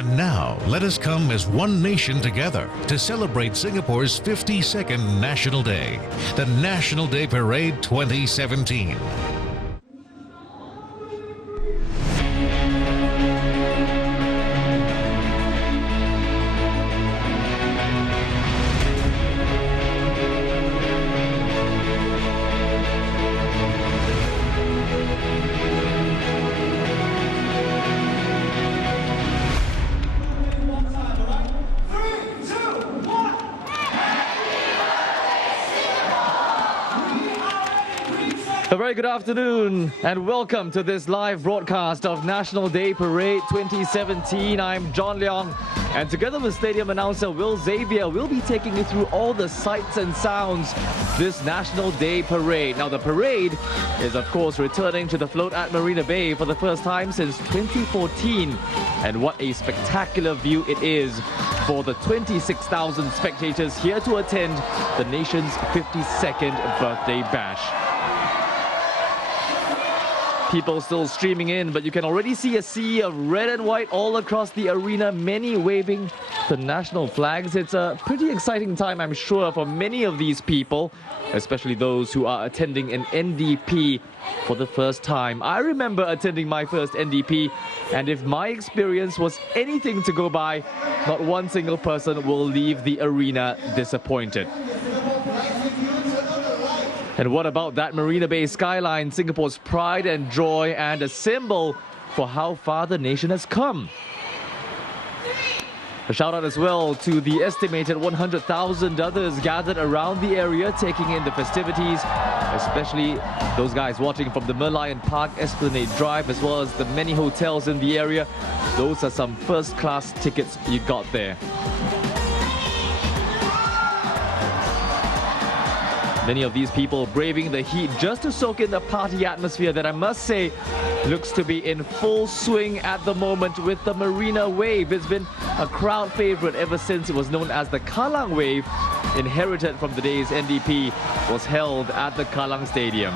And now, let us come as one nation together to celebrate Singapore's 52nd National Day, the National Day Parade 2017. A very good afternoon and welcome to this live broadcast of National Day Parade 2017. I'm John Leong, and together with stadium announcer Will Xavier, we'll be taking you through all the sights and sounds this National Day Parade. Now, the parade is of course returning to the float at Marina Bay for the first time since 2014. And what a spectacular view it is for the 26,000 spectators here to attend the nation's 52nd birthday bash. People still streaming in, but you can already see a sea of red and white all across the arena, many waving the national flags. It's a pretty exciting time, I'm sure, for many of these people, especially those who are attending an NDP for the first time. I remember attending my first NDP, and if my experience was anything to go by, not one single person will leave the arena disappointed. And what about that Marina Bay skyline, Singapore's pride and joy and a symbol for how far the nation has come? A shout out as well to the estimated 100,000 others gathered around the area taking in the festivities, especially those guys watching from the Merlion Park Esplanade Drive, as well as the many hotels in the area. Those are some first-class tickets you got there. Many of these people braving the heat just to soak in the party atmosphere that I must say looks to be in full swing at the moment with the Marina Wave. It's been a crowd favorite ever since it was known as the Kallang Wave, inherited from the days NDP was held at the Kallang Stadium.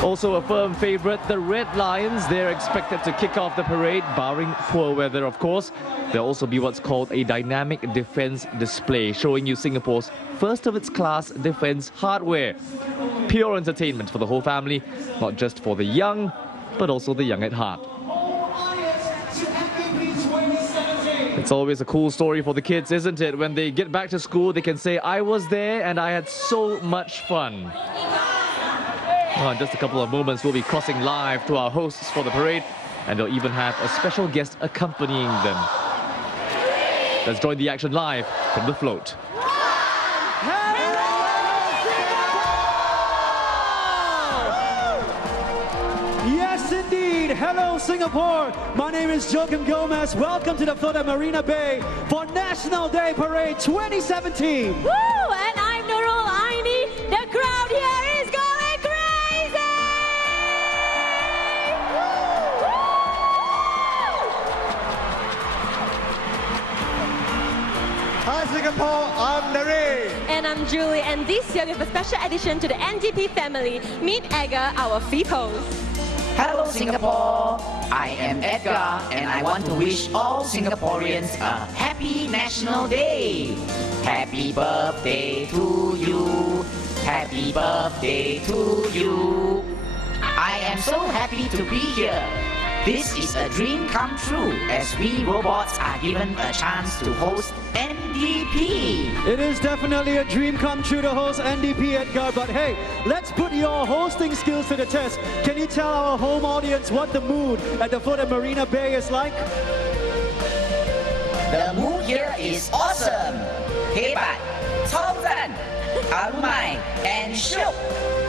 Also a firm favourite, the Red Lions. They're expected to kick off the parade, barring poor weather, of course. There'll also be what's called a dynamic defence display, showing you Singapore's first-of-its-class defence hardware. Pure entertainment for the whole family, not just for the young, but also the young at heart. It's always a cool story for the kids, isn't it? When they get back to school, they can say, I was there and I had so much fun. Well, in just a couple of moments, we'll be crossing live to our hosts for the parade, and they'll even have a special guest accompanying them. Let's join the action live from the float. Yes, indeed. Hello, Singapore. My name is Joachim Gomez. Welcome to the float at Marina Bay for National Day Parade 2017. Woo! And I'm Nurul Aini. The crowd here is going crazy! Hi Singapore, I'm Nare. And I'm Julie, and this year we have a special addition to the NDP family. Meet Edgar, our fifth host. Hello Singapore, I am Edgar and I want to wish all Singaporeans a happy National Day. Happy birthday to you, happy birthday to you. I am so happy to be here. This is a dream come true as we robots are given a chance to host NDP. It is definitely a dream come true to host NDP, Edgar, but hey, let's put your hosting skills to the test. Can you tell our home audience what the mood at the float at Marina Bay is like? The mood here is awesome. Hebat, Chongzan, Arumai, and Shuk.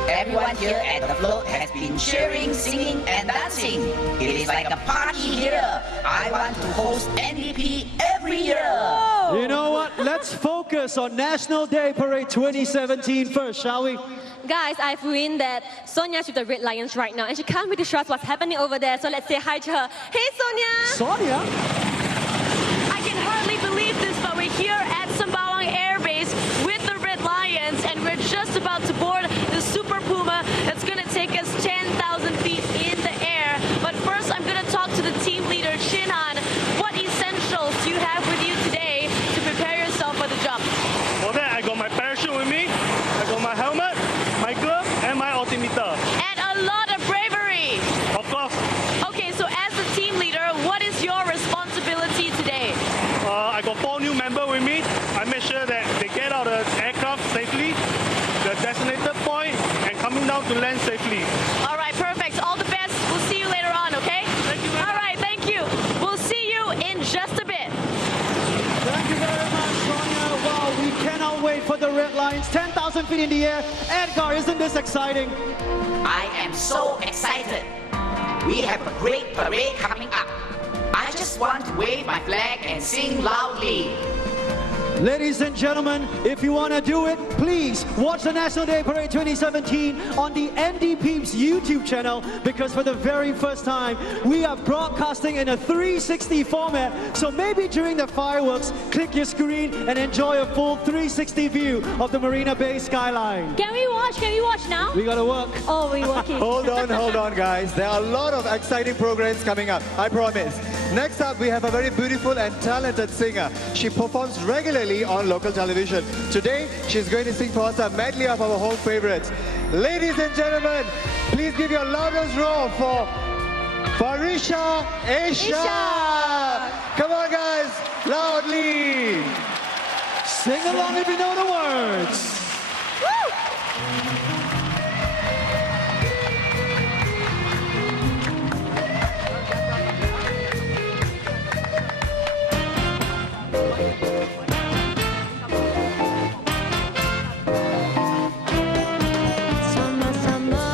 Everyone here at the float has been cheering, singing, and dancing. It is like a party here. I want to host NDP every year. You know what? Let's focus on National Day Parade 2017 first, shall we? Guys, I've win that Sonia's with the Red Lions right now, and she can't really trust what's happening over there, so let's say hi to her. Hey, Sonia! Sonia? I can hardly believe this, but we're here at Sembawang Air Base with the Red Lions, and we're just about to board the Super Puma that's going to take ground to land safely. All right, perfect. All the best. We'll see you later on, okay? Thank you very All much. right, thank you. We'll see you in just a bit. Thank you very much, Sonia. Wow, we cannot wait for the red lines. 10,000 feet in the air. Edgar, isn't this exciting? I am so excited. We have a great parade coming up. I just want to wave my flag and sing loudly. Ladies and gentlemen, if you want to do it, please watch the National Day Parade 2017 on the NDP's YouTube channel, because for the very first time, we are broadcasting in a 360 format. So maybe during the fireworks, click your screen and enjoy a full 360 view of the Marina Bay skyline. Can we watch? Can we watch now? We gotta work. Oh, we're working. Hold on, guys. There are a lot of exciting programs coming up, I promise. Next up, we have a very beautiful and talented singer. She performs regularly on local television. Today, she's going to sing for us a medley of our home favorites. Ladies and gentlemen, please give your loudest roar for Farisha Asia. Come on, guys, loudly. Sing along if you know the words. Sama-sama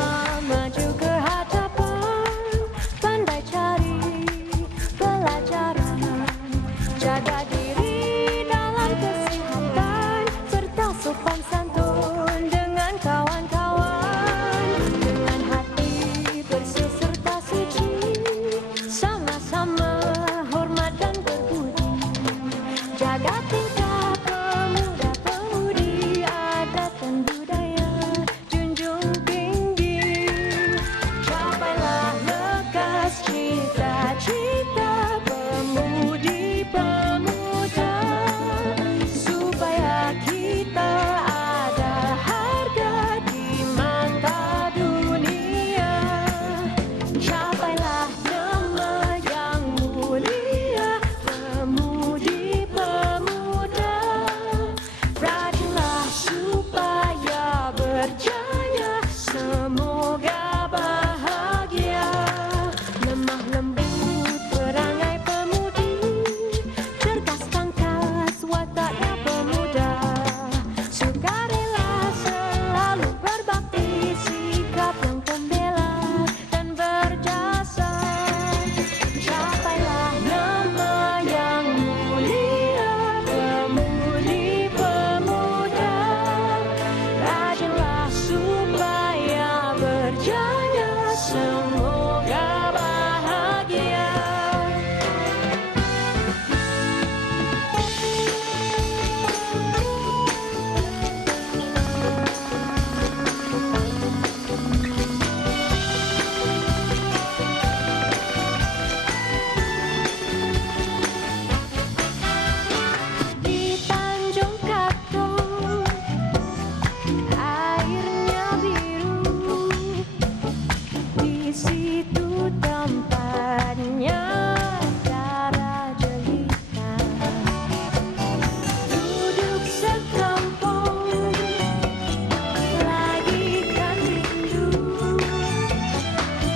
maju ke hadapan, pandai cari pelajaran, jaga diri dalam kesehatan, serta sopan santun dengan kawan-kawan, dengan hati bersih serta suci, sama-sama hormat dan berbudi, jaga tingkah pemuda-pemudi, adat dan budaya junjung tinggi, capailah lekas cita-cita pemudi-pemuda, supaya kita ada harga di mata dunia, capailah nama yang mulia pemudi-pemuda, rajinlah supaya berjaya, semoga bahagia, lemah lembut perangai pemudi, cerdas tangkas wataknya pemuda, sukarela selalu berbakti, sikap yang pembela dan berjasa, capailah nama yang mulia pemudi-pemuda, rajinlah supaya berjaya, semoga bahagia. Di Tanjung Katong, airnya biru, di situ tempatnya darah jelita, duduk sekampung, lagi kan rindu,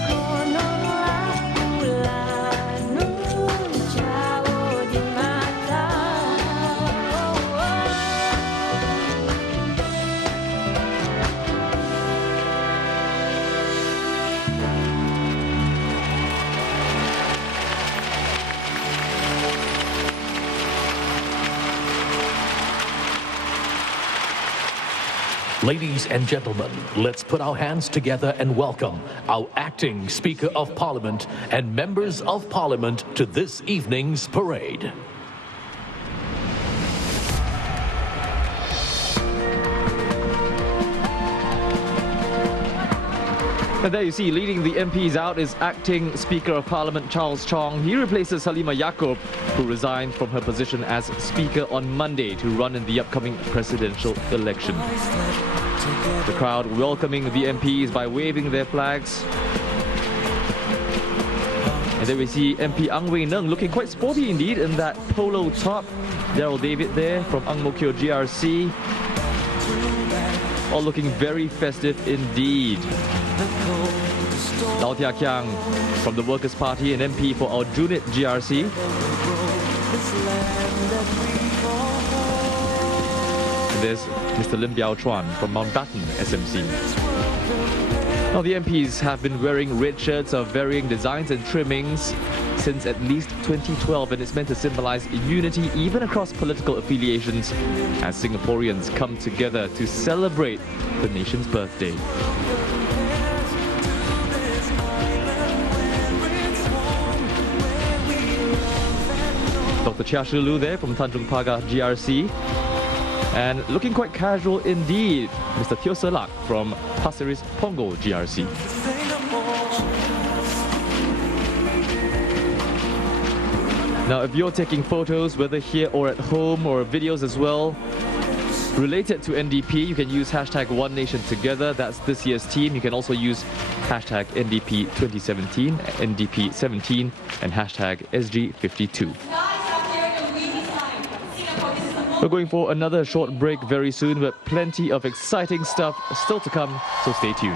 kononlah bulan nun jauh di mata. Ladies and gentlemen, let's put our hands together and welcome our acting Speaker of Parliament and members of Parliament to this evening's parade. And there you see, leading the MPs out is acting Speaker of Parliament Charles Chong. He replaces Halima Yaakob, who resigned from her position as Speaker on Monday to run in the upcoming presidential election. The crowd welcoming the MPs by waving their flags. And there we see MP Ang Wei Neng looking quite sporty indeed in that polo top. Daryl David there from Ang Mo Kio GRC. all looking very festive indeed. Lau Tia Kiang from the Workers' Party and MP for Aljunied GRC. And there's Mr. Lim Biao Chuan from Mountbatten SMC. Now, the MPs have been wearing red shirts of varying designs and trimmings since at least 2012, and it's meant to symbolize unity even across political affiliations as Singaporeans come together to celebrate the nation's birthday. Dr. Chia Shi Lu there from Tanjung Pagar GRC. And looking quite casual indeed, Mr. Teo Se Lak from Pasir Ris Punggol GRC. Now, if you're taking photos, whether here or at home, or videos as well, related to NDP, you can use hashtag #OneNationTogether. That's this year's team. You can also use hashtag NDP 2017, NDP 17, and hashtag SG52. We're going for another short break very soon, but plenty of exciting stuff still to come, so stay tuned.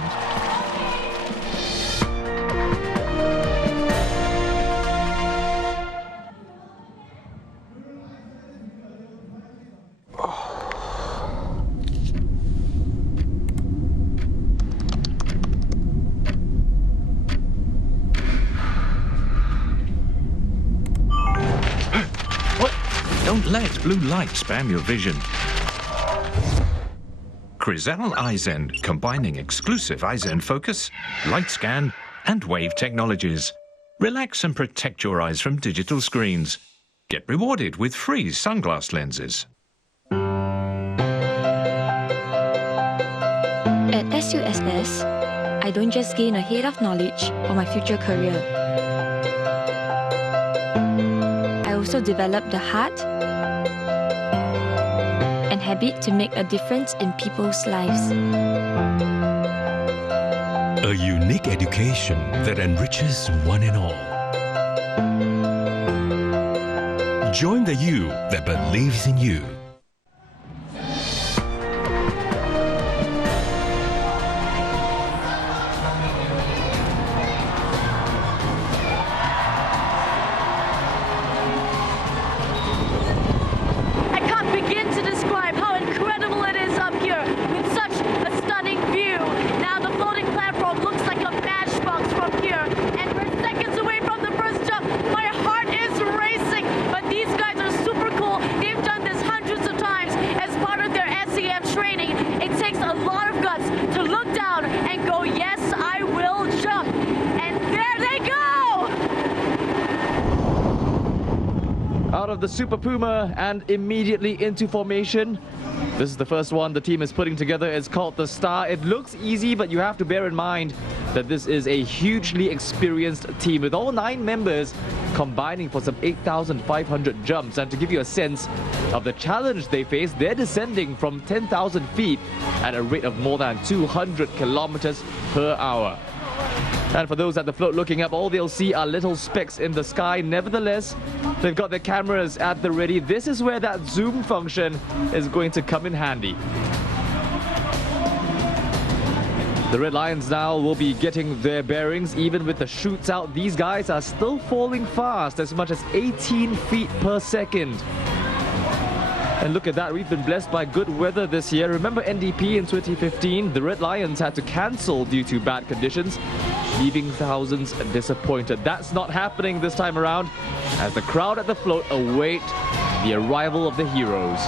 Don't let blue light spam your vision. Crizal iZen, combining exclusive iZen focus, light scan, and wave technologies. Relax and protect your eyes from digital screens. Get rewarded with free sunglass lenses. At SUSS, I don't just gain a head of knowledge for my future career. I also develop the heart and habit to make a difference in people's lives. A unique education that enriches one and all. Join the you that believes in you. Out of the Super Puma and immediately into formation. This is the first one the team is putting together. It's called the Star. It looks easy, but you have to bear in mind that this is a hugely experienced team with all 9 members combining for some 8,500 jumps. And to give you a sense of the challenge they face, they're descending from 10,000 feet at a rate of more than 200 kilometers per hour. And for those at the float looking up, all they'll see are little specks in the sky. Nevertheless, they've got their cameras at the ready. This is where that zoom function is going to come in handy. The Red Lions now will be getting their bearings. Even with the shoots out, these guys are still falling fast, as much as 18 feet per second. And look at that, we've been blessed by good weather this year. Remember NDP in 2015? The Red Lions had to cancel due to bad conditions, leaving thousands disappointed. That's not happening this time around, as the crowd at the float await the arrival of the heroes.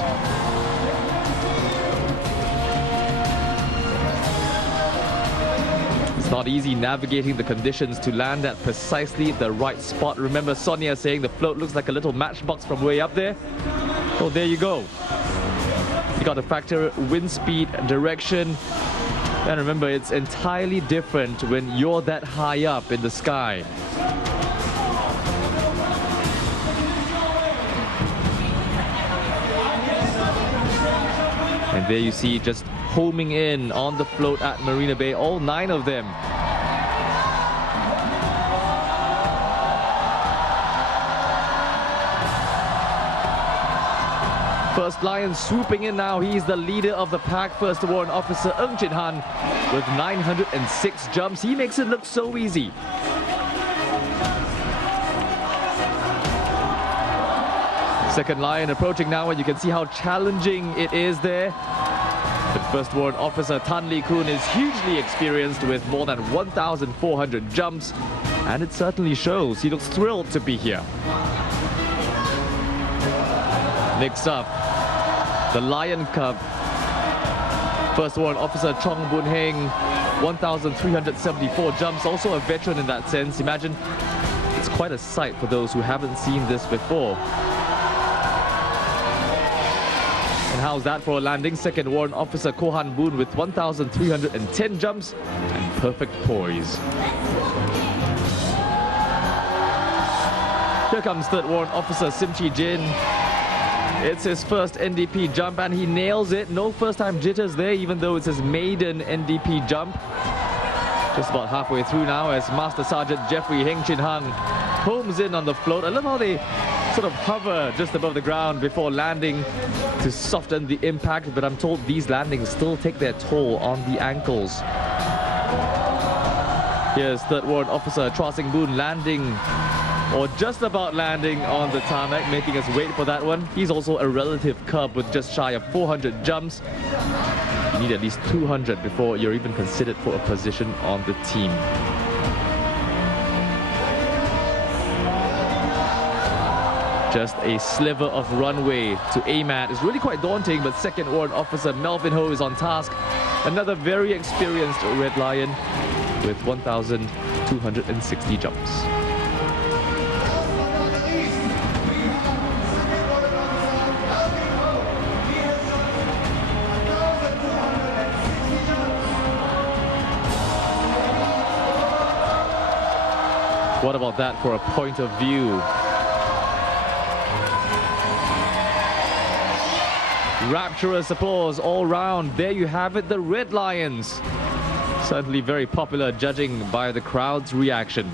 It's not easy navigating the conditions to land at precisely the right spot. Remember Sonia saying the float looks like a little matchbox from way up there? Well, there you go. You got to factor wind speed, direction, and remember, it's entirely different when you're that high up in the sky. And there you see, just homing in on the float at Marina Bay, all 9 of them. First Lion swooping in now. He's the leader of the pack. First Warrant Officer Ng Chin Han with 906 jumps. He makes it look so easy. Second Lion approaching now, and you can see how challenging it is there. The First Warrant Officer Tan Lee Kun is hugely experienced with more than 1,400 jumps, and it certainly shows. He looks thrilled to be here. Next up, the Lion Cub. First Warrant Officer Chong Boon Heng, 1,374 jumps, also a veteran in that sense. Imagine, it's quite a sight for those who haven't seen this before. And how's that for a landing? Second Warrant Officer Koh Han Boon with 1,310 jumps and perfect poise. Here comes Third Warrant Officer Sim Chi Jin. It's his first NDP jump and he nails it. No first-time jitters there, even though it's his maiden NDP jump. Just about halfway through now as Master Sergeant Jeffrey Heng Chin Hang homes in on the float. I love how they sort of hover just above the ground before landing to soften the impact, but I'm told these landings still take their toll on the ankles. Here's Third Warrant Officer Chua Sing Boon landing, or just about landing on the tarmac, making us wait for that one. He's also a relative cub with just shy of 400 jumps. You need at least 200 before you're even considered for a position on the team. Just a sliver of runway to aim at. It's really quite daunting, but Second Warrant Officer Melvin Ho is on task. Another very experienced Red Lion with 1,260 jumps. What about that for a point of view? Rapturous applause all round. There you have it, the Red Lions. Certainly very popular, judging by the crowd's reaction.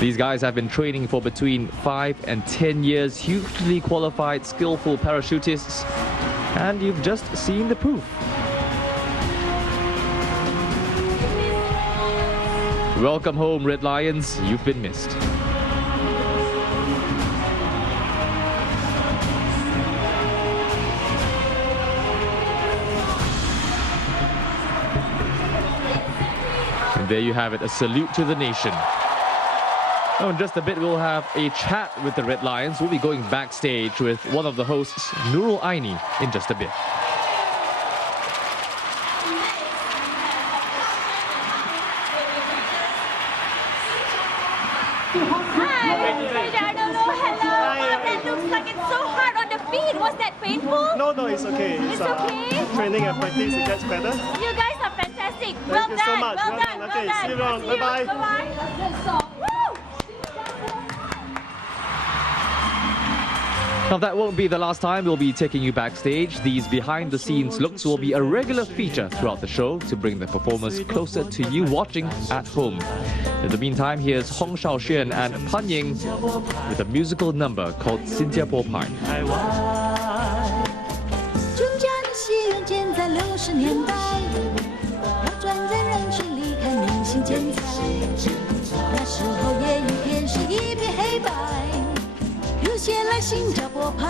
These guys have been training for between 5 and 10 years, hugely qualified, skillful parachutists, and you've just seen the proof. Welcome home, Red Lions. You've been missed. And there you have it, a salute to the nation. Oh, in just a bit, we'll have a chat with the Red Lions. We'll be going backstage with one of the hosts, Nurul Aini, in just a bit. No, it's okay. It's okay? Training and practice, it gets better. You guys are fantastic. Thank you so much. Well done. Okay, see you around. Bye-bye. Now that won't be the last time we'll be taking you backstage. These behind-the-scenes looks will be a regular feature throughout the show to bring the performers closer to you watching at home. In the meantime, here's Hong Shaoxuan and Pan Ying with a musical number called Singaporeans. 中家的戏人间在60年代，要转人人去离开明星剪彩，那时候业余片是一片黑白，有些来新加坡拍。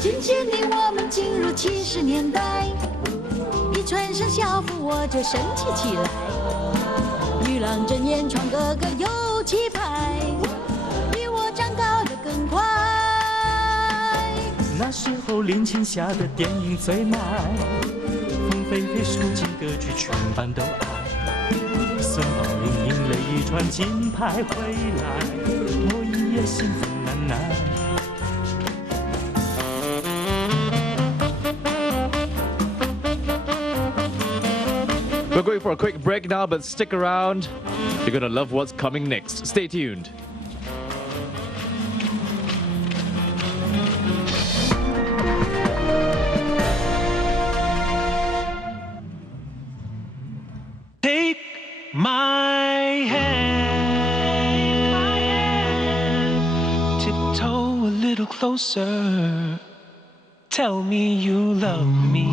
渐渐地，我们进入70年代，一穿上校服我就生气起来。女郎睁眼闯个个有气派，比我长高的更快。那时候林青霞的电影最卖，凤飞飞抒情歌曲全班都爱。孙宝林赢了一串金牌回来，我也兴奋难耐。 We're going for a quick break now, but stick around. You're gonna love what's coming next. Stay tuned. my hand. Tiptoe a little closer. Tell me you love me.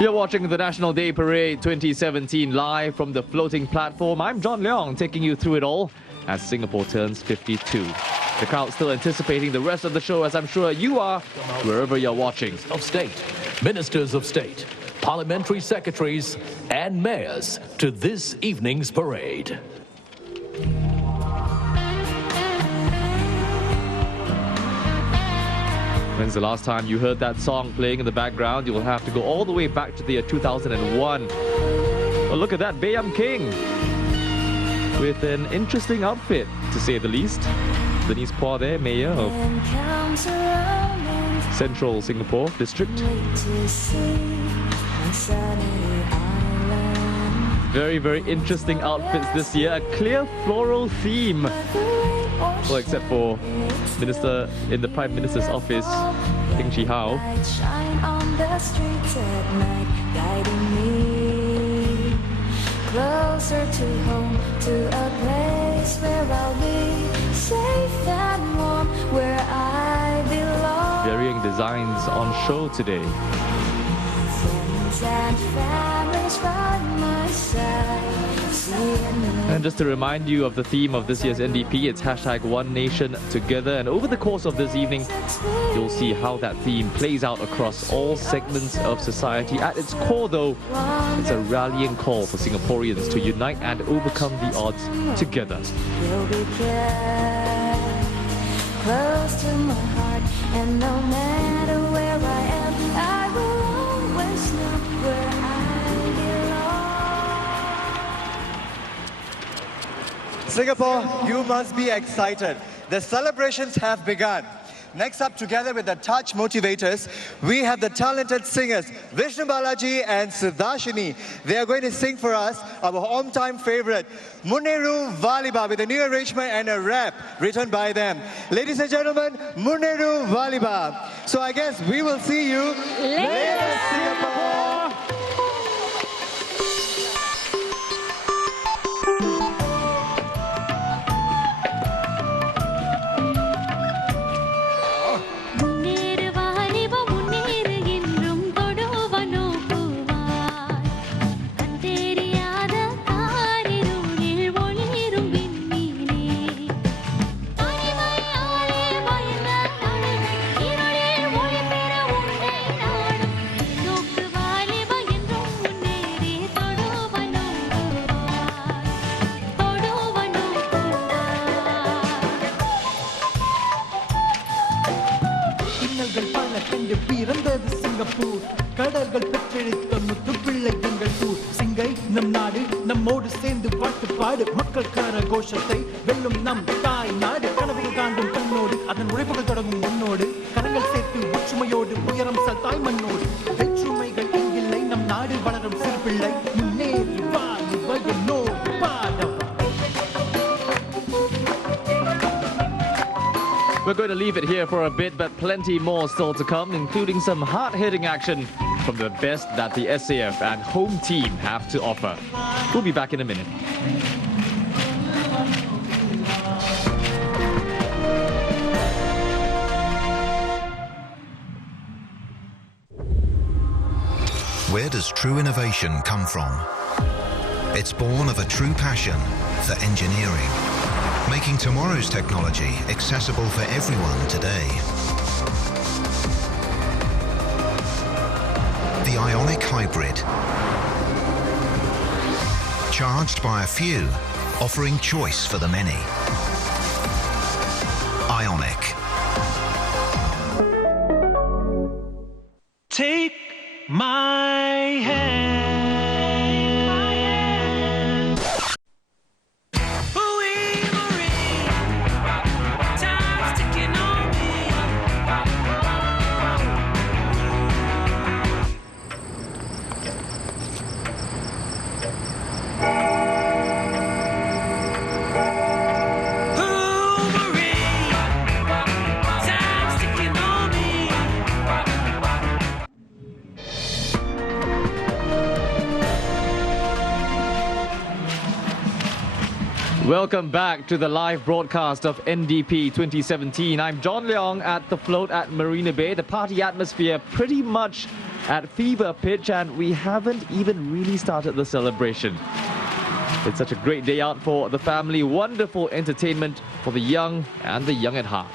You're watching the National Day Parade 2017 live from the floating platform. I'm John Leong, taking you through it all as Singapore turns 52. The crowd's still anticipating the rest of the show, as I'm sure you are, wherever you're watching. Of state, ministers of state, parliamentary secretaries, and mayors to this evening's parade. When's the last time you heard that song playing in the background? You will have to go all the way back to the year 2001. Oh, look at that, Bayam King with an interesting outfit, to say the least. Denise Phua there, Mayor of Central Singapore District. Very, very interesting outfits this year. A clear floral theme. Well, except for Minister in the Prime Minister's office, Ting Chi Hao. Shine on the streets at night, guiding me closer to home, to a place where I'll be safe and warm, where I belong. Varying designs on show today. Friends and families by my side. And just to remind you of the theme of this year's NDP, it's hashtag One Nation Together. And over the course of this evening, you'll see how that theme plays out across all segments of society. At its core, though, it's a rallying call for Singaporeans to unite and overcome the odds together. You'll be kept close to my heart, and no matter where I am, I will always know where I belong. Singapore, you must be excited. The celebrations have begun. Next up, together with the Touch Motivators, we have the talented singers Vishnu Balaji and Sudhashini. They are going to sing for us our home-time favorite, Muneru Valiba, with a new arrangement and a rap written by them. Ladies and gentlemen, Muneru Valiba. So I guess we will see you later, Singapore. கடல்கள் பெற்றெடுத்த முத்து பிள்ளை எங்கள் ஊர் சிங்கை நம் நாடு நம்மோடு சேர்ந்து பாட்டு பாடு மக்கள் கர கோஷத்தை வெல்லும் நம் தாய் நாடு கனவுகள் காண்டும் கண்ணோடு அதன் உழைப்புகள் தொடங்கும் முன்னோடு கரங்கள் சேர்த்து ஒற்றுமையோடு உயரம் சல்தாய் மண்ணோடு வெற்றுமைகள் இங்கில்லை நம் நாடு வளரும் சிறு பிள்ளை முன்னேறி வாழு வயனோடு பாடவா. We're going to leave it here for a bit, but plenty more still to come, including some hard-hitting action from the best that the SAF and home team have to offer. We'll be back in a minute. Where does true innovation come from? It's born of a true passion for engineering, making tomorrow's technology accessible for everyone today. The Ioniq Hybrid. Charged by a few, offering choice for the many. Ioniq. Take my hand. Welcome back to the live broadcast of NDP 2017. I'm John Leong at the float at Marina Bay. The party atmosphere pretty much at fever pitch, and we haven't even really started the celebration. It's such a great day out for the family. Wonderful entertainment for the young and the young at heart.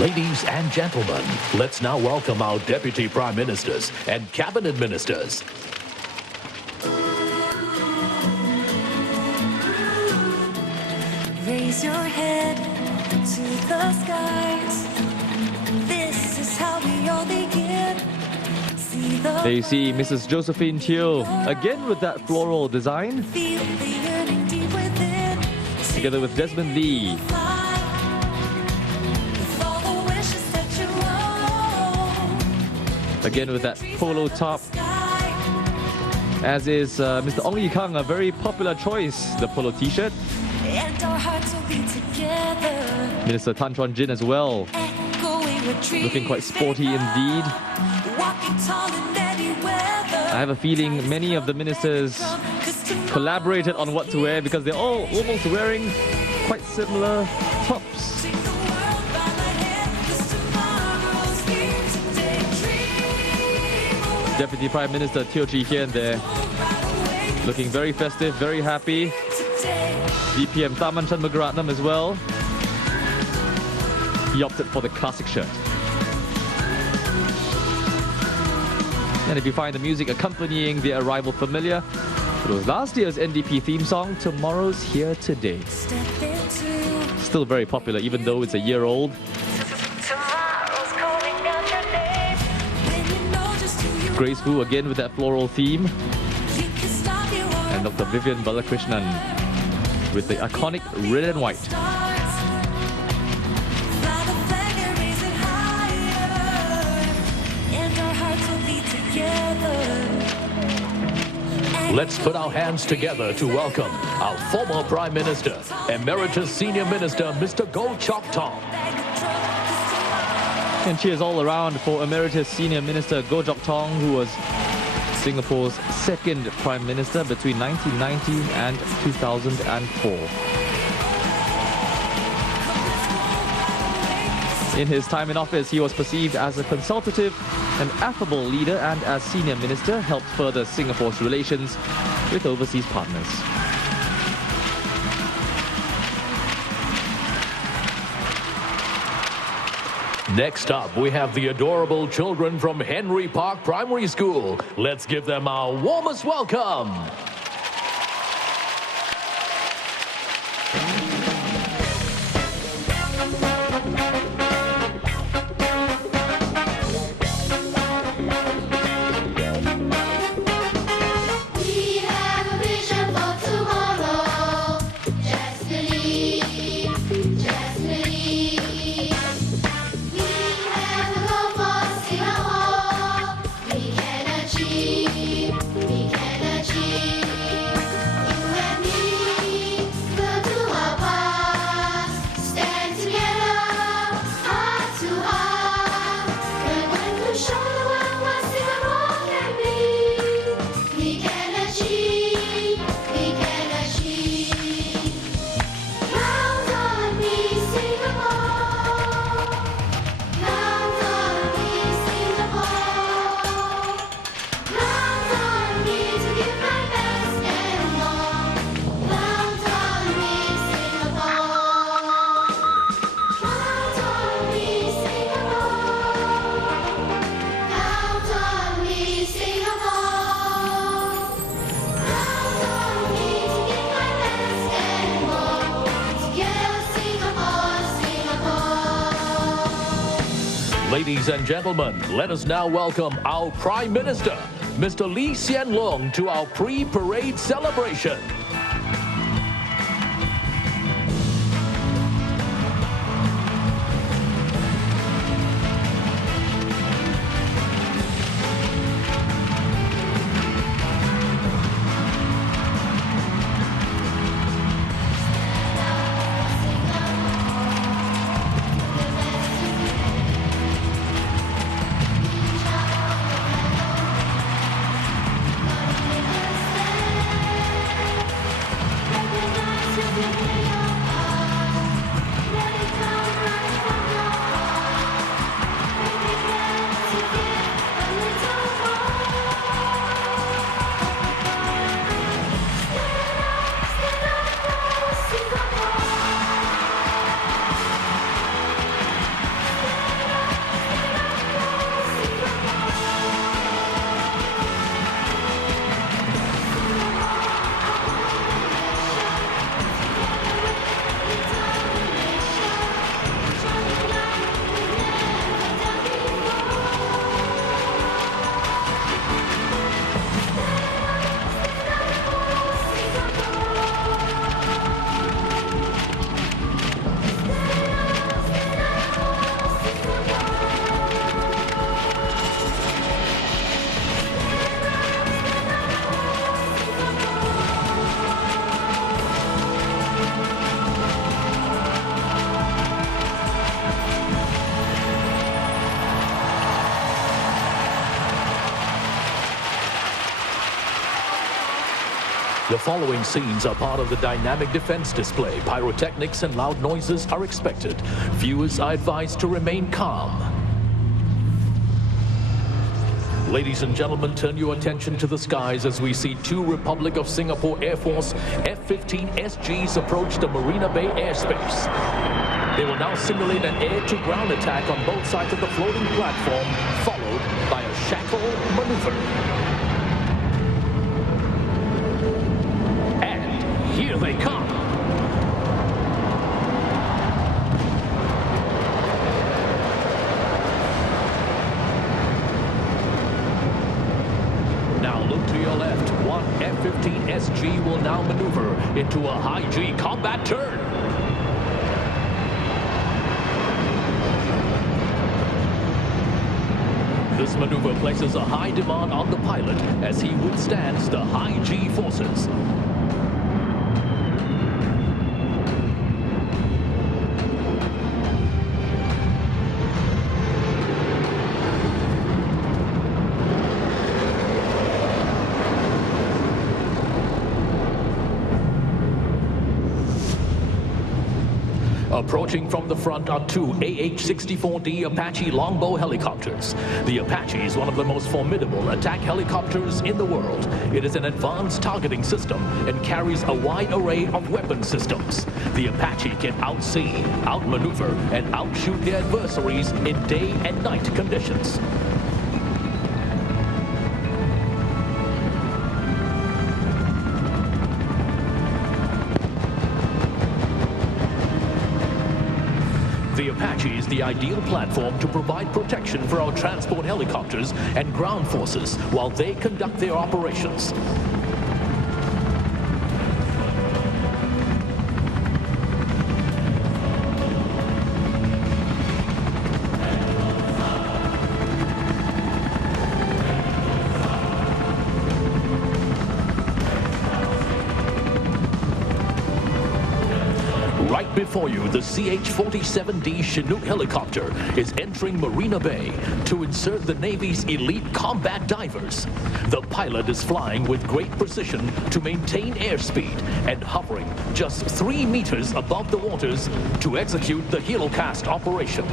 Ladies and gentlemen, let's now welcome our Deputy Prime Ministers and Cabinet Ministers. Raise your head to the skies. This is how we all begin. See the There you see Mrs. Josephine Teo, again with that floral design, feel the yearning deep within. together with Desmond Lee. With all the wishes that you own. Again with that polo top, as is Mr. Ong Yi Kang, a very popular choice, the polo t-shirt. And our hearts will be together. Minister Tan Chuan Jin as well, Echoing with looking quite sporty indeed. walking tall in any weather. I have a feeling many of the ministers collaborated on what to wear because they're all almost wearing quite similar tops. Deputy Prime Minister Teo Chee Hean there, looking very festive, very happy. DPM Tharman Shanmugaratnam as well. He opted for the classic shirt. And if you find the music accompanying the arrival familiar, it was last year's NDP theme song, Tomorrow's Here Today. Still very popular even though it's a year old. Grace Fu again with that floral theme. And Dr. Vivian Balakrishnan with the iconic red and white. Let's put our hands together to welcome our former Prime Minister, Emeritus Senior Minister, Mr. Goh Chok Tong. And cheers all around for Emeritus Senior Minister Goh Chok Tong, who was Singapore's second Prime Minister between 1990 and 2004. In his time in office, he was perceived as a consultative and affable leader, and as Senior Minister helped further Singapore's relations with overseas partners. Next up, we have the adorable children from Henry Park Primary School. Let's give them our warmest welcome. We have a vision for tomorrow. Just believe, just believe. We have a goal for Singapore. We can achieve, we can achieve. Ladies and gentlemen, let us now welcome our Prime Minister, Mr. Lee Hsien Loong, to our pre-parade celebration. The following scenes are part of the dynamic defense display. Pyrotechnics and loud noises are expected. Viewers are advised to remain calm. Ladies and gentlemen, turn your attention to the skies as we see two Republic of Singapore Air Force F-15 SGs approach the Marina Bay airspace. They will now simulate an air-to-ground attack on both sides of the floating platform, followed by a shackle maneuver. Here they come. Now look to your left. One F-15 SG will now maneuver into a high-G combat turn. This maneuver places a high demand on the pilot as he withstands the high-G forces. Approaching from the front are two AH-64D Apache Longbow helicopters. The Apache is one of the most formidable attack helicopters in the world. It is an advanced targeting system and carries a wide array of weapon systems. The Apache can outsee, outmaneuver, and outshoot their adversaries in day and night conditions. The Apache is the ideal platform to provide protection for our transport helicopters and ground forces while they conduct their operations. Right before you, the CH-47D Chinook helicopter is entering Marina Bay to insert the Navy's elite combat divers. The pilot is flying with great precision to maintain airspeed and hovering just 3 meters above the waters to execute the helocast operation.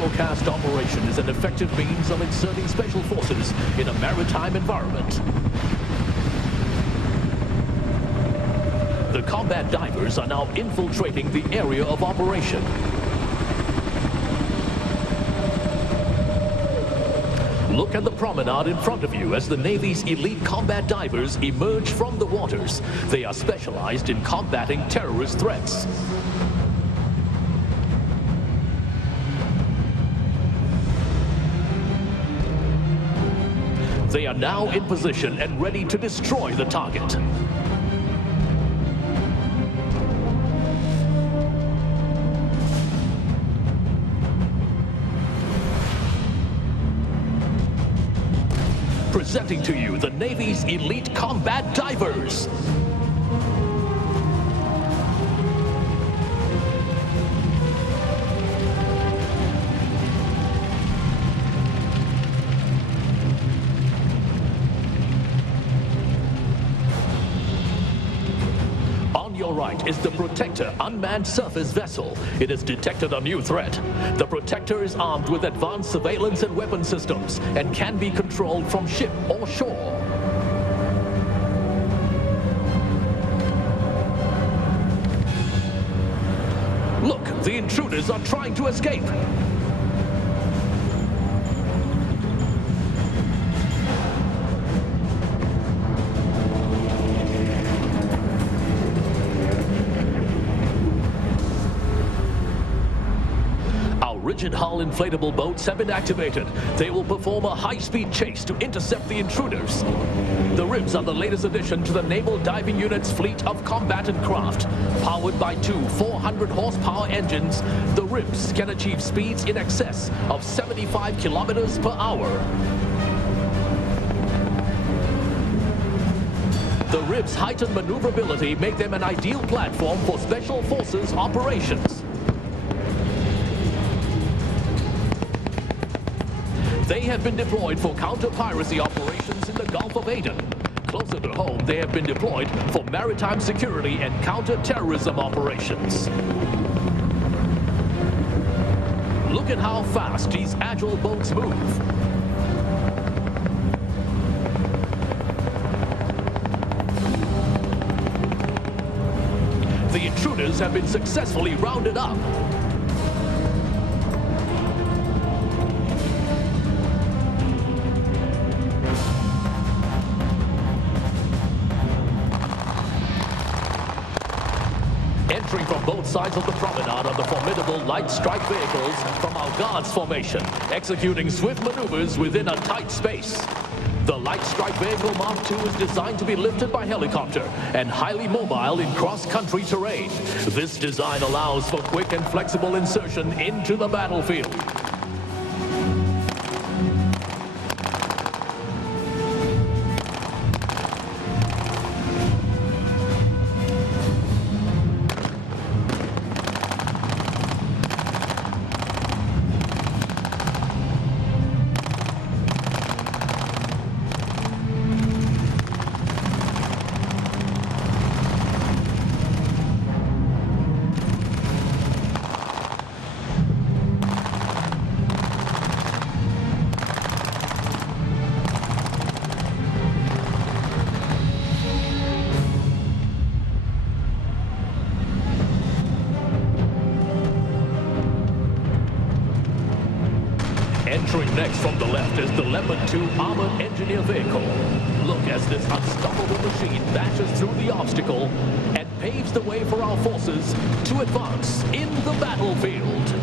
simulcast operation is an effective means of inserting special forces in a maritime environment. The combat divers are now infiltrating the area of operation. Look at the promenade in front of you as the Navy's elite combat divers emerge from the waters. They are specialized in combating terrorist threats. They are now in position and ready to destroy the target. Presenting to you the Navy's elite combat divers. On your right is the Protector unmanned surface vessel. It has detected a new threat. The Protector is armed with advanced surveillance and weapon systems and can be controlled from ship or shore. Look, the intruders are trying to escape. Rigid hull inflatable boats have been activated. They will perform a high-speed chase to intercept the intruders. The ribs are the latest addition to the Naval Diving Unit's fleet of combatant craft. Powered by two 400-horsepower engines, the ribs can achieve speeds in excess of 75 kilometers per hour. The ribs' heightened maneuverability make them an ideal platform for Special Forces operations. They have been deployed for counter-piracy operations in the Gulf of Aden. Closer to home, they have been deployed for maritime security and counter-terrorism operations. Look at how fast these agile boats move. The intruders have been successfully rounded up. Entering from both sides of the promenade are the formidable light strike vehicles from our guards formation, executing swift maneuvers within a tight space. The light strike vehicle Mark II is designed to be lifted by helicopter and highly mobile in cross-country terrain. This design allows for quick and flexible insertion into the battlefield. Entering next from the left is the Leopard 2 armored engineer vehicle. Look as this unstoppable machine bashes through the obstacle and paves the way for our forces to advance in the battlefield.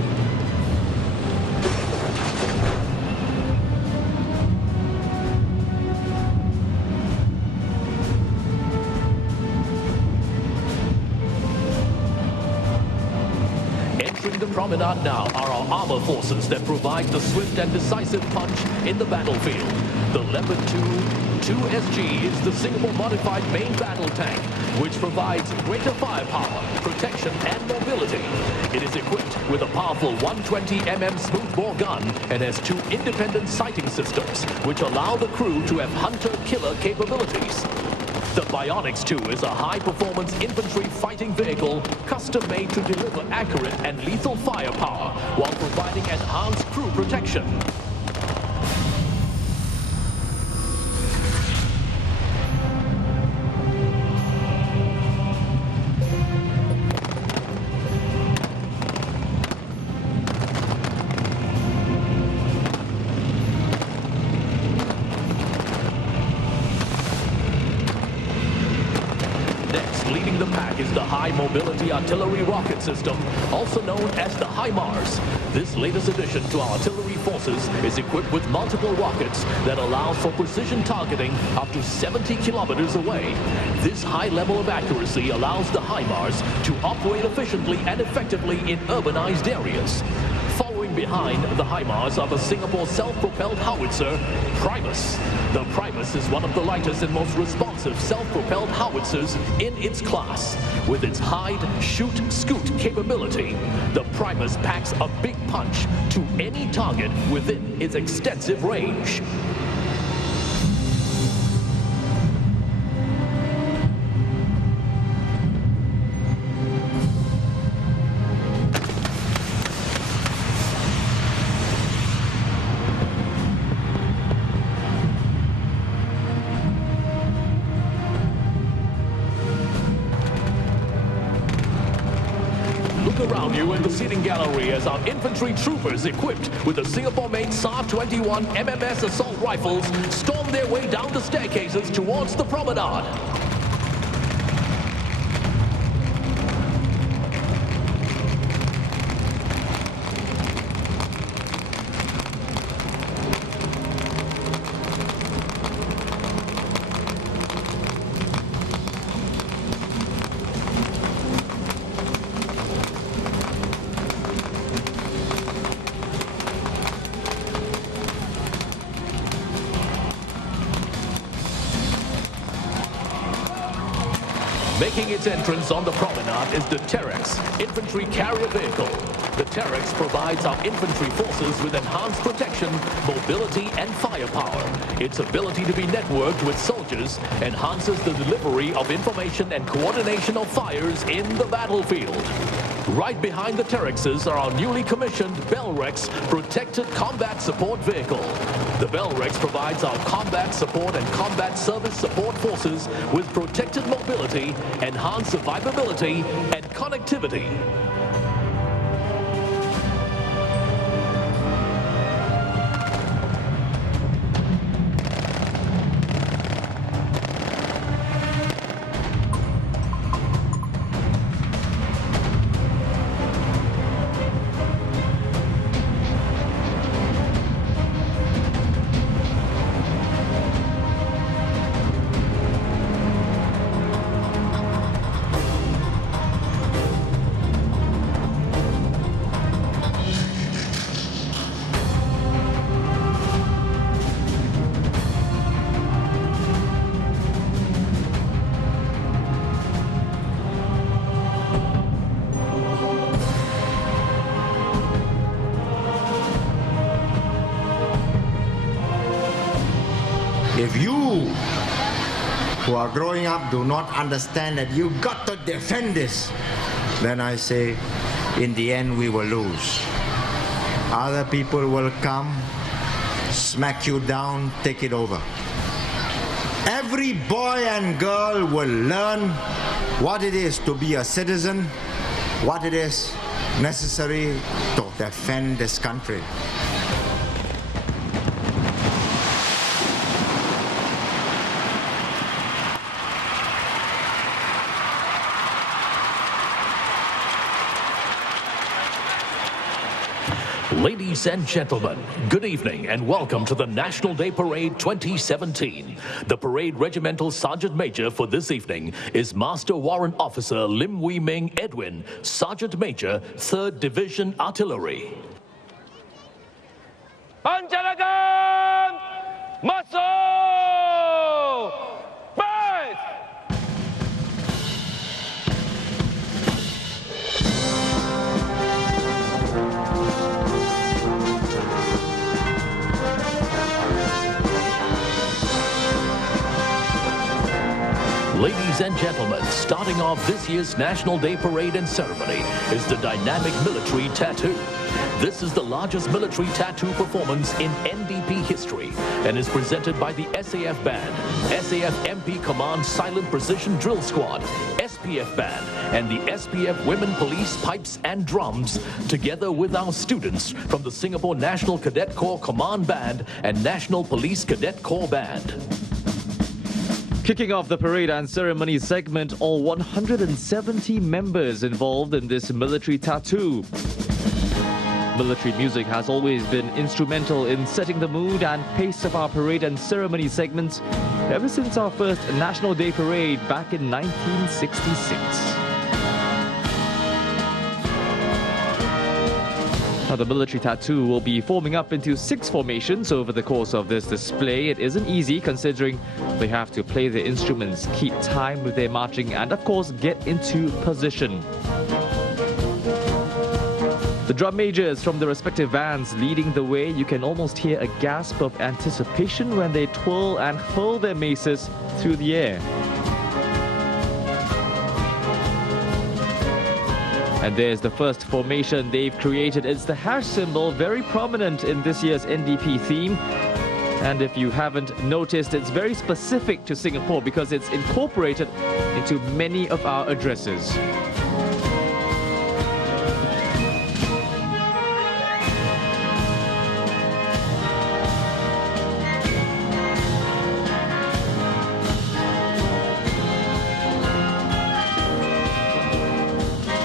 Entering the promenade now are our armor forces that provide the swift and decisive punch in the battlefield. The Leopard 2SG is the Singapore modified main battle tank, which provides greater firepower, protection and mobility. It is equipped with a powerful 120mm smoothbore gun and has two independent sighting systems, which allow the crew to have hunter-killer capabilities. The Bionics 2 is a high-performance infantry fighting vehicle custom-made to deliver accurate and lethal firepower while providing enhanced crew protection. Leading the pack is the High Mobility Artillery Rocket System, also known as the HIMARS. This latest addition to our artillery forces is equipped with multiple rockets that allows for precision targeting up to 70 kilometers away. This high level of accuracy allows the HIMARS to operate efficiently and effectively in urbanized areas. Following behind the HIMARS are the Singapore self-propelled howitzer, Primus. The Primus is one of the lightest and most responsive self-propelled howitzers in its class. With its hide, shoot, scoot capability, the Primus packs a big punch to any target within its extensive range. Look around you in the seating gallery as our infantry troopers equipped with the Singapore-made SAR-21 MMS assault rifles storm their way down the staircases towards the promenade. Making its entrance on the promenade is the Terex infantry carrier vehicle. The Terex provides our infantry forces with enhanced protection, mobility, and firepower. Its ability to be networked with soldiers enhances the delivery of information and coordination of fires in the battlefield. Right behind the Terexes are our newly commissioned Bellrex Protected Combat Support Vehicle. The Bellrex provides our combat support and combat service support forces with protected mobility, enhanced survivability, and connectivity. If you who are growing up do not understand that you got to defend this, then I say, in the end we will lose. Other people will come, smack you down, take it over. Every boy and girl will learn what it is to be a citizen, what it is necessary to defend this country. Ladies and gentlemen, good evening and welcome to the National Day Parade 2017. The parade regimental sergeant major for this evening is Master Warrant Officer Lim Wee Ming Edwin, Sergeant Major, 3rd Division Artillery. Panjaragan! Masuk! Baik! Ladies and gentlemen, starting off this year's National Day Parade and Ceremony is the dynamic military tattoo. This is the largest military tattoo performance in NDP history and is presented by the SAF Band, SAF MP Command Silent Precision Drill Squad, SPF Band, and the SPF Women Police Pipes and Drums, together with our students from the Singapore National Cadet Corps Command Band and National Police Cadet Corps Band. Kicking off the parade and ceremony segment, all 170 members involved in this military tattoo. Military music has always been instrumental in setting the mood and pace of our parade and ceremony segments ever since our first National Day Parade back in 1966. Now, the military tattoo will be forming up into 6 formations over the course of this display. It isn't easy considering they have to play their instruments, keep time with their marching, and of course get into position. The drum majors from the respective bands leading the way, you can almost hear a gasp of anticipation when they twirl and hurl their maces through the air. And there's the first formation they've created. It's the hash symbol, very prominent in this year's NDP theme. And if you haven't noticed, it's very specific to Singapore because it's incorporated into many of our addresses.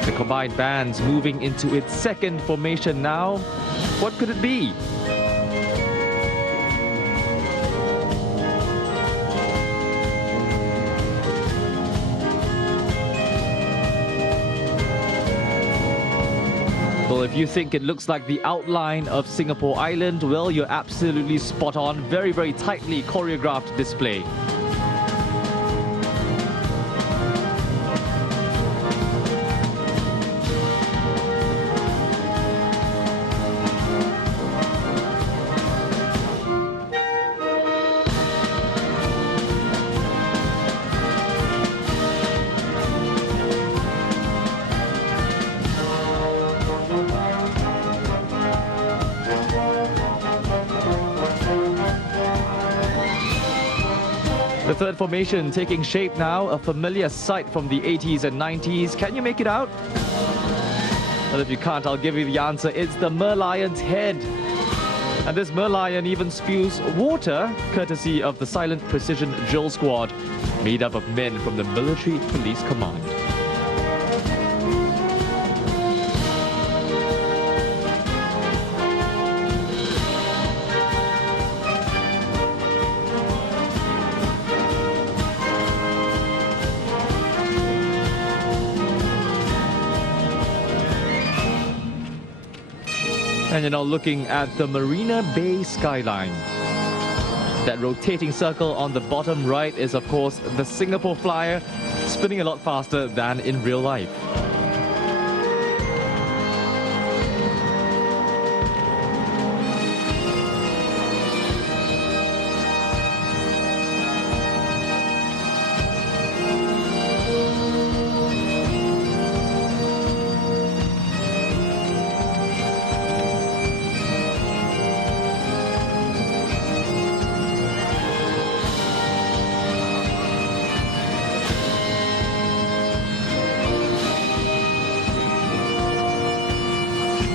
The combined bands moving into its second formation now. What could it be? Well, if you think it looks like the outline of Singapore Island, well, you're absolutely spot on. Very, very tightly choreographed display. The third formation taking shape now, a familiar sight from the 80s and 90s. Can you make it out? Well, if you can't, I'll give you the answer. It's the merlion's head. And this merlion even spews water, courtesy of the Silent Precision Drill Squad, made up of men from the Military Police Command. And you're now looking at the Marina Bay skyline. That rotating circle on the bottom right is, of course, the Singapore Flyer, spinning a lot faster than in real life.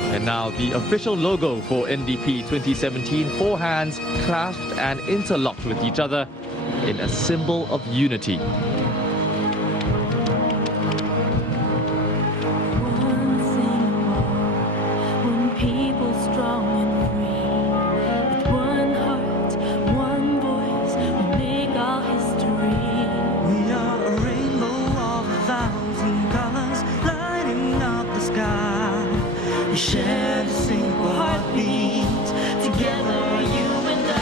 And now the official logo for NDP 2017, 4 hands clasped and interlocked with each other in a symbol of unity. One people strong and free, with one heart, one voice, we make our history. We are a rainbow of 1,000 colors, lighting up the sky. We share the single heartbeat, together you and I.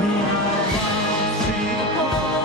We are one Singapore.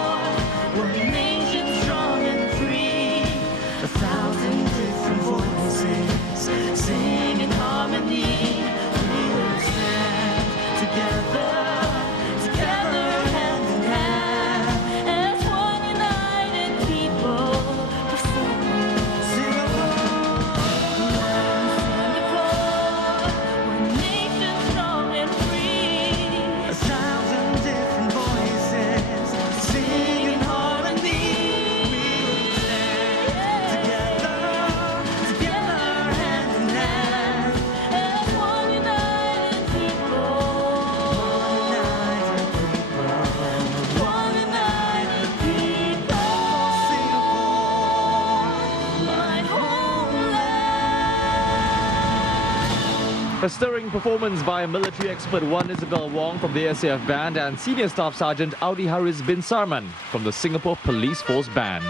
A stirring performance by military expert 1 Isabel Wong from the SAF Band and Senior Staff Sergeant Audi Haris bin Sarman from the Singapore Police Force Band.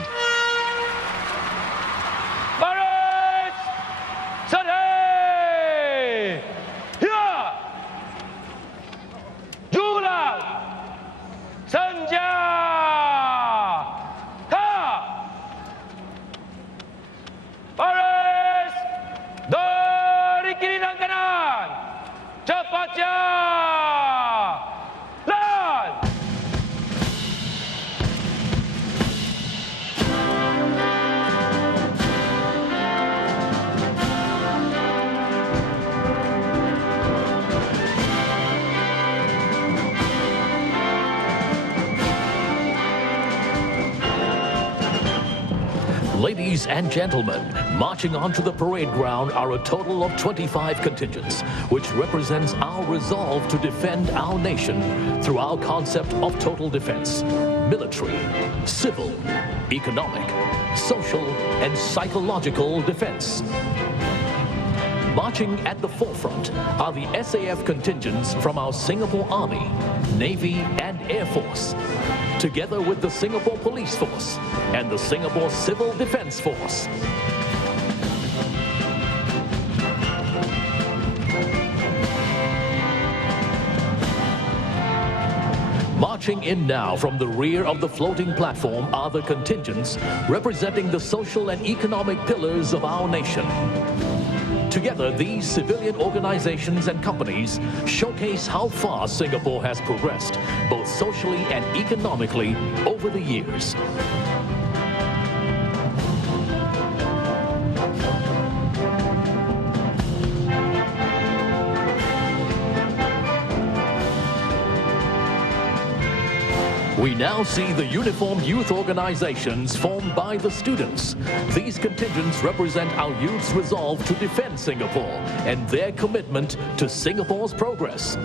Baris! Sadhe! Here! Jula! Sanja! Ha! Baris! Dari kiri dan kanan! Cepatnya! Lan! Ladies and gentlemen, marching onto the parade ground are a total of 25 contingents, which represents our resolve to defend our nation through our concept of total defense: military, civil, economic, social, and psychological defense. Marching at the forefront are the SAF contingents from our Singapore Army, Navy, and Air Force, together with the Singapore Police Force and the Singapore Civil Defence Force. Marching in now from the rear of the floating platform are the contingents representing the social and economic pillars of our nation. Together, these civilian organizations and companies showcase how far Singapore has progressed, both socially and economically, over the years. We now see the uniformed youth organizations formed by the students. These contingents represent our youth's resolve to defend Singapore and their commitment to Singapore's progress.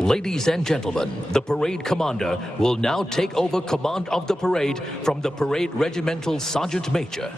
Ladies and gentlemen, the parade commander will now take over command of the parade from the parade regimental sergeant major.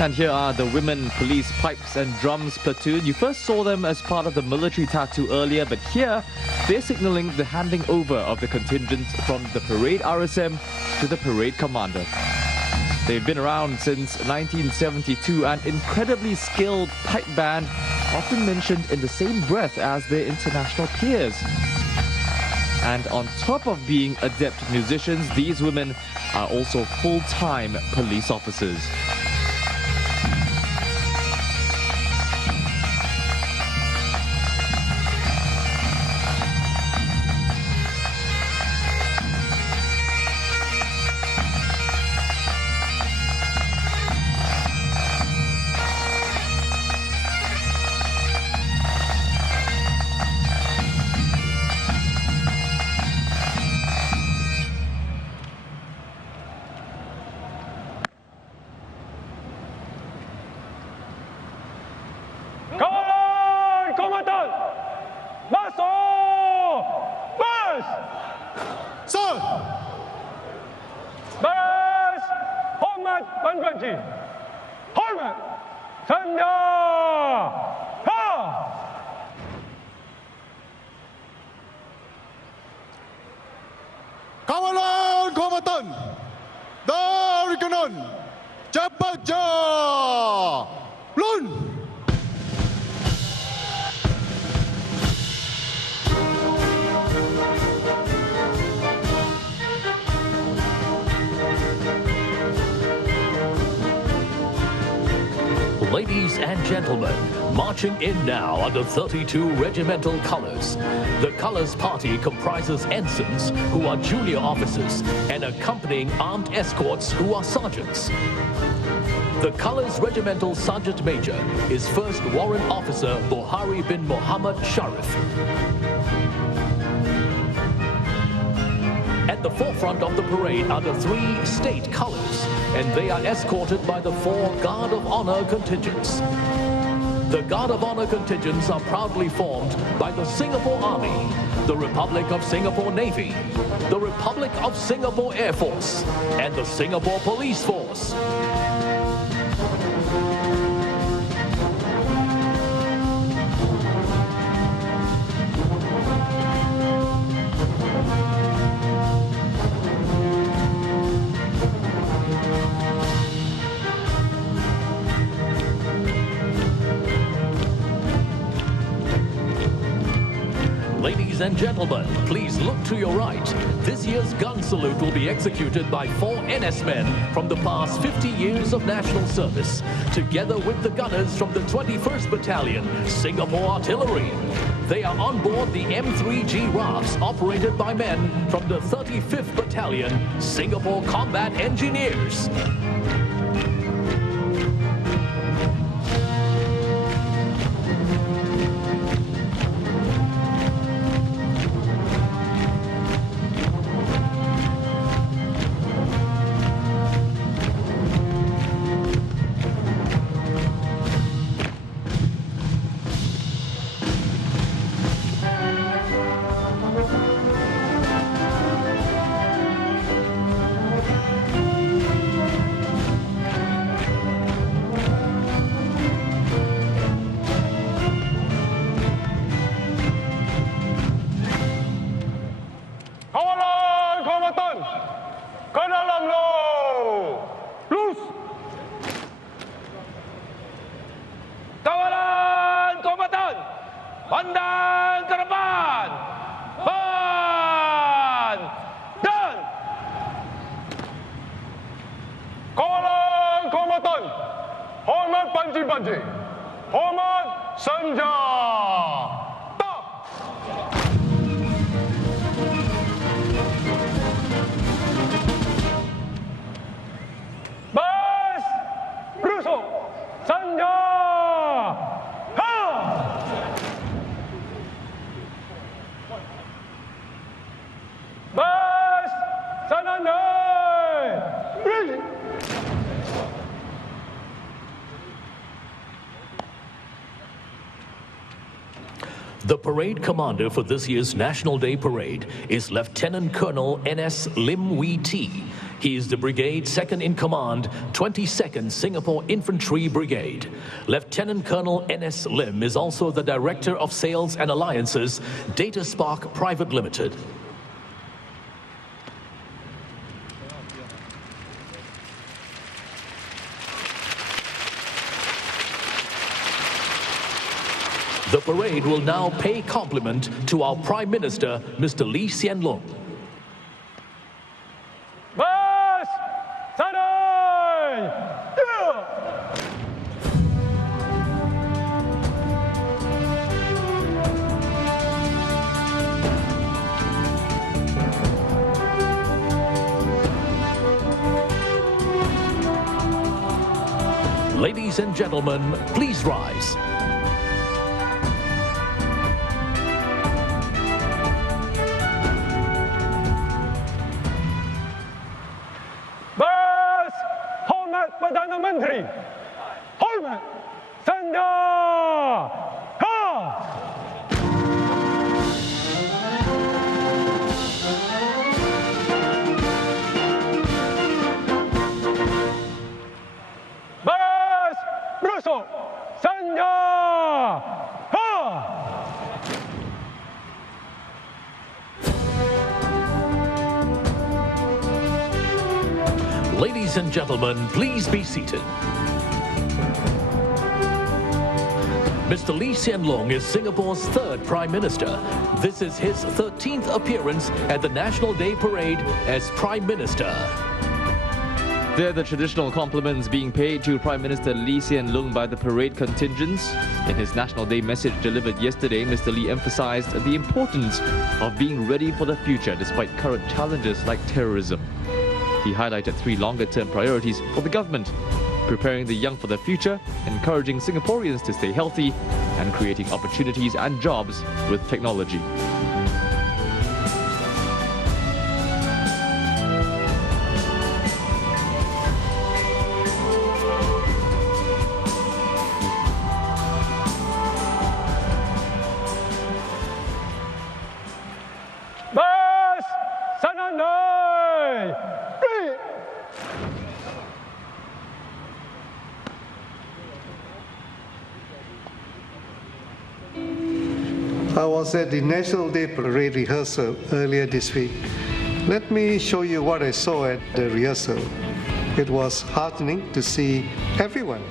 And here are the women police pipes and drums platoon. You first saw them as part of the military tattoo earlier, but here they're signaling the handing over of the contingents from the parade RSM to the parade commander. They've been around since 1972, an incredibly skilled pipe band, often mentioned in the same breath as their international peers. And on top of being adept musicians, these women are also full-time police officers. 번지 홀만 선자 하 Kawalan Kombatan dari kanan cepat je lun. Ladies and gentlemen, marching in now under 32 regimental colors. The colors party comprises ensigns, who are junior officers, and accompanying armed escorts, who are sergeants. The colors regimental sergeant major is First Warrant Officer Bohari bin Mohammed Sharif. At the forefront of the parade are the 3 state colors, and they are escorted by the 4 Guard of Honor contingents. The Guard of Honor contingents are proudly formed by the Singapore Army, the Republic of Singapore Navy, the Republic of Singapore Air Force, and the Singapore Police Force. Ladies and gentlemen, please look to your right. This year's gun salute will be executed by 4 NS men from the past 50 years of national service, together with the gunners from the 21st Battalion, Singapore Artillery. They are on board the M3G rafts operated by men from the 35th Battalion, Singapore Combat Engineers. Kawalan Kombatan ke dalam lo lurus. Kawalan Kombatan pandang ke depan. Pan dan Kawalan Kombatan hormat panji-panji, hormat senja. Bas Brusuk Sanja Ha Bas Sanandai Ready. The parade commander for this year's National Day Parade is Lieutenant Colonel N.S. Lim Wee Tee. He is the brigade's second in command, 22nd Singapore Infantry Brigade. Lieutenant Colonel N.S. Lim is also the Director of Sales and Alliances, Data Spark Private Limited. The parade will now pay compliment to our Prime Minister, Mr. Lee Hsien Loong. Bas Sanai Ladies and gentlemen, please rise. Bas hormat Perdana Menteri, hormat Sanja Ha. Ladies and gentlemen, please be seated. Mr. Lee Hsien Loong is Singapore's third Prime Minister. This is his 13th appearance at the National Day Parade as Prime Minister. They're the traditional compliments being paid to Prime Minister Lee Hsien Loong by the parade contingents. In his National Day message delivered yesterday, Mr. Lee emphasized the importance of being ready for the future despite current challenges like terrorism. He highlighted 3 longer-term priorities for the government: preparing the young for the future, encouraging Singaporeans to stay healthy, and creating opportunities and jobs with technology. Bus! Sananoi! I was at the National Day Parade rehearsal earlier this week. Let me show you what I saw at the rehearsal. It was heartening to see everyone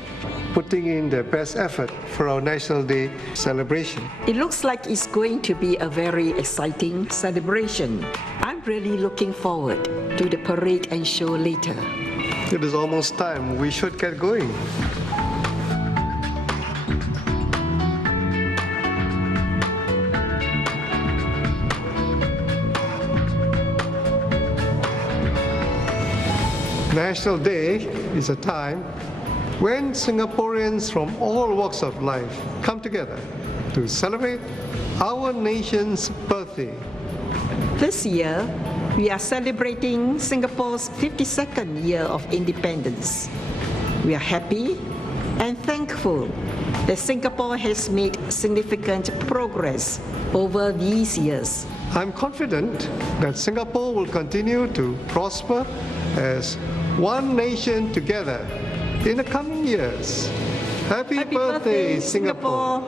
putting in their best effort for our National Day celebration. It looks like it's going to be a very exciting celebration. I'm really looking forward to the parade and show later. It is almost time. We should get going. National Day is a time when Singaporeans from all walks of life come together to celebrate our nation's birthday. This year, we are celebrating Singapore's 52nd year of independence. We are happy and thankful that Singapore has made significant progress over these years. I'm confident that Singapore will continue to prosper as one nation together in the coming years. Happy birthday, Singapore.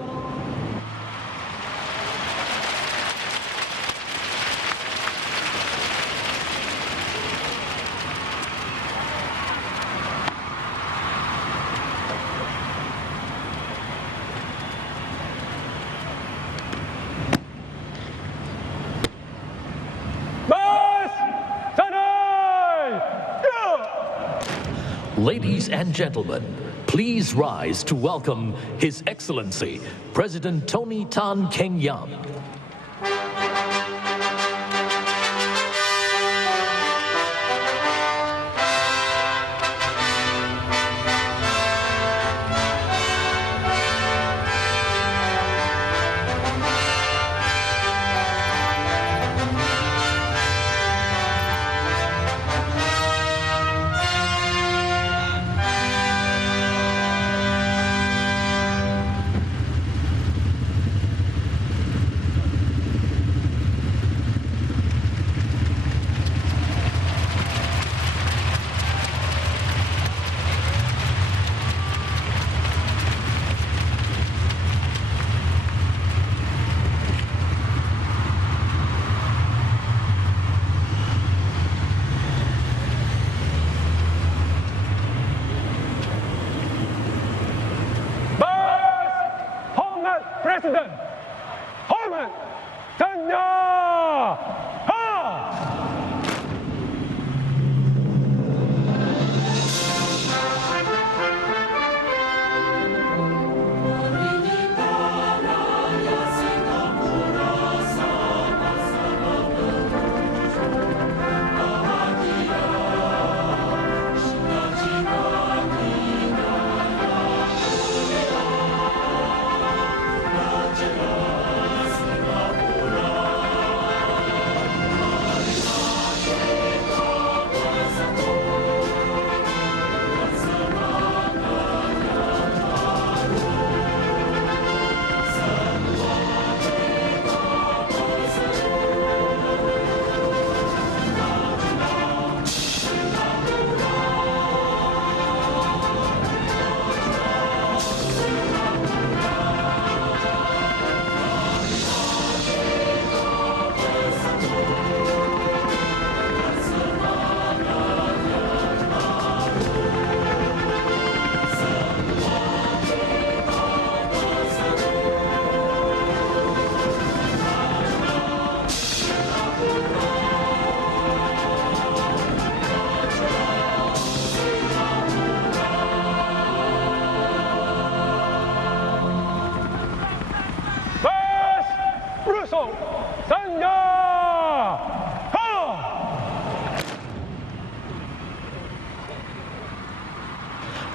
Ladies and gentlemen, please rise to welcome His Excellency, President Tony Tan Keng Yam.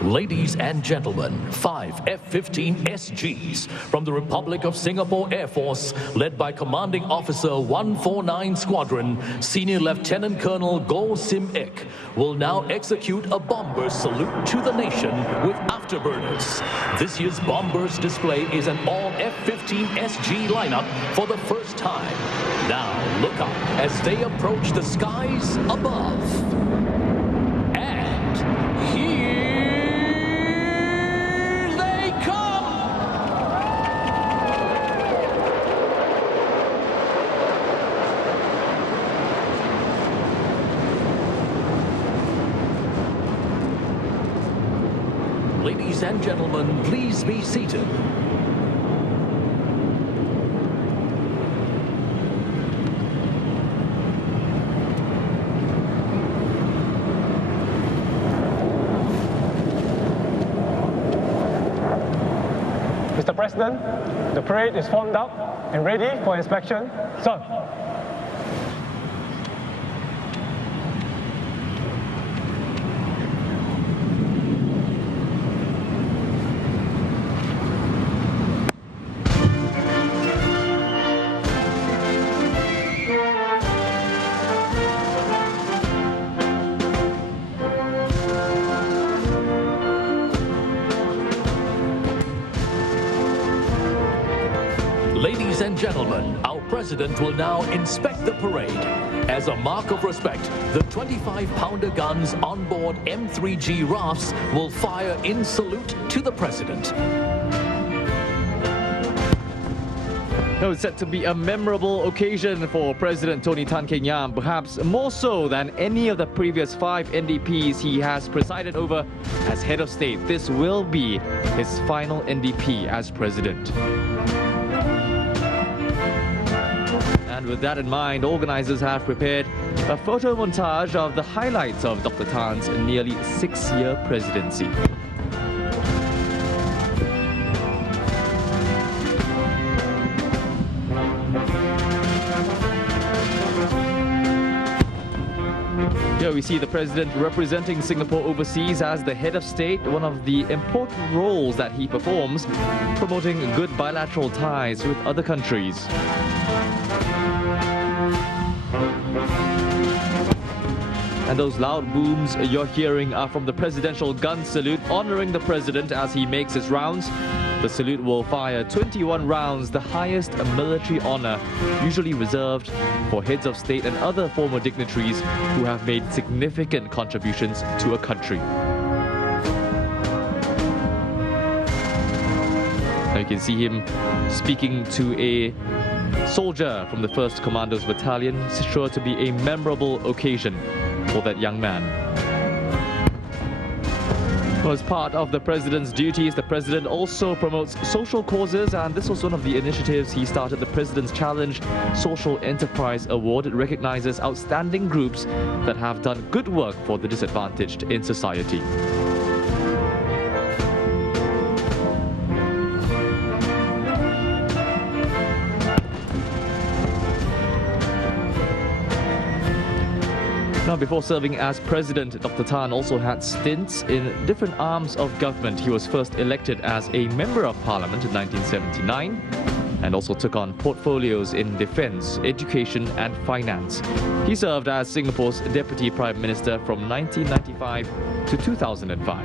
Ladies and gentlemen, 5 F-15 SGs from the Republic of Singapore Air Force, led by Commanding Officer 149 Squadron, Senior Lieutenant Colonel Goh Sim Ek, will now execute a bomber's salute to the nation with afterburners. This year's bomber's display is an all F-15 SG lineup for the first time. Now look up as they approach the skies above. And here they come! Ladies and gentlemen, please be seated. Mr. President, the parade is formed up and ready for inspection. Sir. Ladies and gentlemen, our president will now inspect the parade. As a mark of respect, the 25-pounder guns on board M3G rafts will fire in salute to the president. Now, it's set to be a memorable occasion for President Tony Tan Keng Yam, perhaps more so than any of the previous 5 NDPs he has presided over as head of state. This will be his final NDP as president. And with that in mind, organizers have prepared a photo montage of the highlights of Dr. Tan's nearly 6-year presidency. Here we see the president representing Singapore overseas as the head of state, one of the important roles that he performs, promoting good bilateral ties with other countries. And those loud booms you're hearing are from the presidential gun salute, honoring the president as he makes his rounds. The salute will fire 21 rounds, the highest military honor, usually reserved for heads of state and other former dignitaries who have made significant contributions to a country. Now you can see him speaking to a soldier from the 1st Commandos Battalion. It's sure to be a memorable occasion for that young man. Well, as part of the president's duties, the president also promotes social causes, and this was one of the initiatives he started. The President's Challenge Social Enterprise Award. It recognizes outstanding groups that have done good work for the disadvantaged in society. Now, before serving as president, Dr. Tan also had stints in different arms of government. He was first elected as a member of parliament in 1979 and also took on portfolios in defense, education and finance. He served as Singapore's deputy prime minister from 1995 to 2005.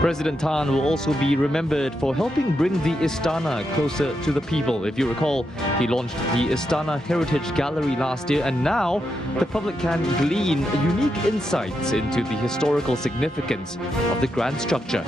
President Tan will also be remembered for helping bring the Istana closer to the people. If you recall, he launched the Istana Heritage Gallery last year, and now the public can glean unique insights into the historical significance of the grand structure.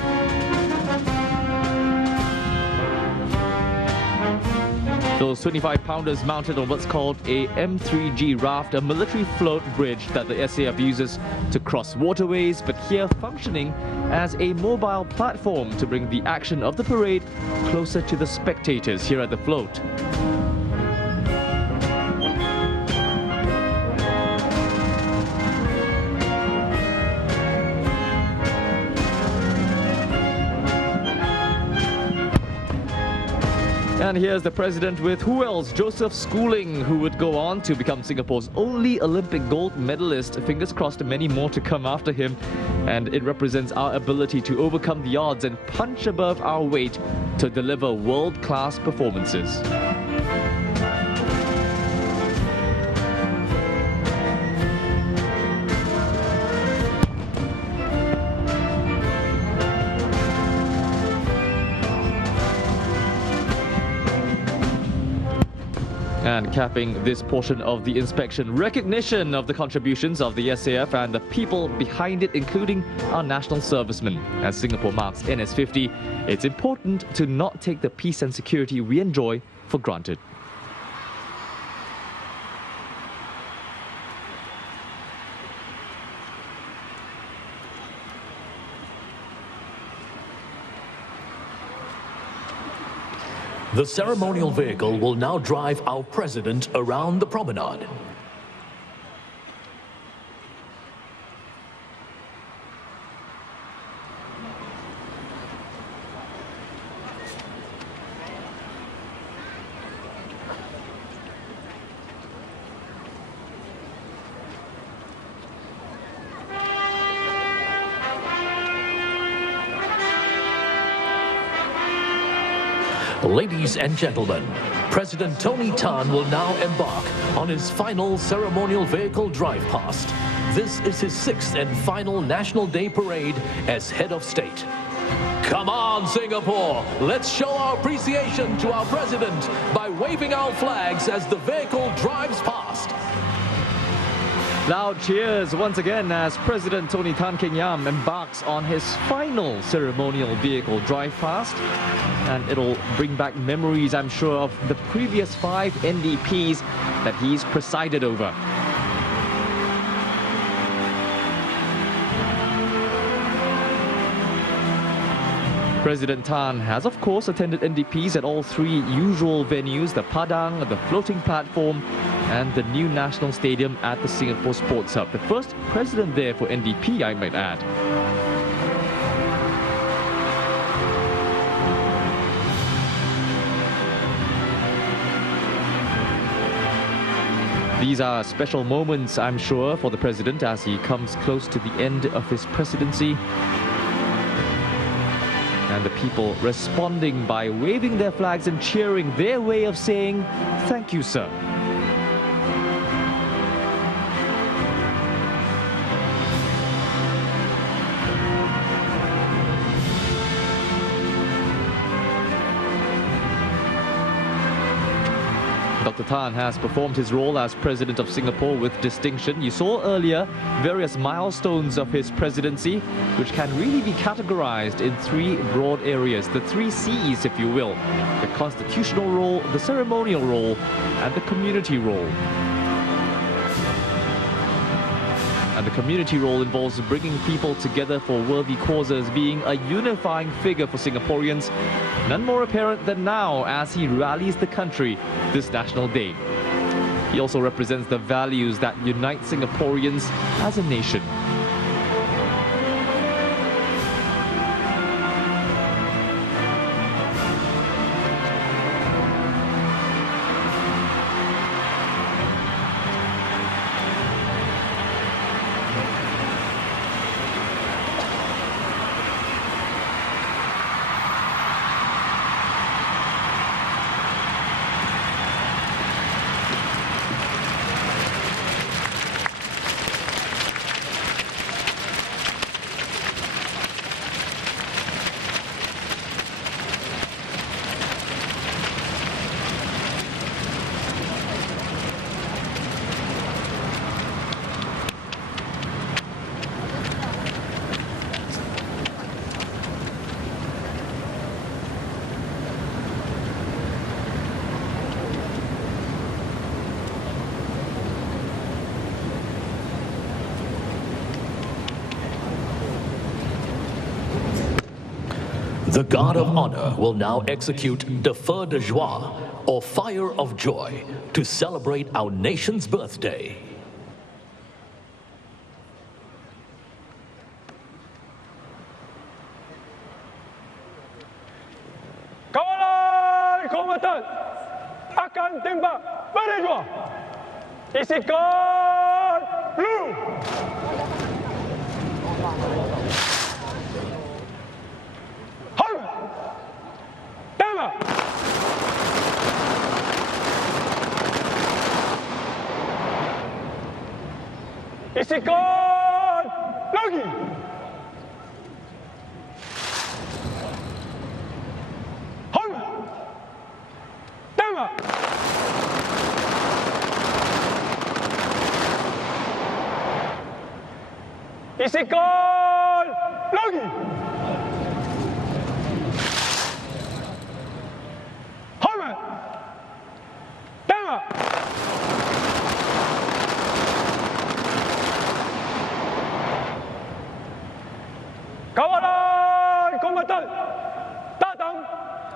Those 25-pounders mounted on what's called a M3G raft, a military float bridge that the SAF uses to cross waterways, but here functioning as a mobile platform to bring the action of the parade closer to the spectators here at the float. And here's the president with who else? Joseph Schooling, who would go on to become Singapore's only Olympic gold medalist. Fingers crossed, many more to come after him. And it represents our ability to overcome the odds and punch above our weight to deliver world-class performances. And capping this portion of the inspection, recognition of the contributions of the SAF and the people behind it, including our national servicemen. As Singapore marks NS50, it's important to not take the peace and security we enjoy for granted. The ceremonial vehicle will now drive our president around the promenade. Ladies and gentlemen, President Tony Tan will now embark on his final ceremonial vehicle drive past. This is his 6th and final National Day parade as head of state. Come on, Singapore! Let's show our appreciation to our president by waving our flags as the vehicle drives past. Loud cheers once again as President Tony Tan Keng Yam embarks on his final ceremonial vehicle drive past. And it'll bring back memories, I'm sure, of the previous 5 NDPs that he's presided over. President Tan has, of course, attended NDPs at all 3 usual venues, the Padang, the floating platform, and the new National Stadium at the Singapore Sports Hub. The first president there for NDP, I might add. These are special moments, I'm sure, for the president as he comes close to the end of his presidency. And the people responding by waving their flags and cheering, their way of saying, "Thank you, sir." Dr. Tan has performed his role as President of Singapore with distinction. You saw earlier various milestones of his presidency, which can really be categorized in 3 broad areas. The 3 C's, if you will. The constitutional role, the ceremonial role, and the community role. And the community role involves bringing people together for worthy causes, being a unifying figure for Singaporeans. None more apparent than now as he rallies the country this National Day. He also represents the values that unite Singaporeans as a nation. The guard of honor will now execute the feu de joie, or fire of joy, to celebrate our nation's birthday. Kawalan kombatan akan tembak berdua. Isikan blue. Hold. Tembak. Isikan lagi. Hold. Tembak. Isikan lagi. Hormat. Tembak. Kawalan kombatan datang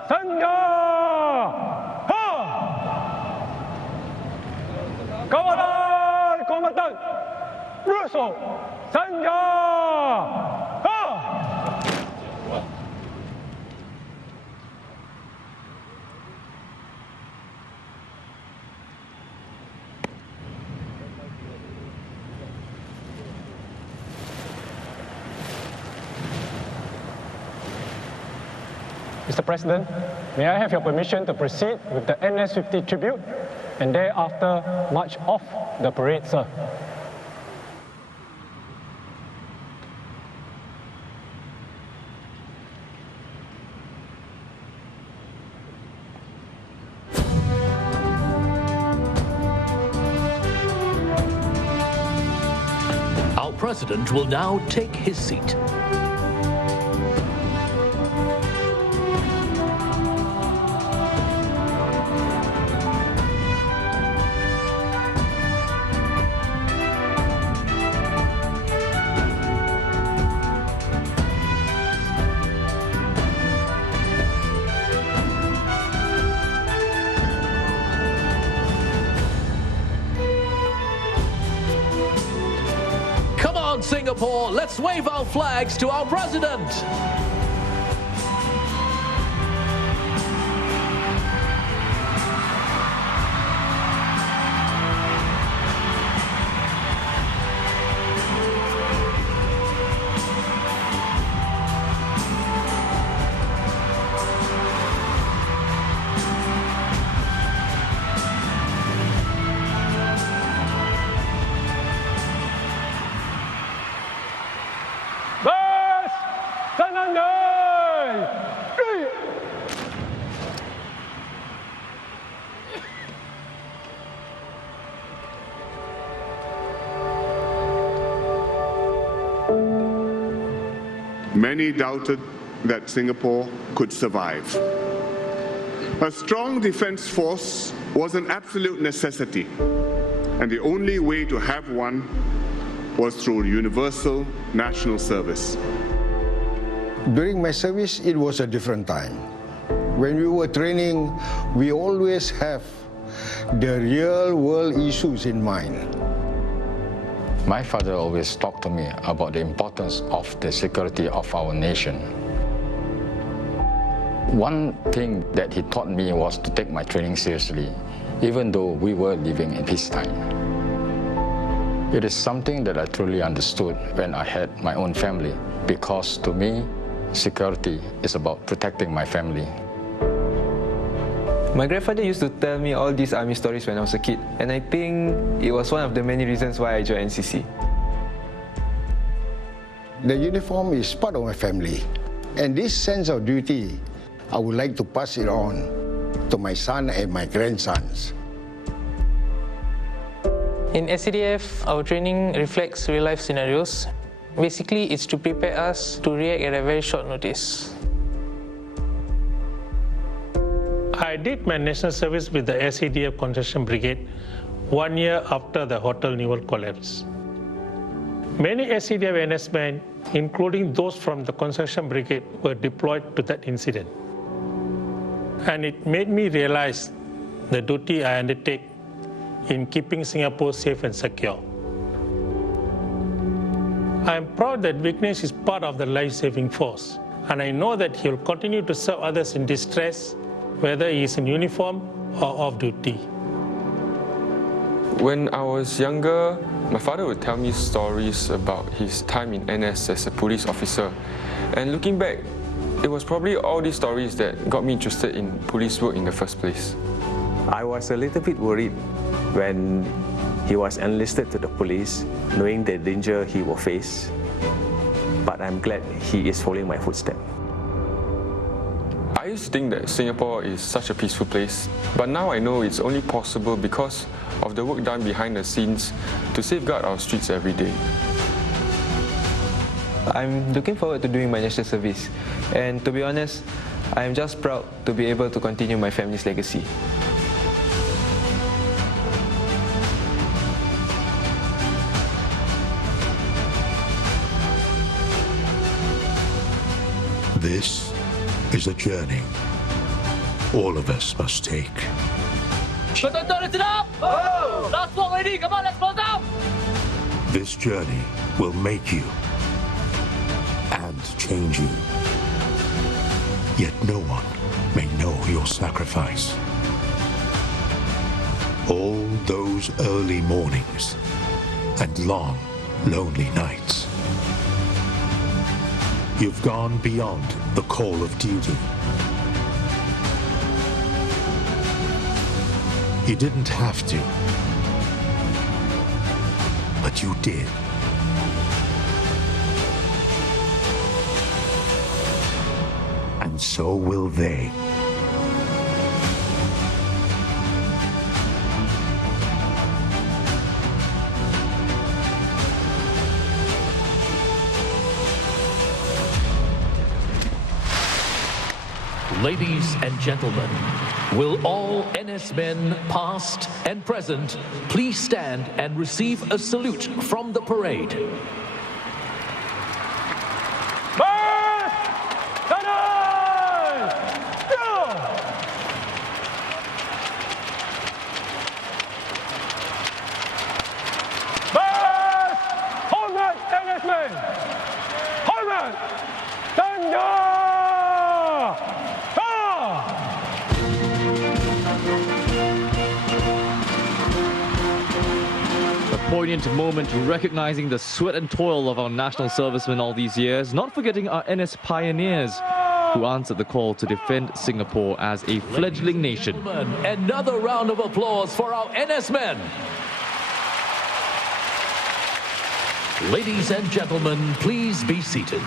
senja. Ha. Kawalan kombatan rusuk senja. Ha. Mr. President, may I have your permission to proceed with the NS-50 tribute and thereafter march off the parade, sir? Our president will now take his seat. Come on, Singapore, let's wave our flags to our president. Bas Sanandai! Many doubted that Singapore could survive. A strong defense force was an absolute necessity, and the only way to have one was through universal national service. During my service, it was a different time. When we were training, we always have the real world issues in mind. My father always talked to me about the importance of the security of our nation. One thing that he taught me was to take my training seriously, even though we were living in peacetime. It is something that I truly understood when I had my own family, because to me, security is about protecting my family. My grandfather used to tell me all these army stories when I was a kid, and I think it was one of the many reasons why I joined NCC. The uniform is part of my family, and this sense of duty, I would like to pass it on to my son and my grandsons. In SCDF, our training reflects real-life scenarios. Basically, it's to prepare us to react at a very short notice. I did my national service with the SCDF Construction Brigade 1 year after the Hotel Newell collapse. Many SCDF NS men including those from the construction brigade, were deployed to that incident. And it made me realize the duty I undertake in keeping Singapore safe and secure. I am proud that Vignesh is part of the life-saving force, and I know that he will continue to serve others in distress, whether he is in uniform or off duty. When I was younger, my father would tell me stories about his time in NS as a police officer. And looking back, it was probably all these stories that got me interested in police work in the first place. I was a little bit worried when he was enlisted to the police, knowing the danger he will face. But I'm glad he is following my footsteps. I used to think that Singapore is such a peaceful place, but now I know it's only possible because of the work done behind the scenes to safeguard our streets every day. I'm looking forward to doing my national service, and to be honest, I'm just proud to be able to continue my family's legacy. This is a journey all of us must take. Listen up! Oh! Last one ready, come on, let's close down! This journey will make you and change you. Yet no one may know your sacrifice. All those early mornings and long, lonely nights. You've gone beyond the call of duty. You didn't have to, but you did. And so will they. Ladies and gentlemen, will all NS men, past and present, please stand and receive a salute from the parade. Poignant moment recognizing the sweat and toil of our national servicemen all these years, not forgetting our NS pioneers who answered the call to defend Singapore as a fledgling nation. Another round of applause for our NS men. Ladies and gentlemen, please be seated.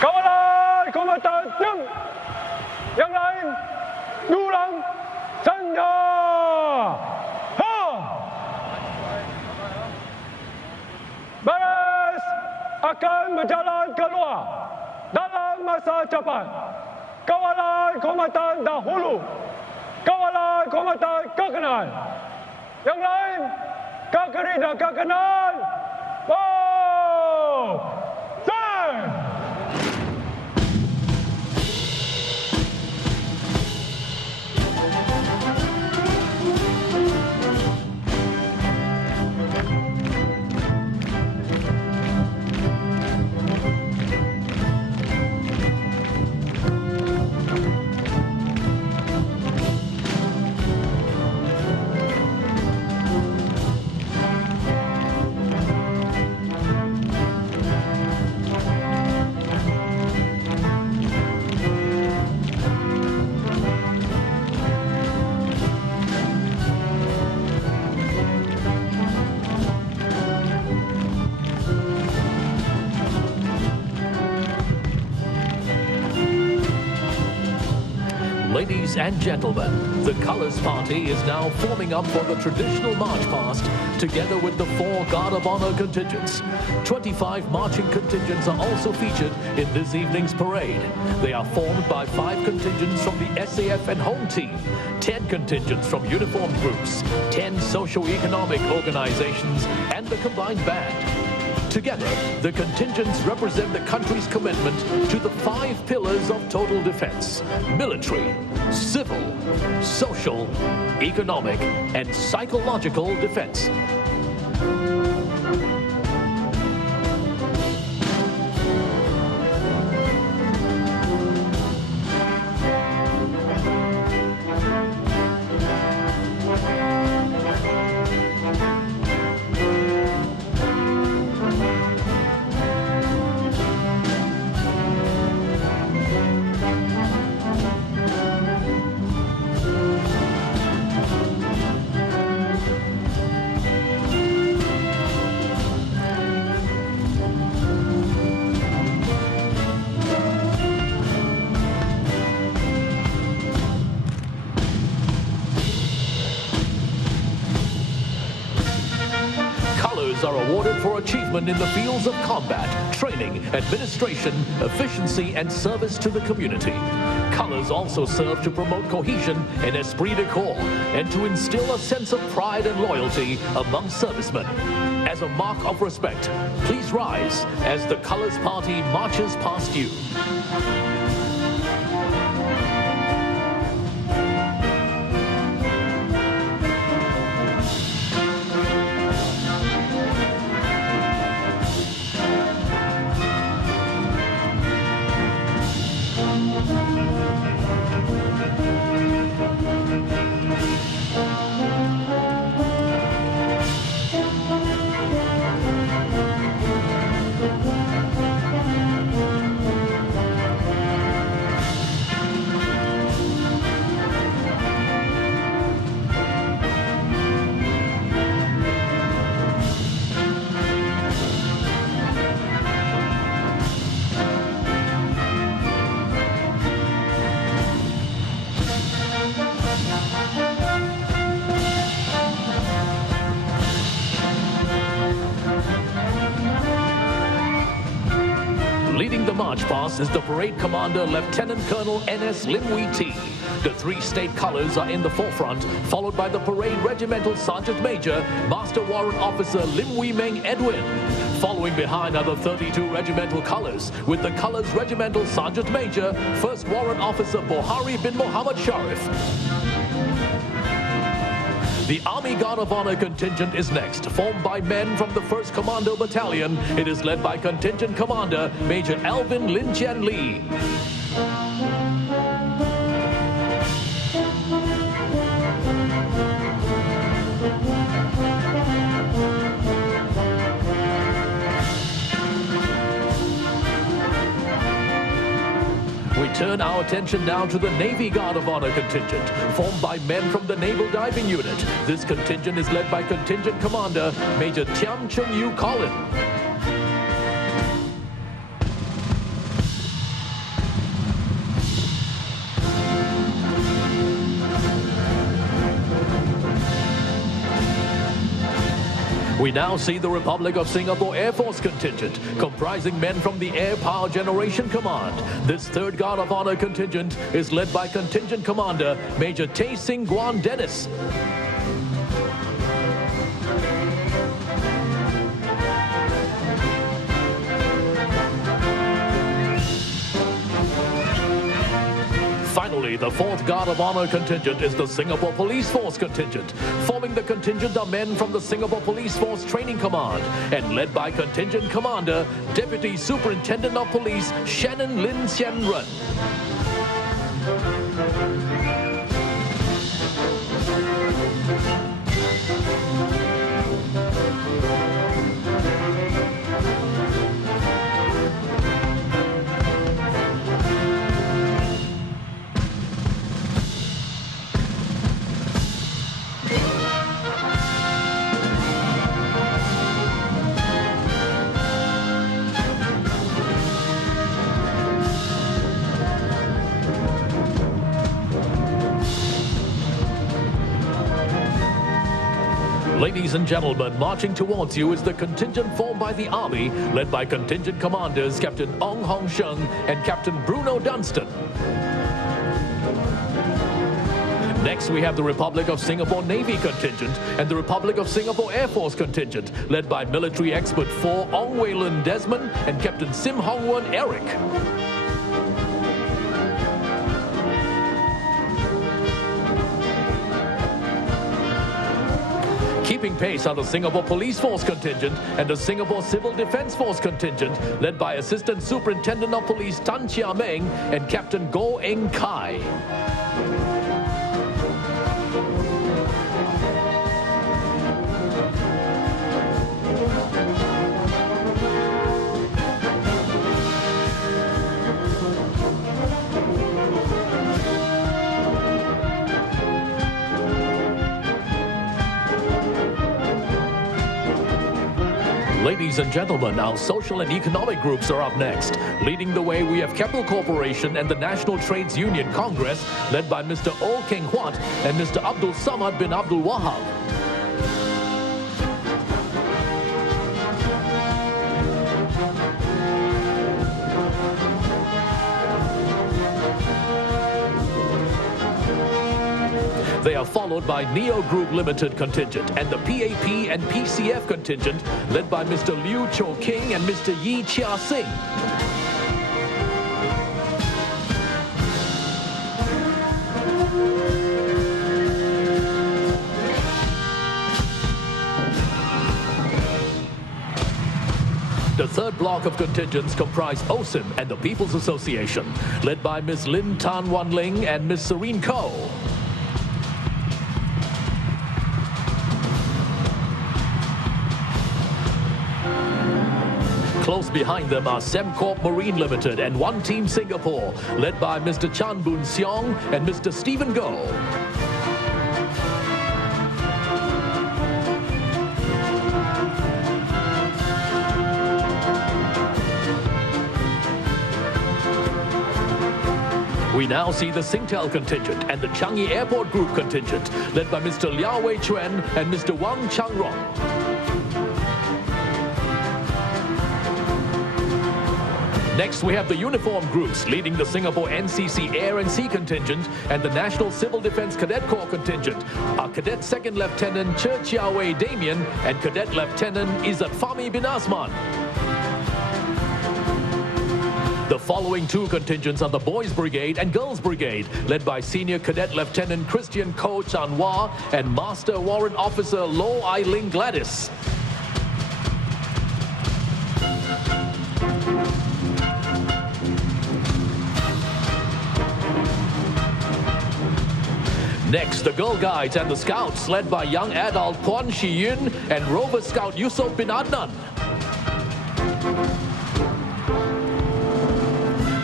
Kawalan Komandan yang lain dulang sanda. Baris akan berjalan keluar dalam masa cepat. Kawalan Komandan dahulu, kawalan Komandan kekenal. Yang lain kak kiri dan kak kanan. Ladies and gentlemen, the Colors Party is now forming up for the traditional march past together with the 4 Guard of Honor contingents. 25 marching contingents are also featured in this evening's parade. They are formed by 5 contingents from the SAF and Home Team, 10 contingents from uniformed groups, 10 socio-economic organizations, and the combined band. Together, the contingents represent the country's commitment to the 5 pillars of total defense: military, civil, social, economic, and psychological defense. Are awarded for achievement in the fields of combat, training, administration, efficiency, and service to the community. Colors also serve to promote cohesion and esprit de corps, and to instill a sense of pride and loyalty among servicemen. As a mark of respect, please rise as the Colors Party marches past you. Leading the march past is the parade commander, Lieutenant Colonel N.S. Lim Wee Tee. The 3 state colors are in the forefront, followed by the parade regimental sergeant major, Master Warrant Officer Lim Wee Meng Edwin. Following behind are the 32 regimental colors, with the colors regimental sergeant major, First Warrant Officer Bohari bin Mohammed Sharif. The Army Guard of Honor contingent is next, formed by men from the 1st Commando Battalion. It is led by Contingent Commander Major Alvin Lin Chian Lee. We turn our attention now to the Navy Guard of Honor contingent, formed by men from the Naval Diving Unit. This contingent is led by Contingent Commander Major Tiam Chung Yu Collin. We now see the Republic of Singapore Air Force contingent, comprising men from the Air Power Generation Command. This 3rd Guard of Honor contingent is led by Contingent Commander Major Tay Sing Guan Dennis. Finally, the 4th Guard of Honor contingent is the Singapore Police Force contingent. Forming the contingent are men from the Singapore Police Force Training Command and led by Contingent Commander, Deputy Superintendent of Police Shannon Lin Xian Ren. Ladies and gentlemen, marching towards you is the contingent formed by the Army, led by contingent commanders Captain Ong Hong Sheng and Captain Bruno Dunstan. Next, we have the Republic of Singapore Navy contingent and the Republic of Singapore Air Force contingent, led by military expert 4 Ong Wei Lun Desmond and Captain Sim Hong Wen Eric. Keeping pace are the Singapore Police Force contingent and the Singapore Civil Defence Force contingent, led by Assistant Superintendent of Police Tan Chia Meng and Captain Goh Eng Kai. Ladies and gentlemen, our social and economic groups are up next. Leading the way, we have Keppel Corporation and the National Trades Union Congress, led by Mr. Oh Keng Huat and Mr. Abdul Samad bin Abdul Wahab. They are followed by Neo Group Limited contingent and the PAP and PCF contingent, led by Mr. Liu Cho King and Mr. Yi Chia Sing. The third block of contingents comprise OSIM and the People's Association, led by Ms. Lin Tan Wan Ling and Ms. Serene Ko. Close behind them are Semcorp Marine Limited and One Team Singapore, led by Mr. Chan Boon Seong and Mr. Stephen Goh. We now see the Singtel contingent and the Changi Airport Group contingent, led by Mr. Liao Wei Chuan and Mr. Wang Changrong. Next, we have the uniform groups leading the Singapore NCC Air and Sea contingent and the National Civil Defence Cadet Corps contingent are Cadet 2nd Lieutenant Che Chia Wei Damien and Cadet Lieutenant Izzat Fahmi bin Asman. The following two contingents are the Boys Brigade and Girls Brigade, led by Senior Cadet Lieutenant Christian Ko Chan Wah and Master Warrant Officer Lo Ai Ling Gladys. Next, the Girl Guides and the Scouts, led by young adult Puan Shi Yun and Rover Scout Yusuf bin Adnan.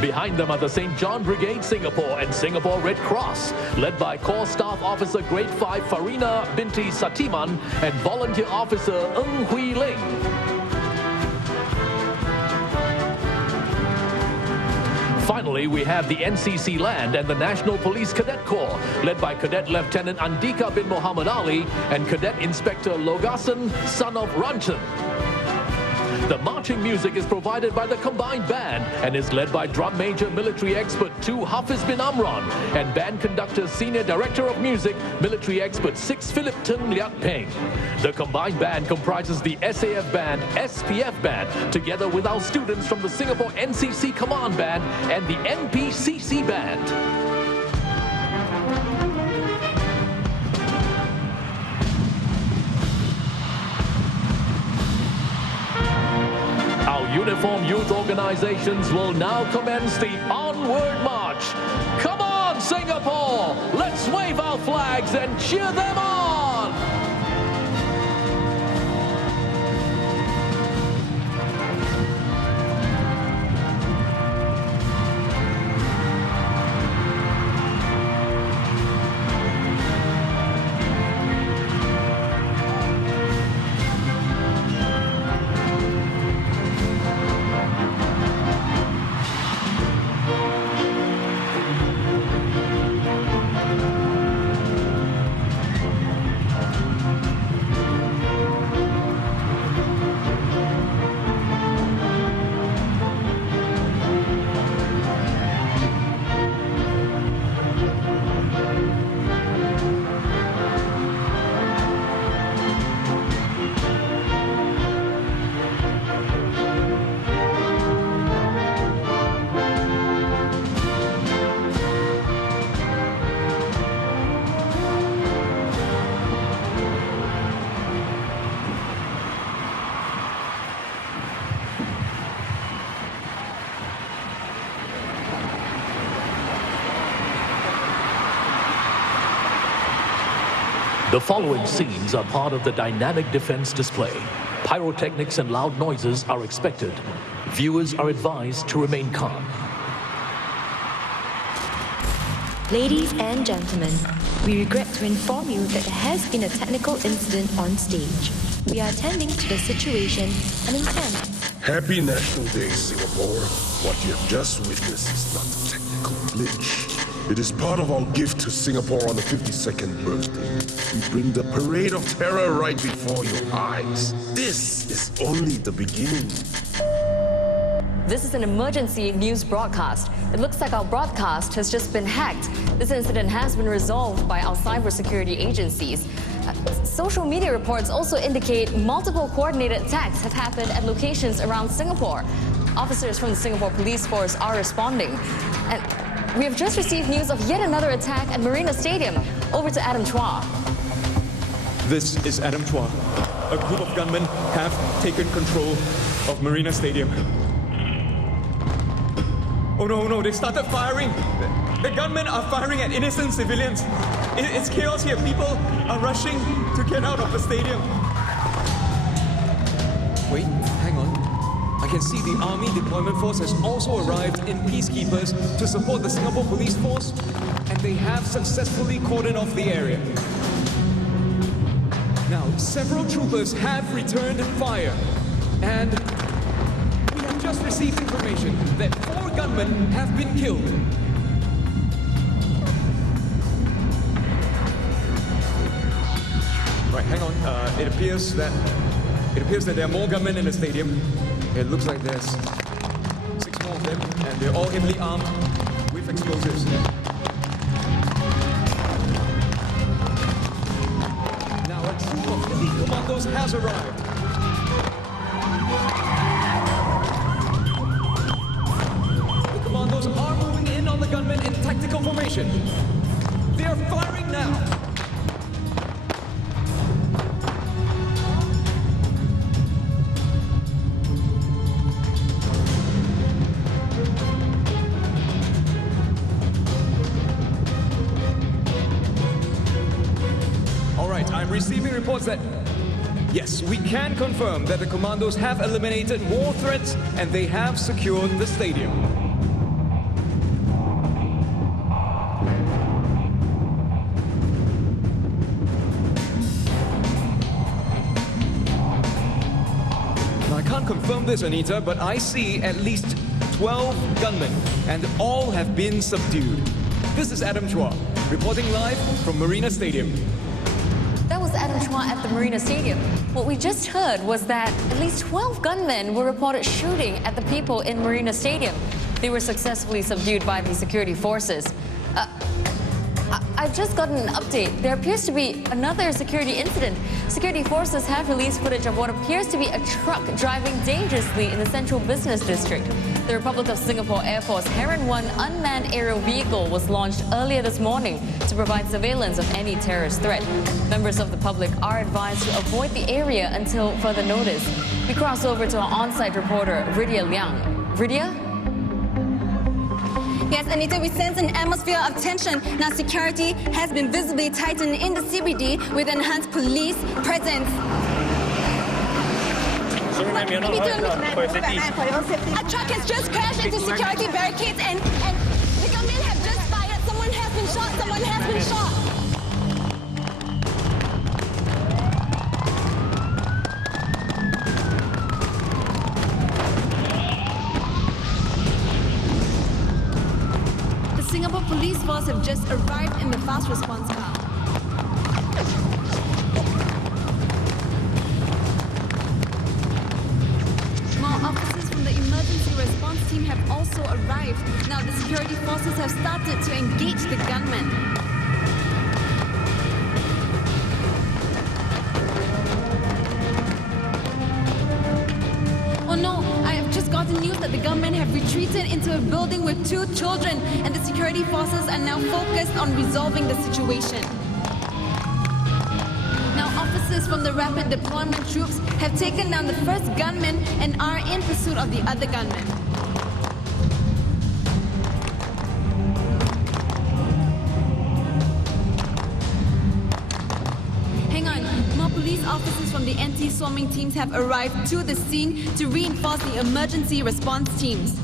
Behind them are the St. John Brigade Singapore and Singapore Red Cross, led by Corps Staff Officer Grade 5 Farina Binti Satiman and Volunteer Officer Ng Hui Ling. Finally, we have the NCC Land and the National Police Cadet Corps, led by Cadet Lieutenant Andika bin Muhammad Ali and Cadet Inspector Logasan, son of Ranchan. The marching music is provided by the Combined Band and is led by Drum Major Military Expert 2 Hafiz bin Amran and Band Conductor Senior Director of Music Military Expert 6 Philip Tun Liat Peng. The Combined Band comprises the SAF Band, SPF Band, together with our students from the Singapore NCC Command Band and the NPCC Band. Uniform youth organizations will now commence the Onward March. Come on, Singapore! Let's wave our flags and cheer them on! The following scenes are part of the dynamic defense display. Pyrotechnics and loud noises are expected. Viewers are advised to remain calm. Ladies and gentlemen, we regret to inform you that there has been a technical incident on stage. We are attending to the situation and intend. Happy National Day, Singapore. What you have just witnessed is not a technical glitch. It is part of our gift to Singapore on the 52nd birthday. We bring the parade of terror right before your eyes. This is only the beginning. This is an emergency news broadcast. It looks like our broadcast has just been hacked. This incident has been resolved by our cybersecurity agencies. Social media reports also indicate multiple coordinated attacks have happened at locations around Singapore. Officers from the Singapore Police Force are responding. And we have just received news of yet another attack at Marina Stadium. Over to Adam Chua. This is Adam Chua. A group of gunmen have taken control of Marina Stadium. Oh no, they started firing. The gunmen are firing at innocent civilians. It's chaos here. People are rushing to get out of the stadium. Wait, hang on. I can see the Army Deployment Force has also arrived in peacekeepers to support the Singapore Police Force, and they have successfully cordoned off the area. Now, several troopers have returned fire, and we have just received information that 4 gunmen have been killed. Right, hang on. It appears that there are more gunmen in the stadium. It looks like there's 6 more of them, and they're all heavily armed with explosives. Now a troop of elite commandos has arrived. The commandos are moving in on the gunmen in tactical formation. They are firing now. Receiving reports that, yes, we can confirm that the commandos have eliminated more threats and they have secured the stadium. Now, I can't confirm this, Anita, but I see at least 12 gunmen and all have been subdued. This is Adam Chua, reporting live from Marina Stadium. That was Adam Chua at the Marina Stadium. What we just heard was that at least 12 gunmen were reported shooting at the people in Marina Stadium. They were successfully subdued by the security forces. I've just gotten an update. There appears to be another security incident. Security forces have released footage of what appears to be a truck driving dangerously in the central business district. The Republic of Singapore Air Force Heron 1 unmanned aerial vehicle was launched earlier this morning to provide surveillance of any terrorist threat. Members of the public are advised to avoid the area until further notice. We cross over to our on-site reporter, Ridia Liang. Ridia? Yes, Anita, we sense an atmosphere of tension. Now, security has been visibly tightened in the CBD with enhanced police presence. A truck has just crashed into security barricades and the gunmen have just fired. Someone has been shot. Someone has been shot. Singapore Police Force have just arrived in the fast response car. More officers from the emergency response team have also arrived. Now the security forces have started to engage the gunmen. Oh no, I have just gotten news that the gunmen have retreated into a building with 2 children and the security forces are now focused on resolving the situation. Now officers from the rapid deployment troops have taken down the first gunman and are in pursuit of the other gunmen. police officers from the anti-swarming teams have arrived to the scene to reinforce the emergency response teams.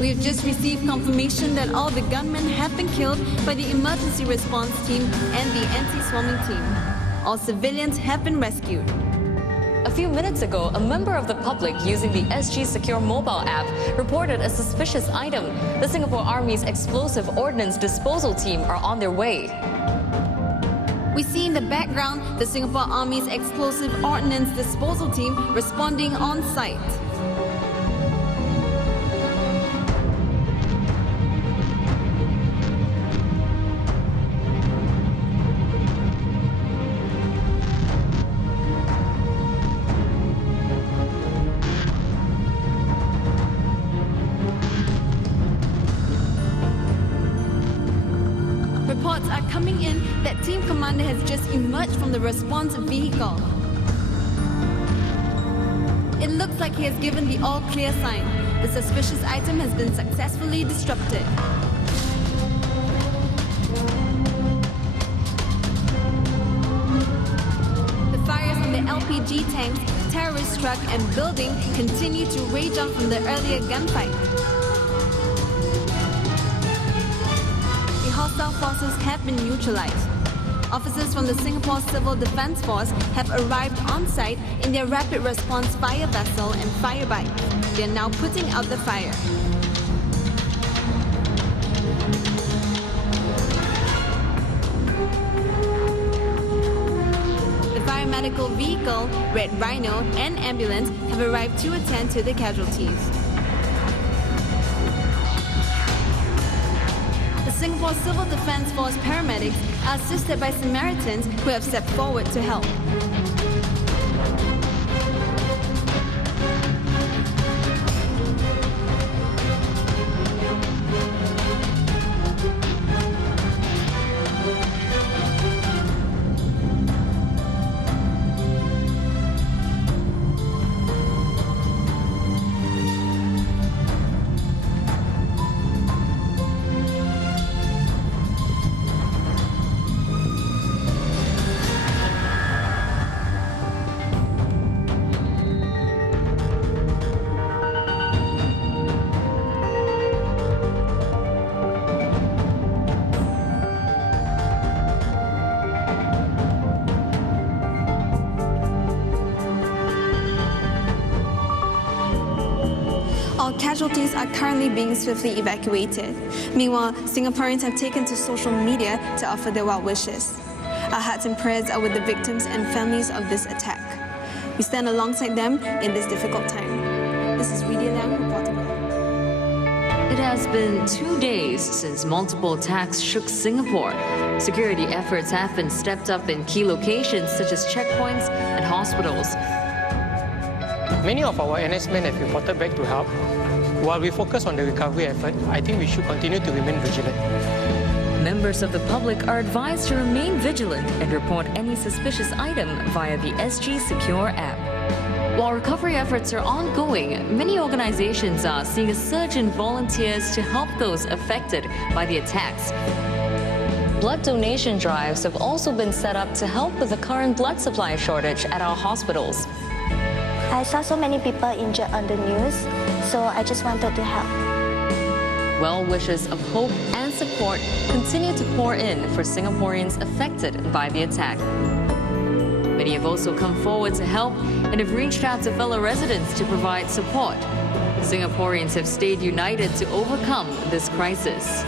We have just received confirmation that all the gunmen have been killed by the emergency response team and the anti-swarming team. All civilians have been rescued. A few minutes ago, a member of the public using the SG Secure mobile app reported a suspicious item. The Singapore Army's explosive ordnance disposal team are on their way. We see in the background the Singapore Army's explosive ordnance disposal team responding on site. Reports are coming in that team commander has just emerged from the response vehicle. It looks like he has given the all-clear sign. The suspicious item has been successfully disrupted. The fires on the LPG tanks, terrorist truck and building continue to rage on from the earlier gunfight. Hostile forces have been neutralized. Officers from the Singapore Civil Defence Force have arrived on site in their rapid response fire vessel and fire bike. They are now putting out the fire. The fire medical vehicle, Red Rhino and ambulance have arrived to attend to the casualties. Singapore Civil Defence Force paramedics are assisted by Samaritans who have stepped forward to help. All casualties are currently being swiftly evacuated. Meanwhile, Singaporeans have taken to social media to offer their well wishes. Our hearts and prayers are with the victims and families of this attack. We stand alongside them in this difficult time. This is Ridia Liang reporting. It has been 2 days since multiple attacks shook Singapore. Security efforts have been stepped up in key locations such as checkpoints and hospitals. Many of our NS men have reported back to help. While we focus on the recovery effort, I think we should continue to remain vigilant. Members of the public are advised to remain vigilant and report any suspicious item via the SG Secure app. While recovery efforts are ongoing, many organizations are seeing a surge in volunteers to help those affected by the attacks. Blood donation drives have also been set up to help with the current blood supply shortage at our hospitals. I saw so many people injured on the news, so I just wanted to help. Well wishes of hope and support continue to pour in for Singaporeans affected by the attack. Many have also come forward to help and have reached out to fellow residents to provide support. Singaporeans have stayed united to overcome this crisis.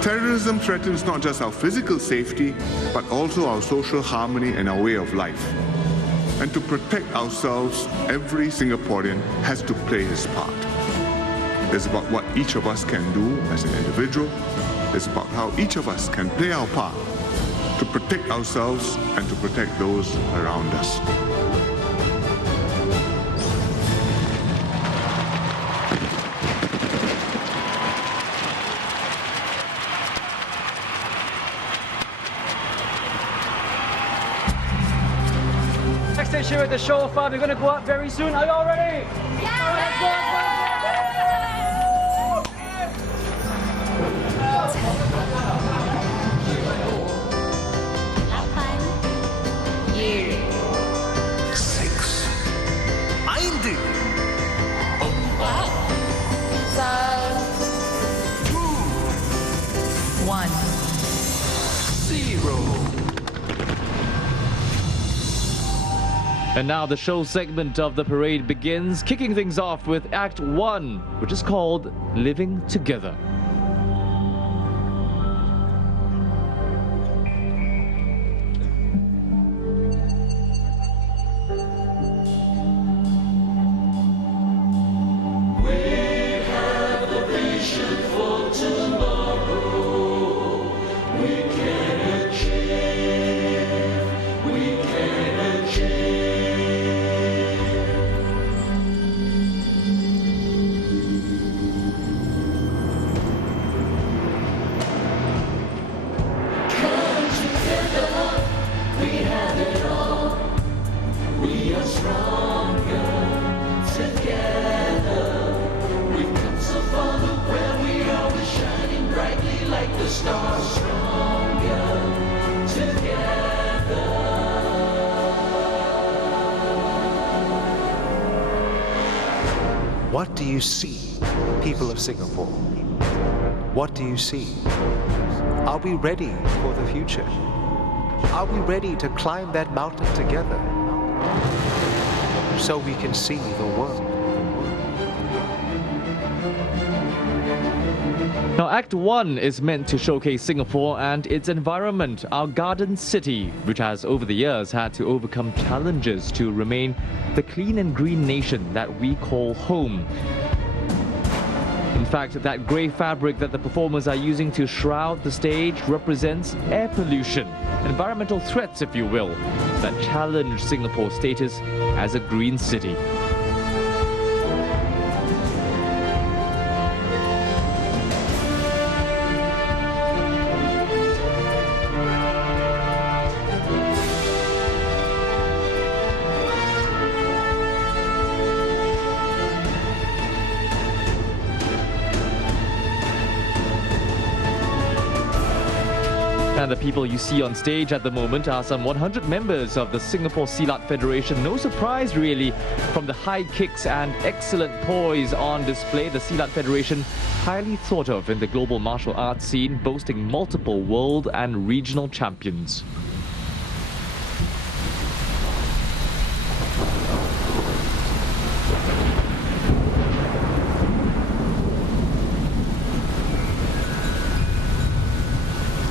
Terrorism threatens not just our physical safety, but also our social harmony and our way of life. And to protect ourselves, every Singaporean has to play his part. It's about what each of us can do as an individual. It's about how each of us can play our part to to protect ourselves and to protect those around us. Next stage here at the show of fun. We're going to go up very soon. Are you all ready? And now the show segment of the parade begins, kicking things off with Act 1, which is called Living Together. What do you see, people of Singapore? What do you see? Are we ready for the future? Are we ready to climb that mountain together so we can see the world? Now, Act 1 is meant to showcase Singapore and its environment, our garden city, which has over the years had to overcome challenges to remain the clean and green nation that we call home. In fact, that grey fabric that the performers are using to shroud the stage represents air pollution, environmental threats, if you will, that challenge Singapore's status as a green city. And the people you see on stage at the moment are some 100 members of the Singapore Silat Federation. No surprise, really, from the high kicks and excellent poise on display. The Silat Federation, highly thought of in the global martial arts scene, boasting multiple world and regional champions.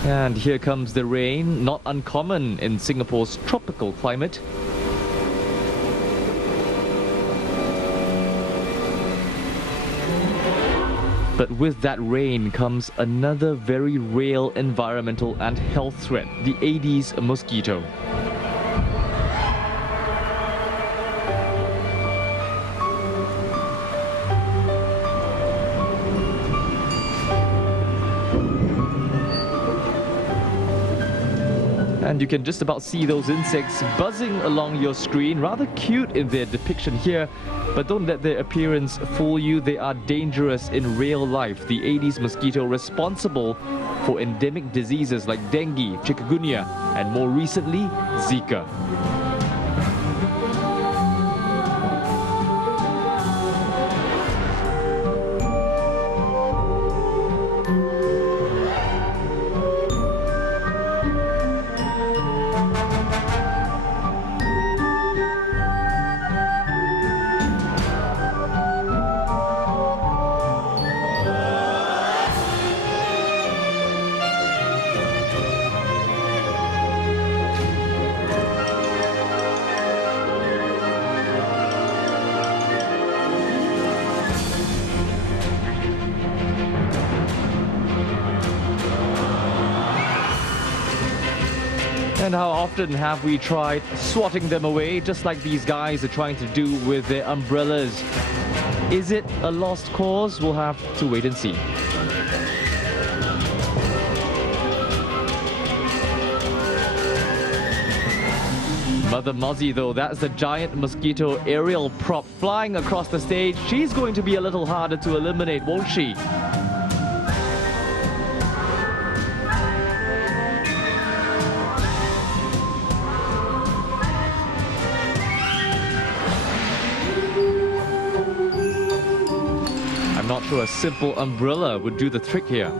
And here comes the rain, not uncommon in Singapore's tropical climate. But with that rain comes another very real environmental and health threat, the Aedes mosquito. And you can just about see those insects buzzing along your screen. Rather cute in their depiction here, but don't let their appearance fool you. They are dangerous in real life. The Aedes mosquito responsible for endemic diseases like dengue, chikungunya, and more recently, Zika. And how often have we tried swatting them away, just like these guys are trying to do with their umbrellas? Is it a lost cause? We'll have to wait and see. Mother Mozzie, though, that's the giant mosquito aerial prop flying across the stage. She's going to be a little harder to eliminate, won't she? I'm not sure a simple umbrella would do the trick here.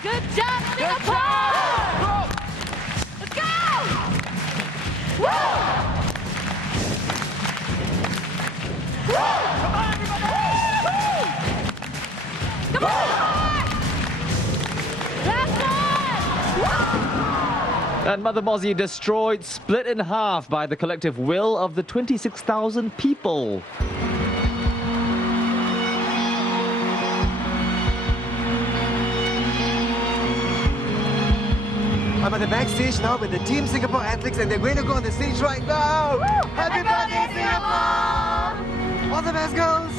Good job, Singapore! Let's go! Woo! Woo! Come on, everybody! Come on! Last one! And Mother Mozzie destroyed, split in half by the collective will of the 26,000 people. I'm at the backstage now with the Team Singapore athletes and they're going to go on the stage right now. Woo! Happy birthday, Singapore! All the best, girls!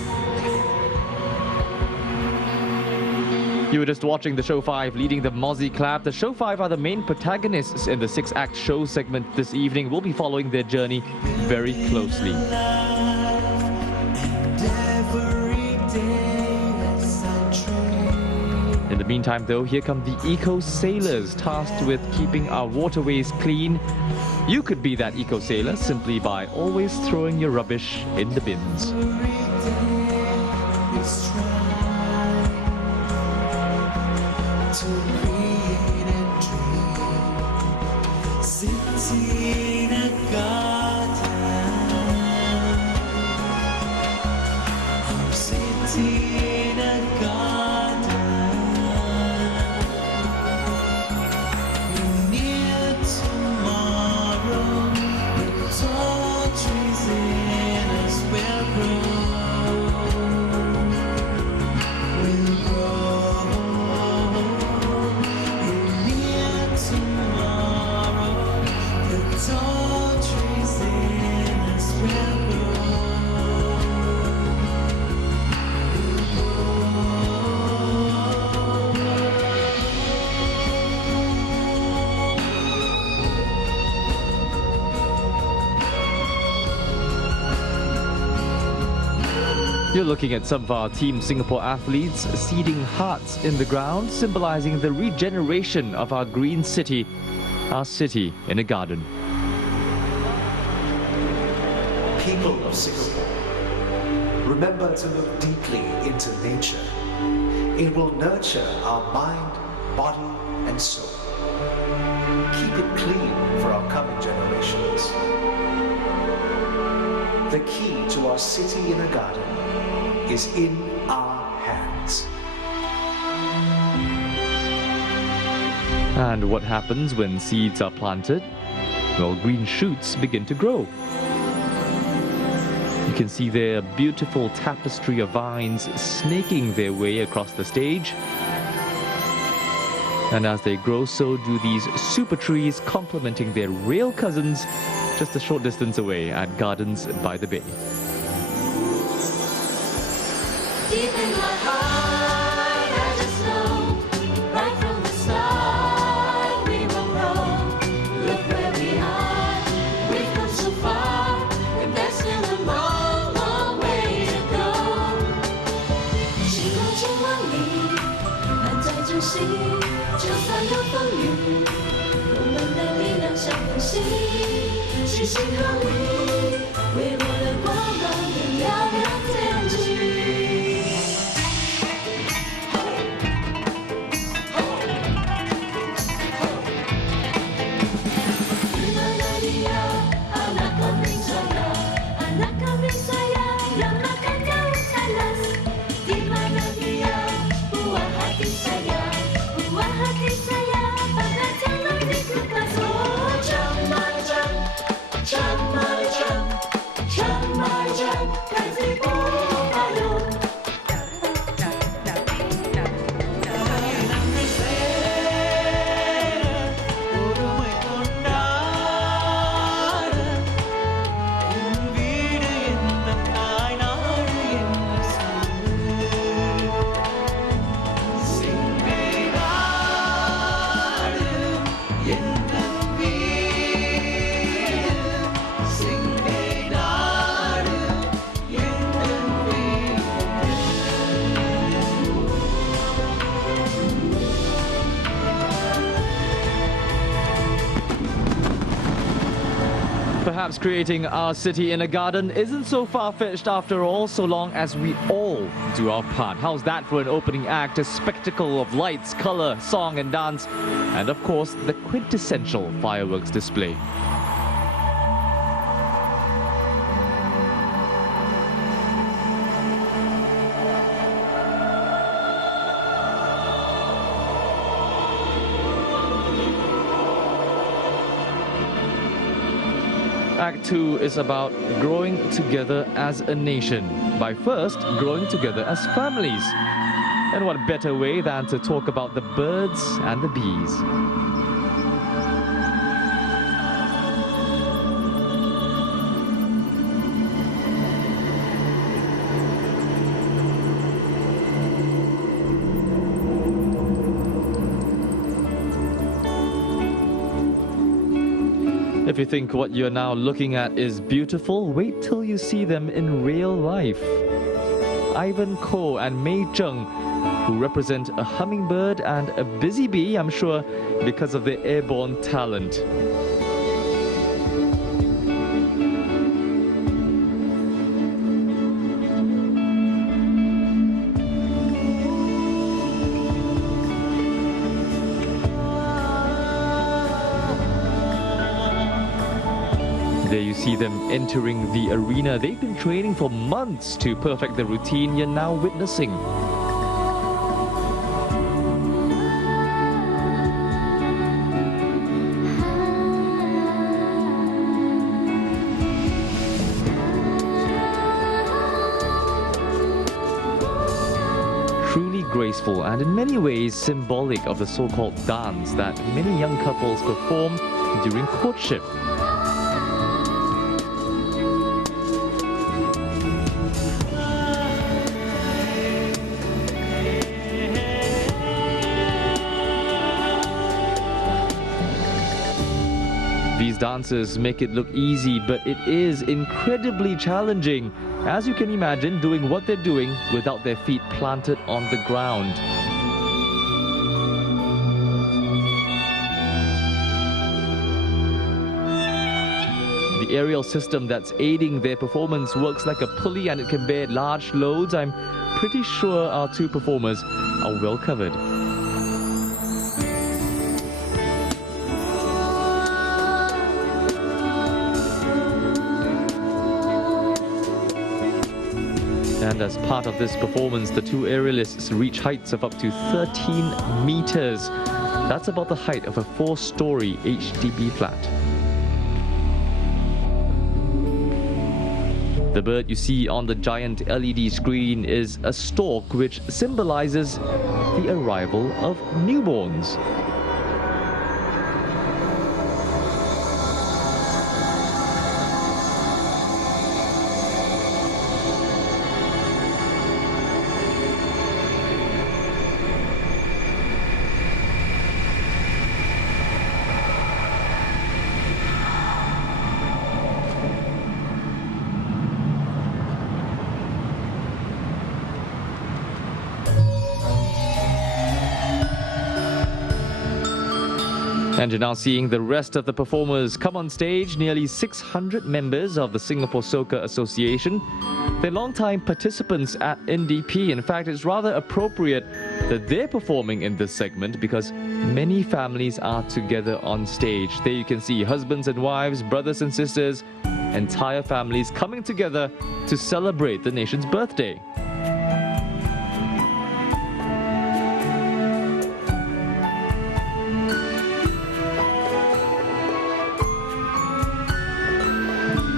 You were just watching the Show 5 leading the Mozzie Clap. The Show 5 are the main protagonists in the 6-act show segment this evening. We'll be following their journey very closely. In the meantime, though, here come the eco-sailors tasked with keeping our waterways clean. You could be that eco-sailor simply by always throwing your rubbish in the bins. You're looking at some of our Team Singapore athletes seeding hearts in the ground, symbolizing the regeneration of our green city, our city in a garden. People of Singapore, remember to look deeply into nature. It will nurture our mind, body, and soul. Keep it clean for our coming generations. The key to our city in a garden is in our hands. And what happens when seeds are planted? Well, green shoots begin to grow. You can see there a beautiful tapestry of vines snaking their way across the stage. And as they grow, so do these super trees complementing their real cousins just a short distance away at Gardens by the Bay. Deep in my heart, I just know, right from the start, we will grow. Look where we are, we've come so far, and there's still a long, long way to go. 心中千万里，难再珍惜，就算有风雨。心合力，为我的光芒更亮亮天际。Anak kambing saya yang makan daun talas. Di mana dia, buah hati saya, bagai telur di kulkas. Oh, Cang-Mai-Cang, Cang-Mai-Cang, Cang-Mai-Cang, kasih buah Perhaps creating our city in a garden isn't so far-fetched after all, so long as we all do our part. How's that for an opening act? A spectacle of lights, colour, song and dance, and of course the quintessential fireworks display. Act 2 is about growing together as a nation, by first growing together as families. And what better way than to talk about the birds and the bees. If you think what you're now looking at is beautiful, wait till you see them in real life. Ivan Ko and Mei Zheng, who represent a hummingbird and a busy bee, I'm sure, because of their airborne talent. There you see them entering the arena. They've been training for months to perfect the routine you're now witnessing. Truly graceful and in many ways symbolic of the so-called dance that many young couples perform during courtship. These dances make it look easy, but it is incredibly challenging, as you can imagine, doing what they're doing without their feet planted on the ground. The aerial system that's aiding their performance works like a pulley and it can bear large loads. I'm pretty sure our two performers are well covered. And as part of this performance, the two aerialists reach heights of up to 13 meters. That's about the height of a 4-story HDB flat. The bird you see on the giant LED screen is a stork, which symbolizes the arrival of newborns. And you're now seeing the rest of the performers come on stage, nearly 600 members of the Singapore Soca Association. They're long-time participants at NDP. In fact, it's rather appropriate that they're performing in this segment because many families are together on stage. There you can see husbands and wives, brothers and sisters, entire families coming together to celebrate the nation's birthday.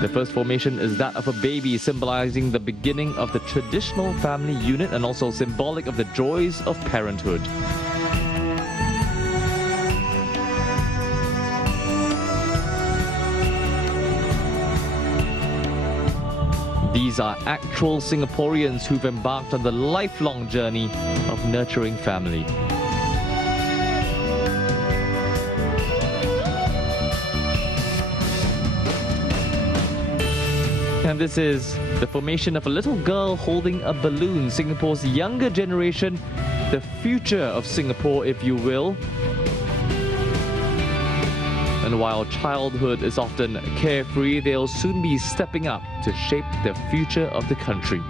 The first formation is that of a baby, symbolizing the beginning of the traditional family unit and also symbolic of the joys of parenthood. These are actual Singaporeans who've embarked on the lifelong journey of nurturing family. And this is the formation of a little girl holding a balloon, Singapore's younger generation, the future of Singapore, if you will. And while childhood is often carefree, they'll soon be stepping up to shape the future of the country.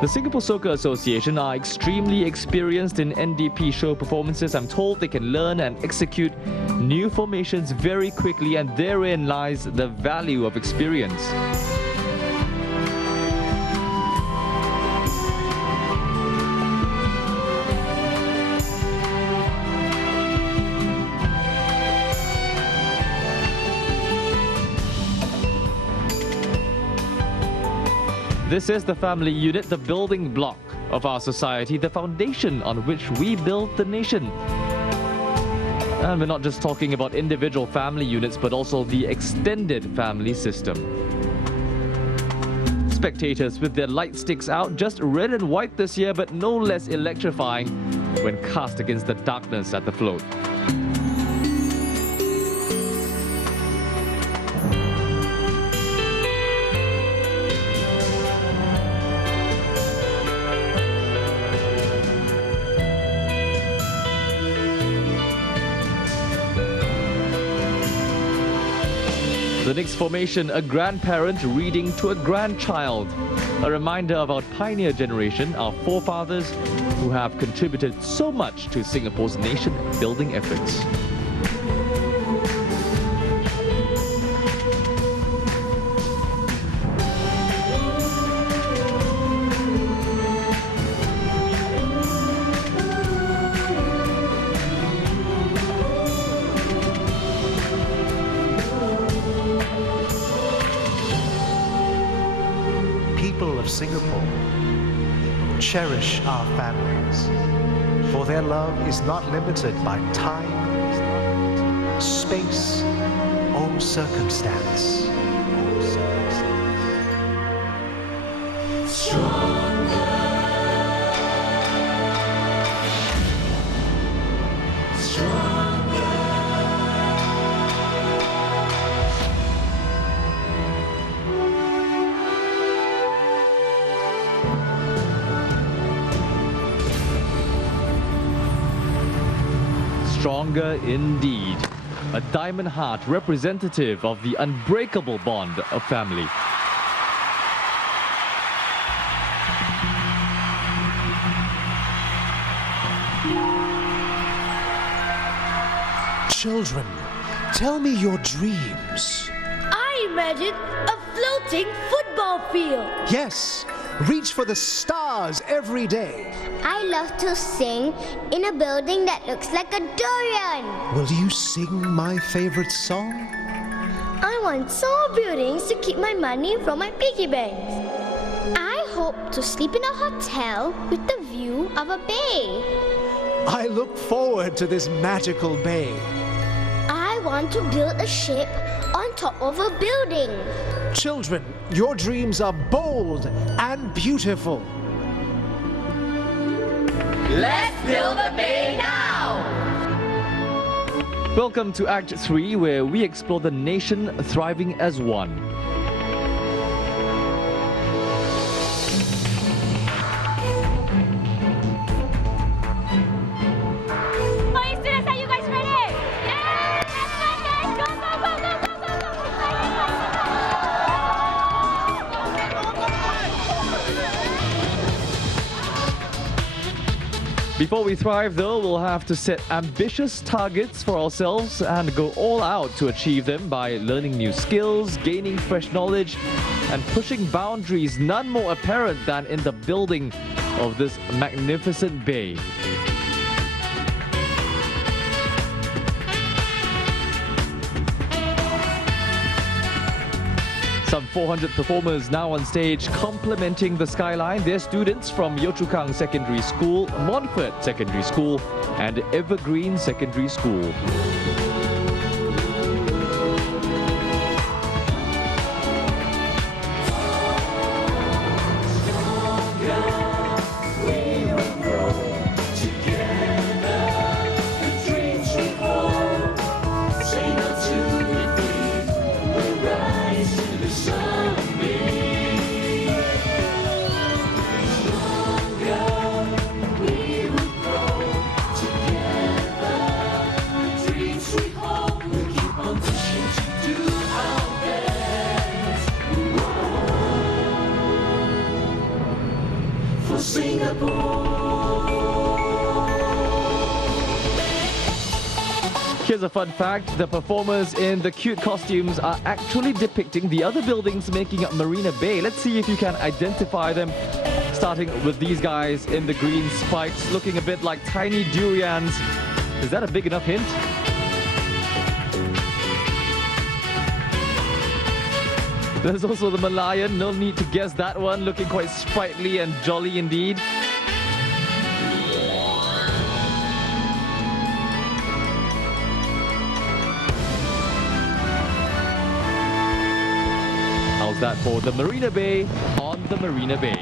The Singapore Soca Association are extremely experienced in NDP show performances. I'm told they can learn and execute new formations very quickly, and therein lies the value of experience. This is the family unit, the building block of our society, the foundation on which we build the nation. And we're not just talking about individual family units, but also the extended family system. Spectators with their light sticks out, just red and white this year, but no less electrifying when cast against the darkness at the float. The next formation, a grandparent reading to a grandchild. A reminder of our pioneer generation, our forefathers, who have contributed so much to Singapore's nation-building efforts. People of Singapore, cherish our families, for their love is not limited by time, space, or circumstance. Stronger indeed. A diamond heart representative of the unbreakable bond of family. Children, tell me your dreams. I imagine a floating football field. Yes, reach for the stars every day. I love to sing in a building that looks like a durian. Will you sing my favorite song? I want tall buildings to keep my money from my piggy banks. I hope to sleep in a hotel with the view of a bay. I look forward to this magical bay. I want to build a ship on top of a building. Children, your dreams are bold and beautiful. Let's build a bay now! Welcome to Act 3, where we explore the nation thriving as one. Students, are you guys ready? Yeah! Let's go, guys! Go, go, go, go, go, go, go! Before we thrive, though, we'll have to set ambitious targets for ourselves and go all out to achieve them by learning new skills, gaining fresh knowledge, and pushing boundaries none more apparent than in the building of this magnificent bay. Some 400 performers now on stage complementing the skyline. They're students from Yio Chu Kang Secondary School, Montfort Secondary School and Evergreen Secondary School. Here's a fun fact, the performers in the cute costumes are actually depicting the other buildings making up Marina Bay. Let's see if you can identify them, starting with these guys in the green spikes, looking a bit like tiny durians. Is that a big enough hint? There's also the Malayan, no need to guess that one, looking quite sprightly and jolly indeed. How's that for the Marina Bay on the Marina Bay?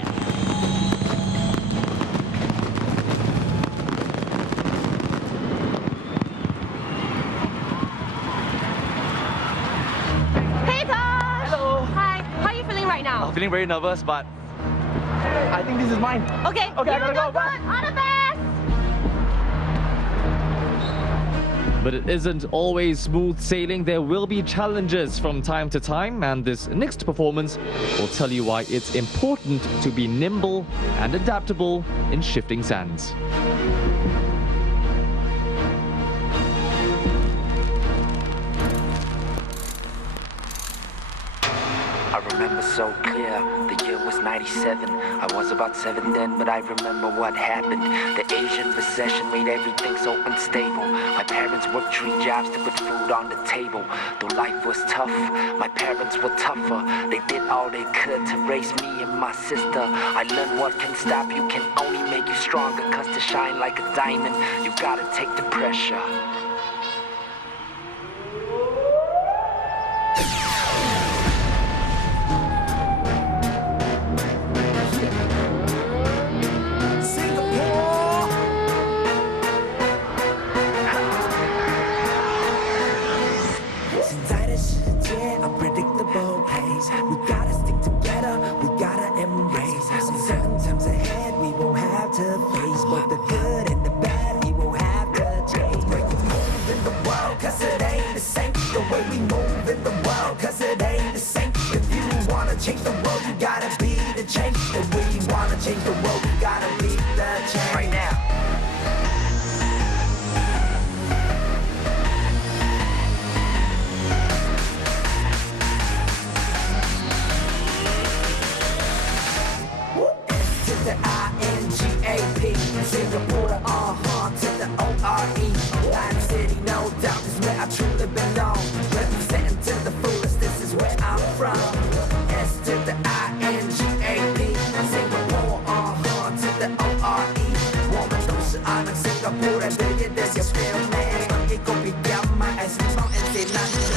Hey, Tosh! Hello! Hi, how are you feeling right now? I'm feeling very nervous, but I think this is mine. Okay, Okay, I gotta go. Good. All the best! But it isn't always smooth sailing. There will be challenges from time to time, and this next performance will tell you why it's important to be nimble and adaptable in shifting sands. I remember so clear, the year was 97. I was about 7 then, but I remember what happened. The Asian recession made everything so unstable. My parents worked 3 jobs to put food on the table. Though life was tough, my parents were tougher. They did all they could to raise me and my sister. I learned what can stop you can only make you stronger. Cause to shine like a diamond, you gotta take the pressure. We gotta stick together, we gotta embrace. Certain times ahead we won't have to face, but the good and the bad we won't have to change. Way we move in the world, cause it ain't the same. The way we move in the world, cause it ain't the same. If you wanna change the world, you gotta be the change. If we wanna change the world, we gotta be the change. Right now. The I-N-G-A-P, Singapore, to the O-R-E. Lion City, no doubt, is where I truly belong. Representing to the fullest, this is where I'm from. S to the I-N-G-A-P, Singapore, to the O-R-E. Woman, no, I'm in Singapore, and baby, this is real man. It gon' be down my ass, and say nothing.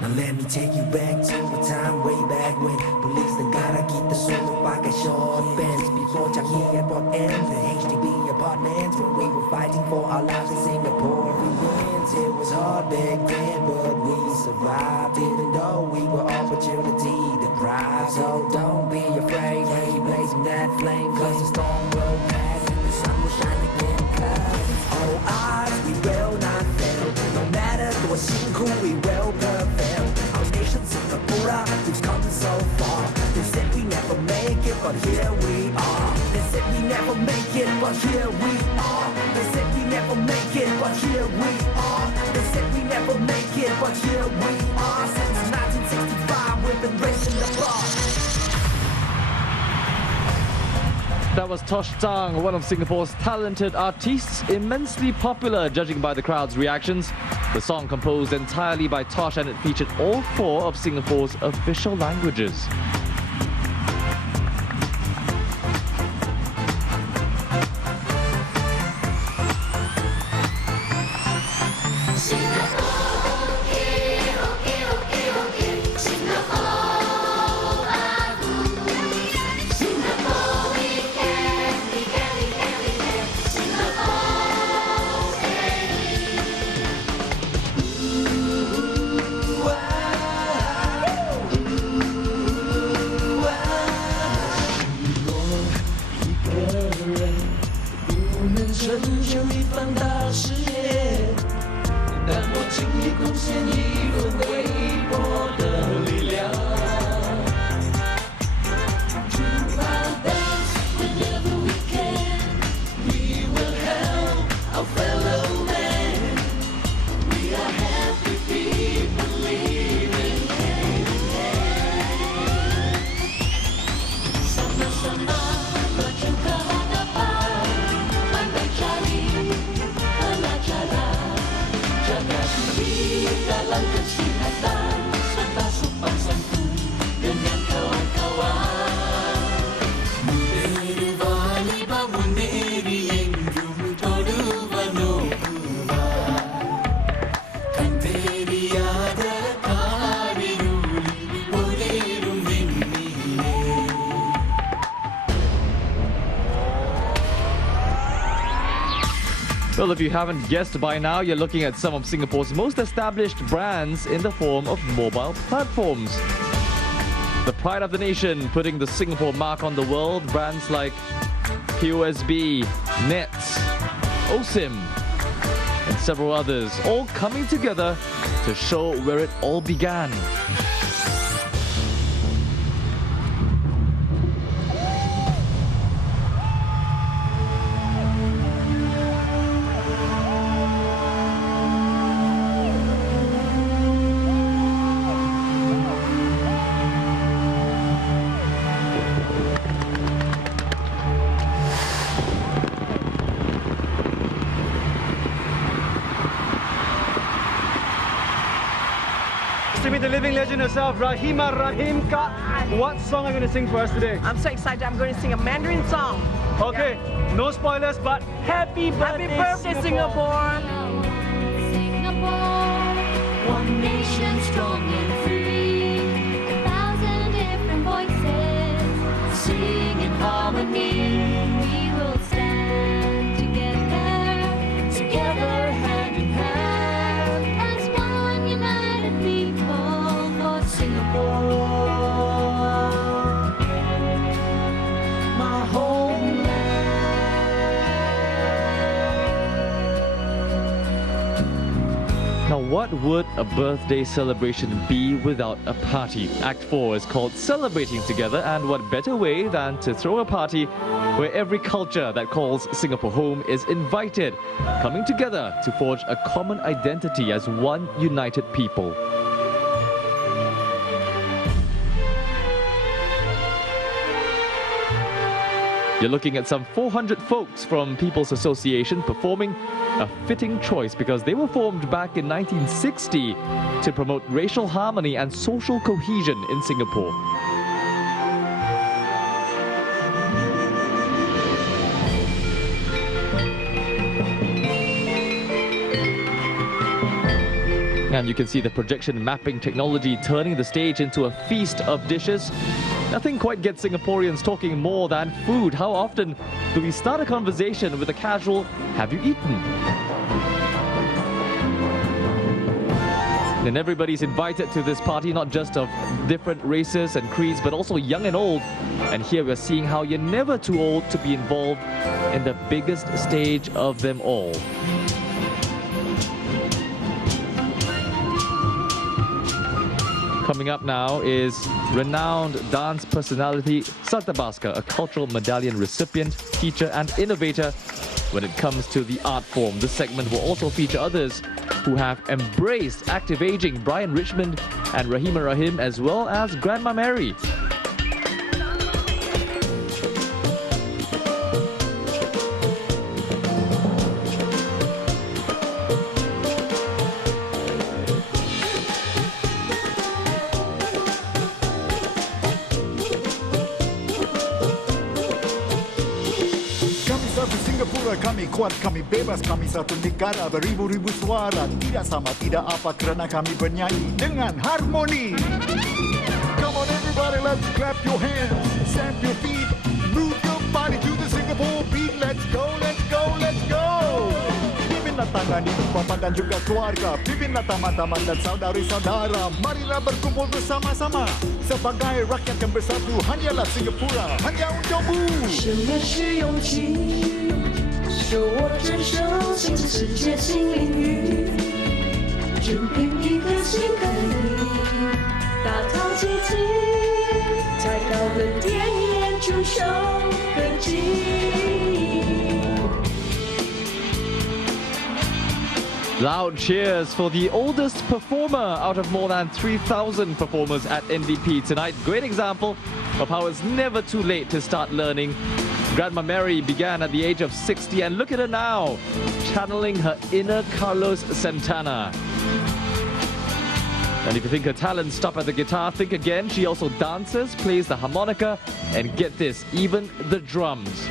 Now let me take you back to a time way back when police negara kita semua pakai short pants. Before Changi Airport and the HDB apartment. apartments when we were fighting for our lives in Singapore. We wins, it was hard back then, but we survived. Even though we were opportunity deprived. So don't be afraid, hey, keep blazing that flame, cause the storm will pass and the sun will shine again. Cause it's all ours, we will not fail. No matter what辛苦, we will prevail. Our nation Singapore, we've come so far. They said we never make it, but here we are. They said we never make it, but here we are. They said we never make it, but here we are. They said we never make it, but here we are. Since 1965, we've been raising the bar. That was Tosh Tang, one of Singapore's talented artists, immensely popular judging by the crowd's reactions. The song composed entirely by Tosh, and it featured all 4 of Singapore's official languages. Well, if you haven't guessed by now, you're looking at some of Singapore's most established brands in the form of mobile platforms. The pride of the nation, putting the Singapore mark on the world, brands like POSB, Nets, OSIM, and several others, all coming together to show where it all began. To meet the living legend herself, Rahima Rahimka. What song are you going to sing for us today? I'm so excited. I'm going to sing a Mandarin song. Okay, no spoilers, but happy birthday, Singapore. Singapore, one nation strong and free, 1,000 different voices sing in harmony. We will stand together, together hand in hand, as one united people for Singapore, my homeland. Now, what would a birthday celebration be without a party? Act 4 is called Celebrating Together, and what better way than to throw a party where every culture that calls Singapore home is invited, coming together to forge a common identity as one united people. You're looking at some 400 folks from People's Association performing, a fitting choice because they were formed back in 1960 to promote racial harmony and social cohesion in Singapore. And you can see the projection mapping technology turning the stage into a feast of dishes. Nothing quite gets Singaporeans talking more than food. How often do we start a conversation with a casual, "Have you eaten?" And everybody's invited to this party, not just of different races and creeds, but also young and old. And here we're seeing how you're never too old to be involved in the biggest stage of them all. Coming up now is renowned dance personality Santa Baska, a cultural medallion recipient, teacher and innovator when it comes to the art form. This segment will also feature others who have embraced active aging, Brian Richmond and Rahima Rahim, as well as Grandma Mary. Kami kuat, kami bebas, kami satu negara beribu-ribu suara. Tidak sama, tidak apa kerana kami bernyanyi dengan harmoni. Come on everybody, let's clap your hands, stamp your feet, move your body to the Singapore beat. Let's go, let's go, let's go. Pimpinlah tangan ibu bapa dan juga keluarga, pimpinlah teman-teman dan saudari-saudara. Marilah berkumpul bersama-sama sebagai rakyat yang bersatu. Hanyalah Singapura, hanya untukmu. 生命是勇气。手握着手，行至世界新领域，就凭一颗心可以打造奇迹，太高的天眼触手可及。 Loud cheers for the oldest performer out of more than 3,000 performers at NDP tonight. Great example of how it's never too late to start learning. Grandma Mary began at the age of 60 and look at her now, channeling her inner Carlos Santana. And if you think her talents stop at the guitar, think again. She also dances, plays the harmonica, and get this, even the drums.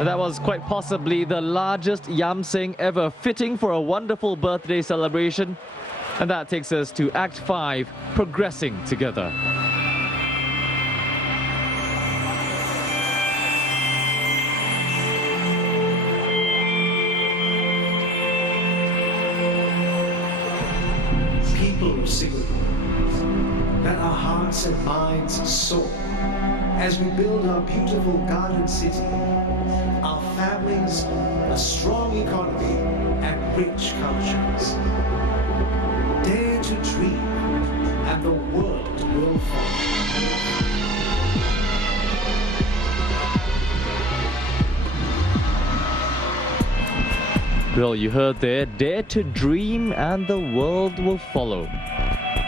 That was quite possibly the largest Yam Seng ever, fitting for a wonderful birthday celebration. And that takes us to Act 5, Progressing Together. People of Singapore, let our hearts and minds soar as we build our beautiful garden city, our families, a strong economy, and rich cultures. Dare to dream, and the world will follow. Well, you heard there, dare to dream and the world will follow.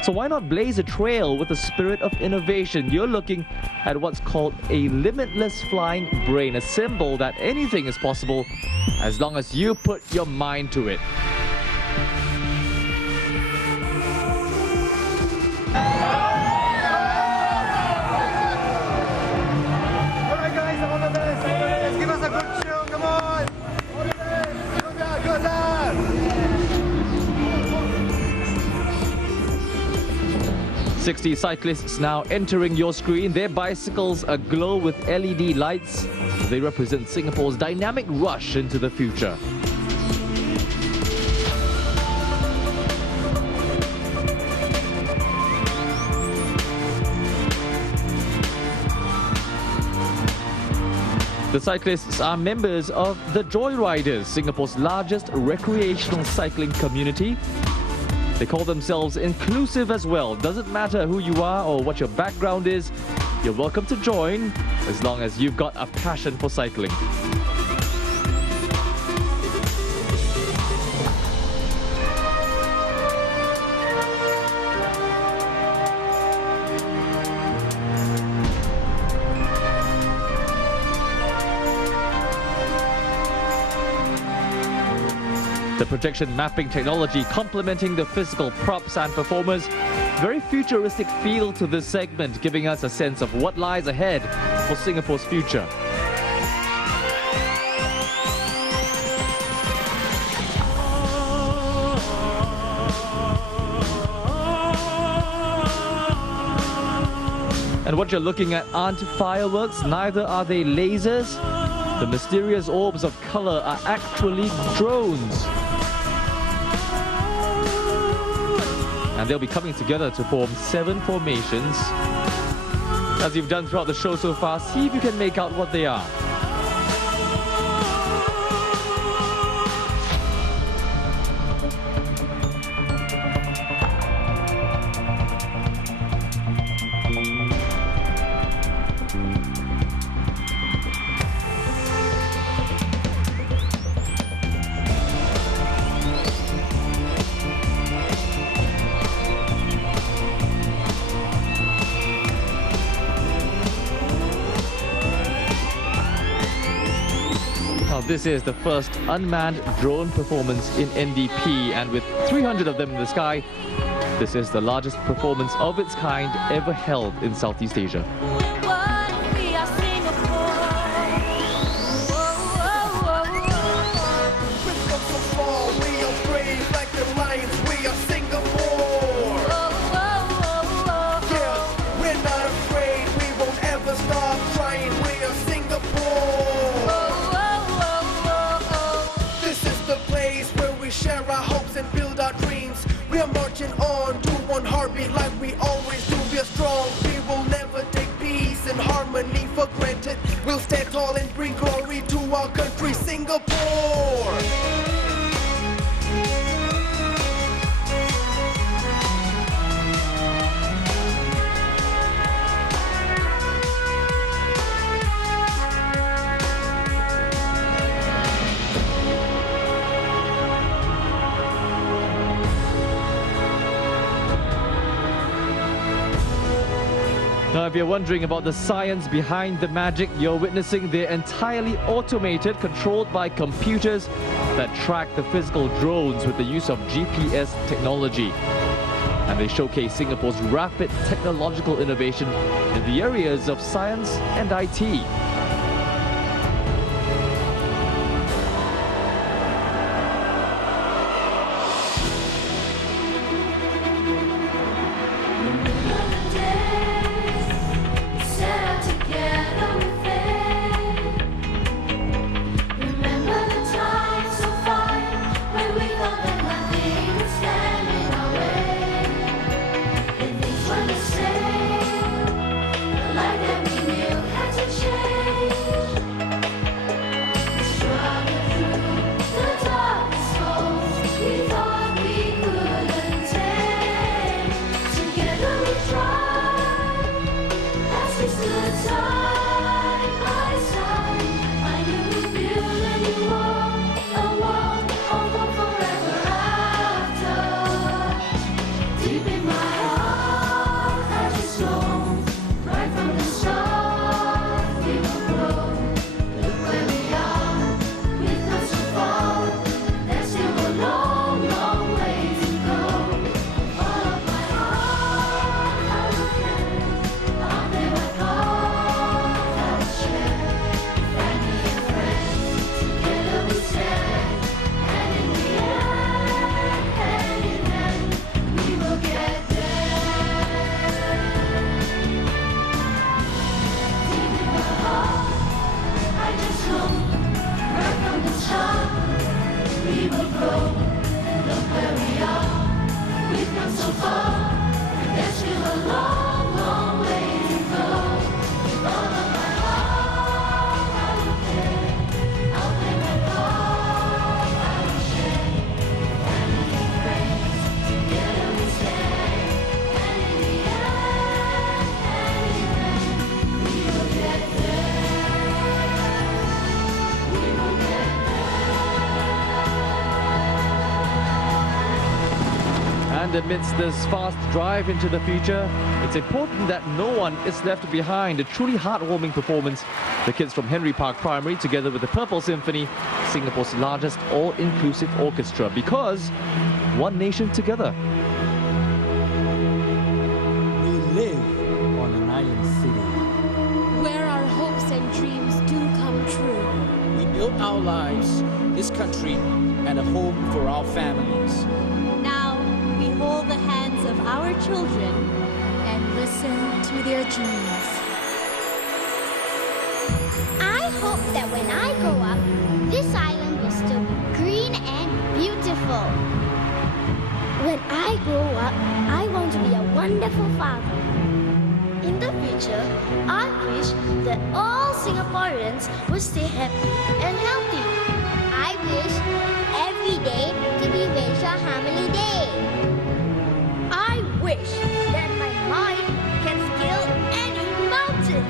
So why not blaze a trail with a spirit of innovation? You're looking at what's called a limitless flying brain, a symbol that anything is possible as long as you put your mind to it. Alright guys, all of us, give us a good show, come on! Good luck! 60 cyclists now entering your screen, their bicycles aglow with LED lights. They represent Singapore's dynamic rush into the future. The cyclists are members of the Joyriders, Singapore's largest recreational cycling community. They call themselves inclusive as well. Doesn't matter who you are or what your background is, you're welcome to join as long as you've got a passion for cycling. The projection mapping technology complementing the physical props and performers. Very futuristic feel to this segment, giving us a sense of what lies ahead for Singapore's future. And what you're looking at aren't fireworks, neither are they lasers. The mysterious orbs of color are actually drones. And they'll be coming together to form 7 formations. As you've done throughout the show so far, see if you can make out what they are. This is the first unmanned drone performance in NDP, and with 300 of them in the sky, this is the largest performance of its kind ever held in Southeast Asia. On, do one heartbeat like we always do. We are strong, we will never take peace and harmony for granted. We'll stand tall and bring glory to our country, Singapore. Now, if you're wondering about the science behind the magic you're witnessing, they're entirely automated, controlled by computers that track the physical drones with the use of GPS technology. And they showcase Singapore's rapid technological innovation in the areas of science and IT. And amidst this fast drive into the future, it's important that no one is left behind. A truly heartwarming performance. The kids from Henry Park Primary, together with the Purple Symphony, Singapore's largest all-inclusive orchestra, because one nation together. We live on an island city. Where our hopes and dreams do come true. We built our lives, this country, and a home for our families. Now we hold the hands of our children And listen to their dreams. I hope that when I grow up, this island will still be green and beautiful. When I grow up, I want to be a wonderful father. In the future, I wish that all Singaporeans would stay happy and healthy. I wish every day to be Racial Harmony Day. I wish that my mind can scale any mountain.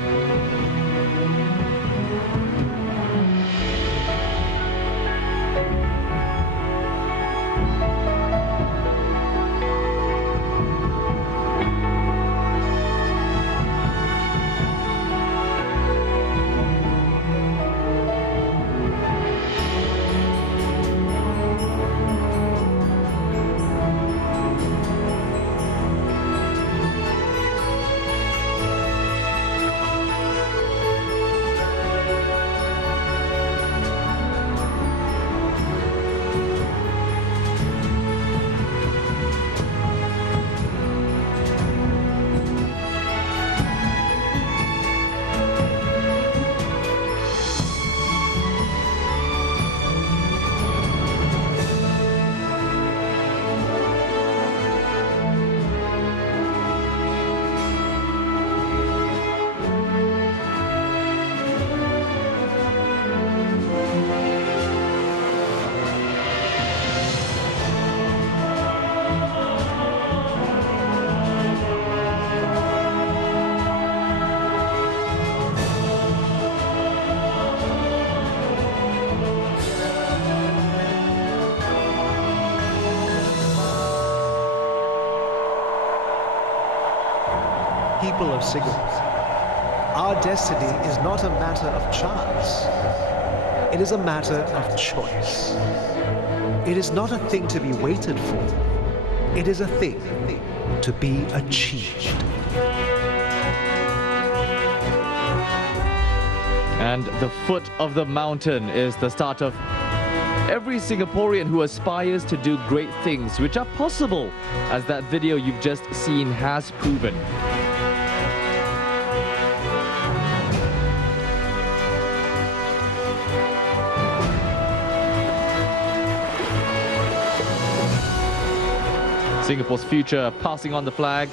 People of Singapore, our destiny is not a matter of chance. It is a matter of choice. It is not a thing to be waited for. It is a thing to be achieved. And the foot of the mountain is the start of every Singaporean who aspires to do great things, which are possible, as that video you've just seen has proven. Singapore's future, passing on the flag.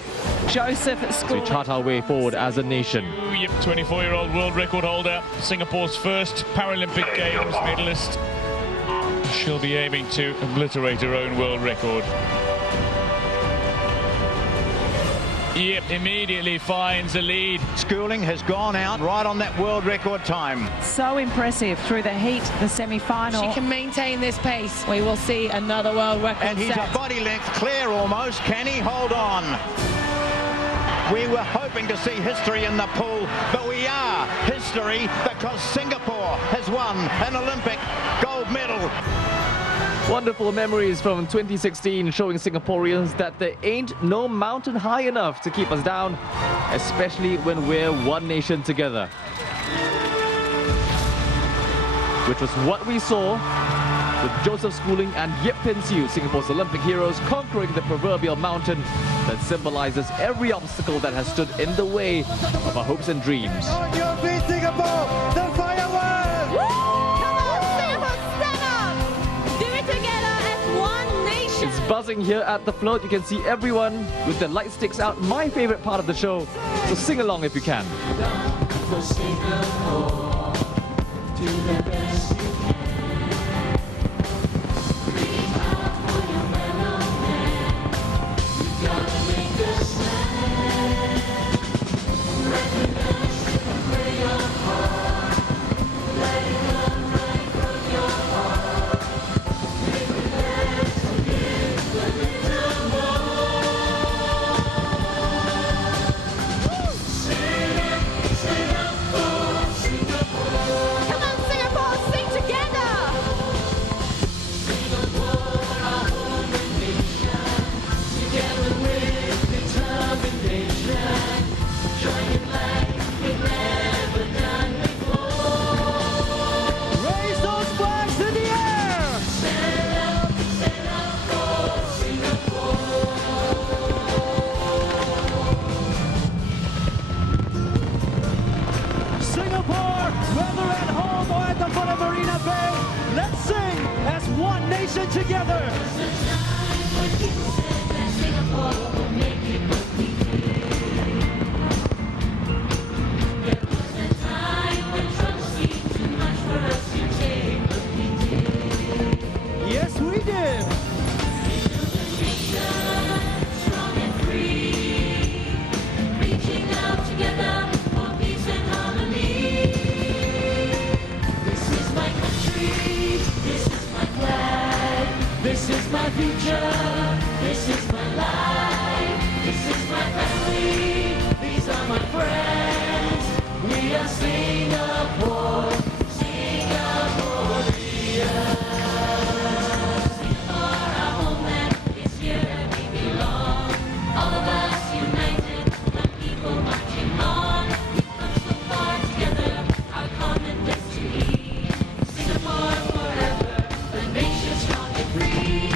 Joseph As we School. chart our way forward as a nation. 24-year-old world record holder, Singapore's first Paralympic Games medalist. She'll be aiming to obliterate her own world record. Yep, immediately finds a lead. Schooling has gone out right on that world record time. So impressive through the heat, the semi-final. She can maintain this pace. We will see another world record And he's set. a body length clear almost. Can he hold on? We were hoping to see history in the pool, but we are history because Singapore has won an Olympic gold medal. Wonderful memories from 2016 showing Singaporeans that there ain't no mountain high enough to keep us down, especially when we're one nation together. Which was what we saw with Joseph Schooling and Yip Pin Siu, Singapore's Olympic heroes, conquering the proverbial mountain that symbolizes every obstacle that has stood in the way of our hopes and dreams. On your feet, Singapore! The fireworks! Come on, Singapore, stand up! Do it together as one nation! It's buzzing here at the float. You can see everyone with their light sticks out. My favorite part of the show. So sing along if you can. For Singapore, do the best you can. Reach out for your fellow man. You gotta make a stand. Recognize it where your heart. Let it come right from your heart. Make the best to give the little more. nation together. Yes, we did. This is my future, this is my life, this is my family, these are my friends. We are Singapore, Singaporeans. Singapore, our homeland, is here and we belong. All of us united, one people marching on. We've come so far together, our common destiny. Singapore forever, the nation strong and free.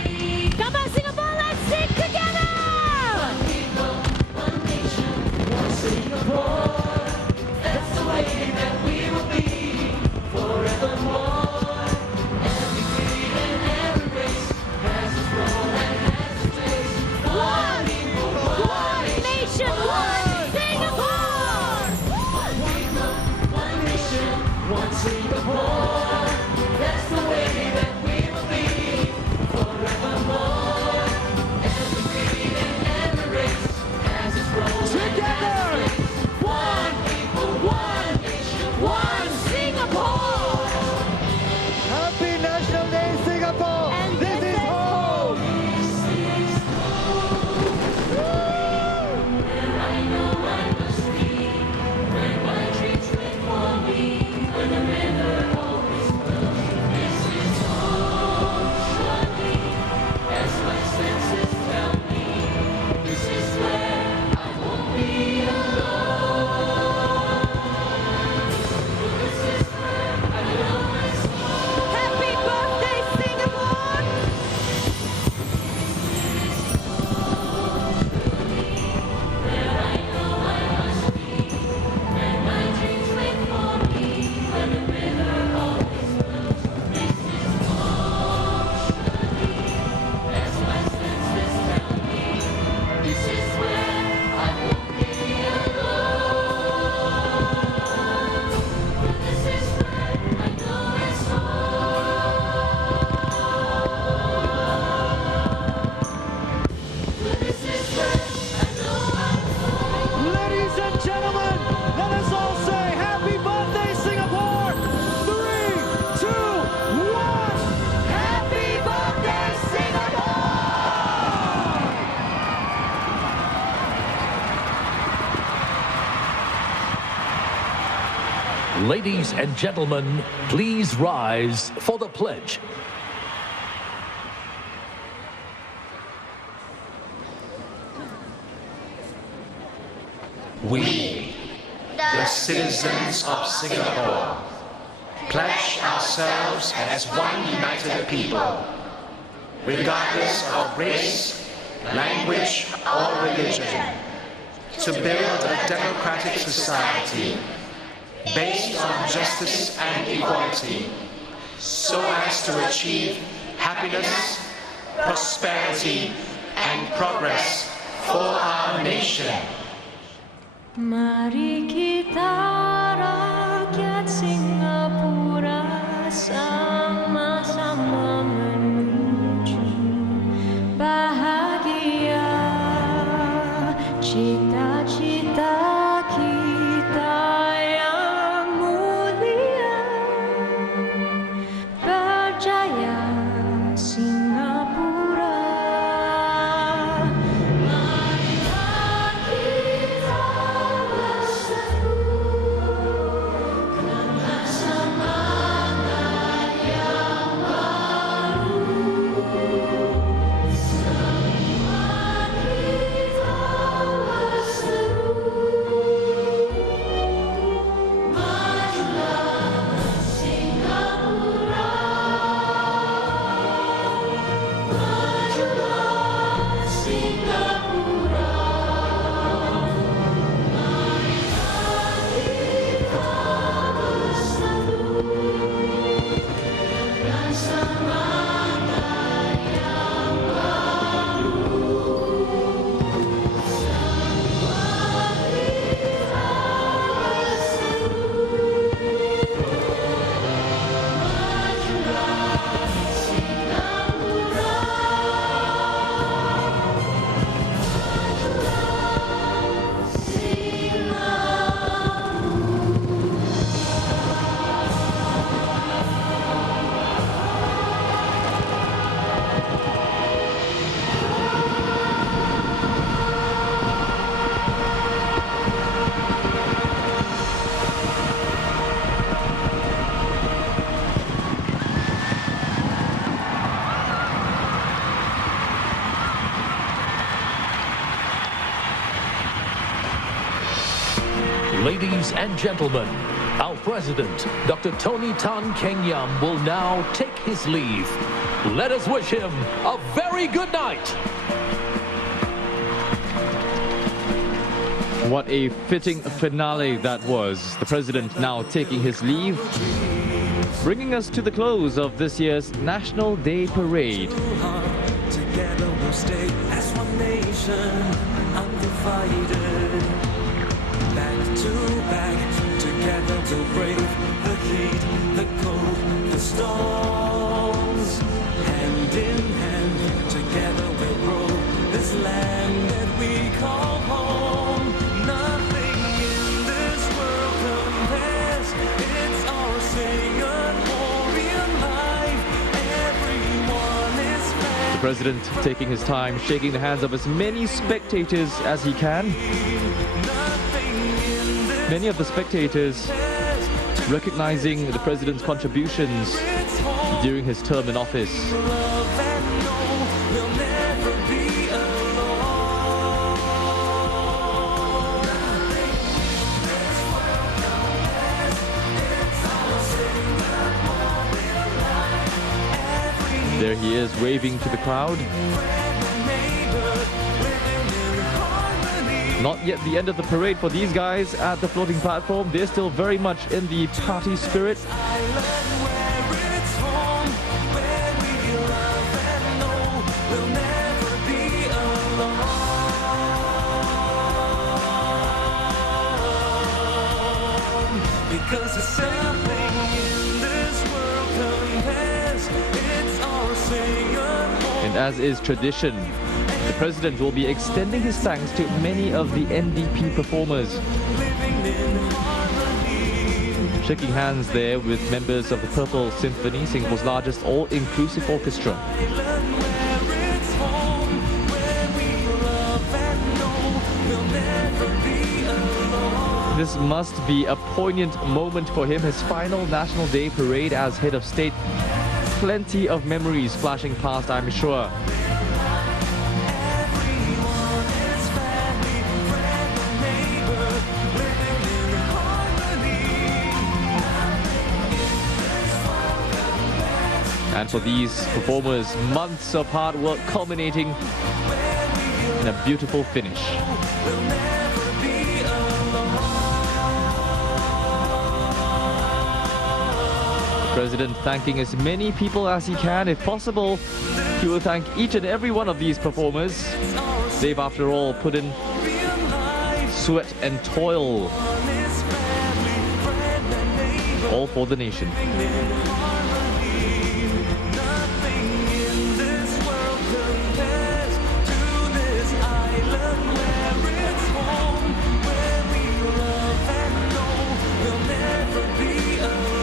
Come on, Singapore, let's sing together! One people, one nation, one Singapore. That's the way that we will be forevermore. Every creed and every race has its role and has its place. One people, one nation, one Singapore! One people, one nation, one Singapore. That's the way that we will be forevermore. Every creed and every race has its role. Together! One people, one nation, one Singapore. Happy National Day, Singapore! And this is home! Where I know I must be, when my dreams wait for me, when the river always flows. This is home, surely, as my senses tell me. This is where I won't be alone. This is where I know it's home. Happy birthday, Singapore! Where I know I must be, when my dreams wait for me, when the river always flows. This is home, surely, as my senses tell me. This is where I won't be alone. This is where I know it's home. This is where I know I'm home. Ladies and gentlemen, let us all say happy birthday, Singapore! 3, 2, 1! Happy birthday, Singapore! Ladies and gentlemen, please rise for the pledge. We, the citizens of Singapore, pledge ourselves as one united people, regardless of race, language, or religion, to build a democratic society based on justice and equality, so as to achieve happiness, prosperity, and progress for our nation. Mari kita rakyat Singapura sama-sama menuju bahagia, cita-cita kita yang mulia, berjaya Singapura. Marilah kita bersatu, karena semangat yang Ladies and gentlemen, our president, Dr. Tony Tan Keng Yam, will now take his leave. Let us wish him a very good night. What a fitting finale that was. The president now taking his leave, bringing us to the close of this year's National Day Parade. Together we'll stay as one nation, undivided. Back to back, together we'll brave the heat, the cold, the storms. Hand in hand, together we'll grow this land that we call home. Nothing in this world compares. It's our Singaporean life. Everyone is fair. The president taking his time, shaking the hands of as many spectators as he can. Many of the spectators recognizing the president's contributions during his term in office. There he is, waving to the crowd. Not yet the end of the parade for these guys at the floating platform. They're still very much in the party spirit. Because there's something in this world compares. It's our Singapore. And as is tradition, the president will be extending his thanks to many of the NDP performers. Shaking hands there with members of the Purple Symphony, Singapore's largest all-inclusive orchestra. This must be a poignant moment for him, his final National Day Parade as head of state. Plenty of memories flashing past, I'm sure. And for these performers, months of hard work culminating in a beautiful finish. The president thanking as many people as he can. If possible, he will thank each and every one of these performers. They've, after all, put in sweat and toil, all for the nation.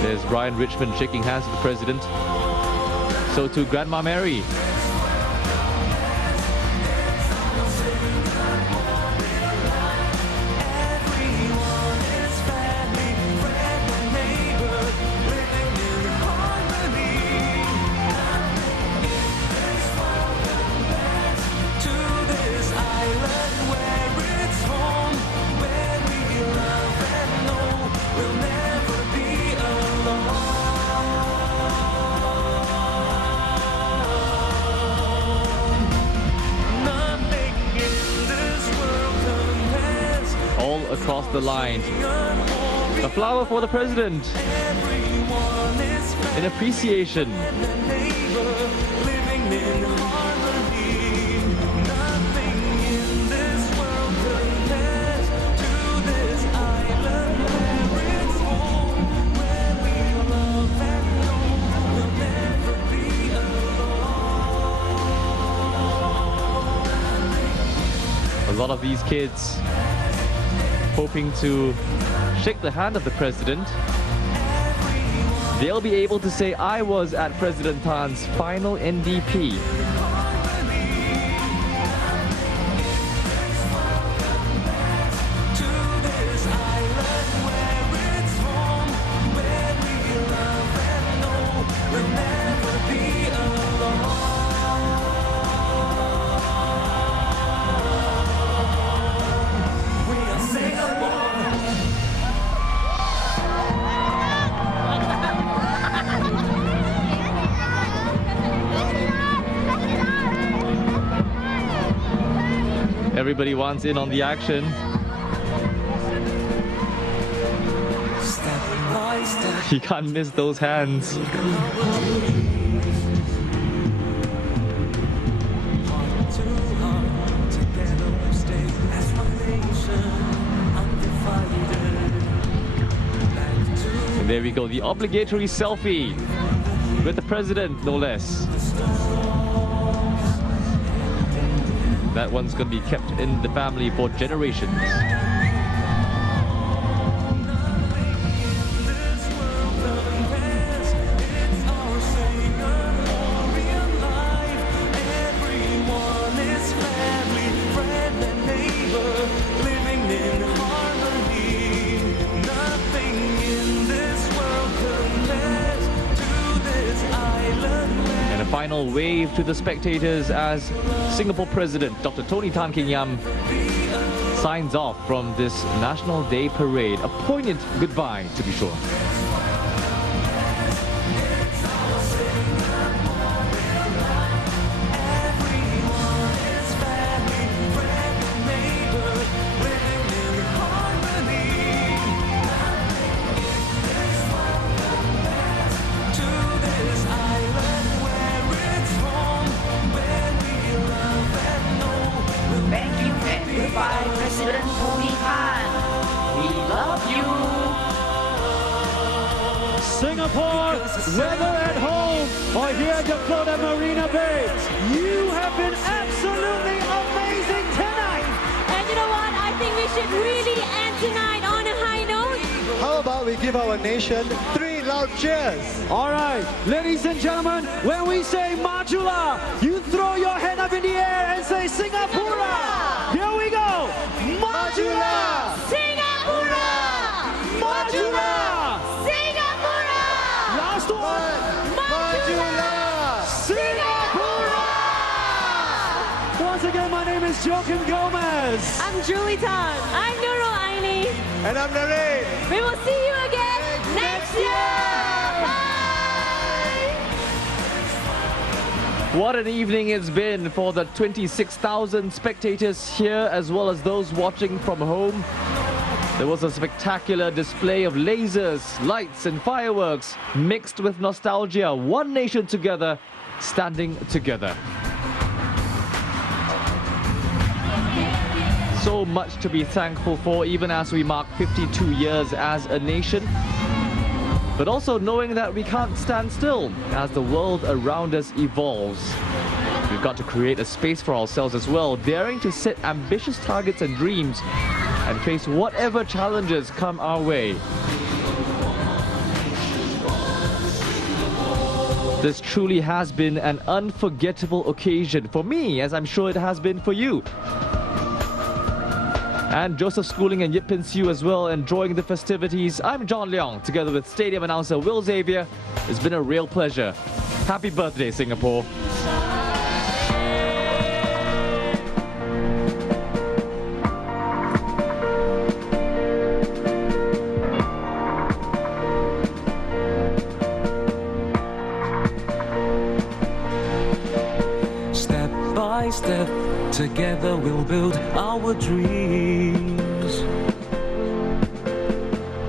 There's Brian Richmond shaking hands with the president. So too Grandma Mary. Across the line. A flower for the president in appreciation. A lot of these kids hoping to shake the hand of the president. They'll be able to say, I was at President Tan's final NDP. Everybody wants in on the action. You can't miss those hands. And there we go, the obligatory selfie with the president, no less. That one's going to be kept in the family for generations. Final wave to the spectators as Singapore President Dr. Tony Tan Keng Yam signs off from this National Day Parade. A poignant goodbye, to be sure. President Tony Tan, we love you. Singapore, whether at home or here at the Florida Marina Bay, you have been absolutely amazing tonight. And you know what? I think we should really end tonight on a high note. How about we give our nation 3 loud cheers? All right, ladies and gentlemen, when we say Majula, you throw your hand up in the air and say Singapura. Here we go. Majula! Singapura! Majula! Singapura! Last one. Majula! Singapura! Once again, my name is Joaquin Gomez. I'm Julie Tan. I'm Nurul Aini. And I'm Naren. We will see you again next year. What an evening it's been for the 26,000 spectators here as well as those watching from home. There was a spectacular display of lasers, lights and fireworks mixed with nostalgia. One nation together, standing together. So much to be thankful for, even as we mark 52 years as a nation. But also knowing that we can't stand still as the world around us evolves. We've got to create a space for ourselves as well, daring to set ambitious targets and dreams and face whatever challenges come our way. This truly has been an unforgettable occasion for me, as I'm sure it has been for you. And Joseph Schooling and Yip Pin Siu as well, enjoying the festivities. I'm John Leong, together with stadium announcer Will Xavier. It's been a real pleasure. Happy birthday, Singapore. Step by step, together we'll build our dreams.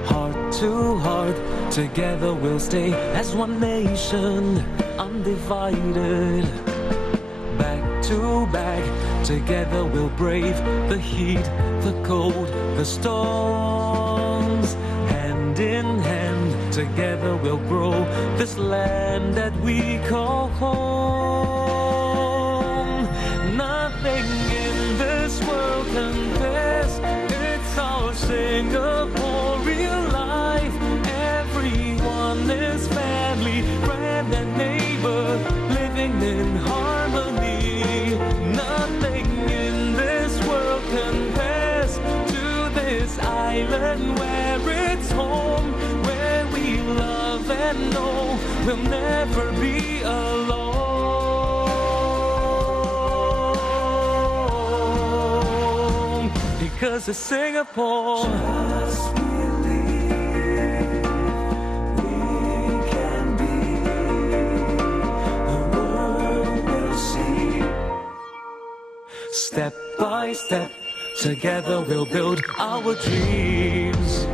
Heart to heart, together we'll stay as one nation, undivided. Back to back, together we'll brave the heat, the cold, the storms. Hand in hand, together we'll grow this land that we call home. Nothing in this world compares. It's our Singaporean life. Everyone is family, friend and neighbor, living in harmony. Nothing in this world compares to this island where it's home, where we love and know we'll never be alone. Because of Singapore. Just believe we can be. The world will see. Step by step, together we'll build our dreams.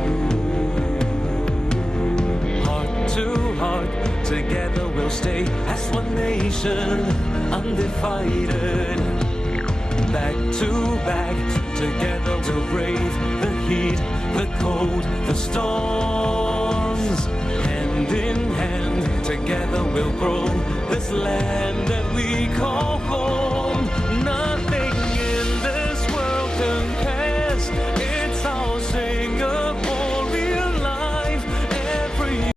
Heart to heart, together we'll stay as one nation, undivided. Back to back, together we'll break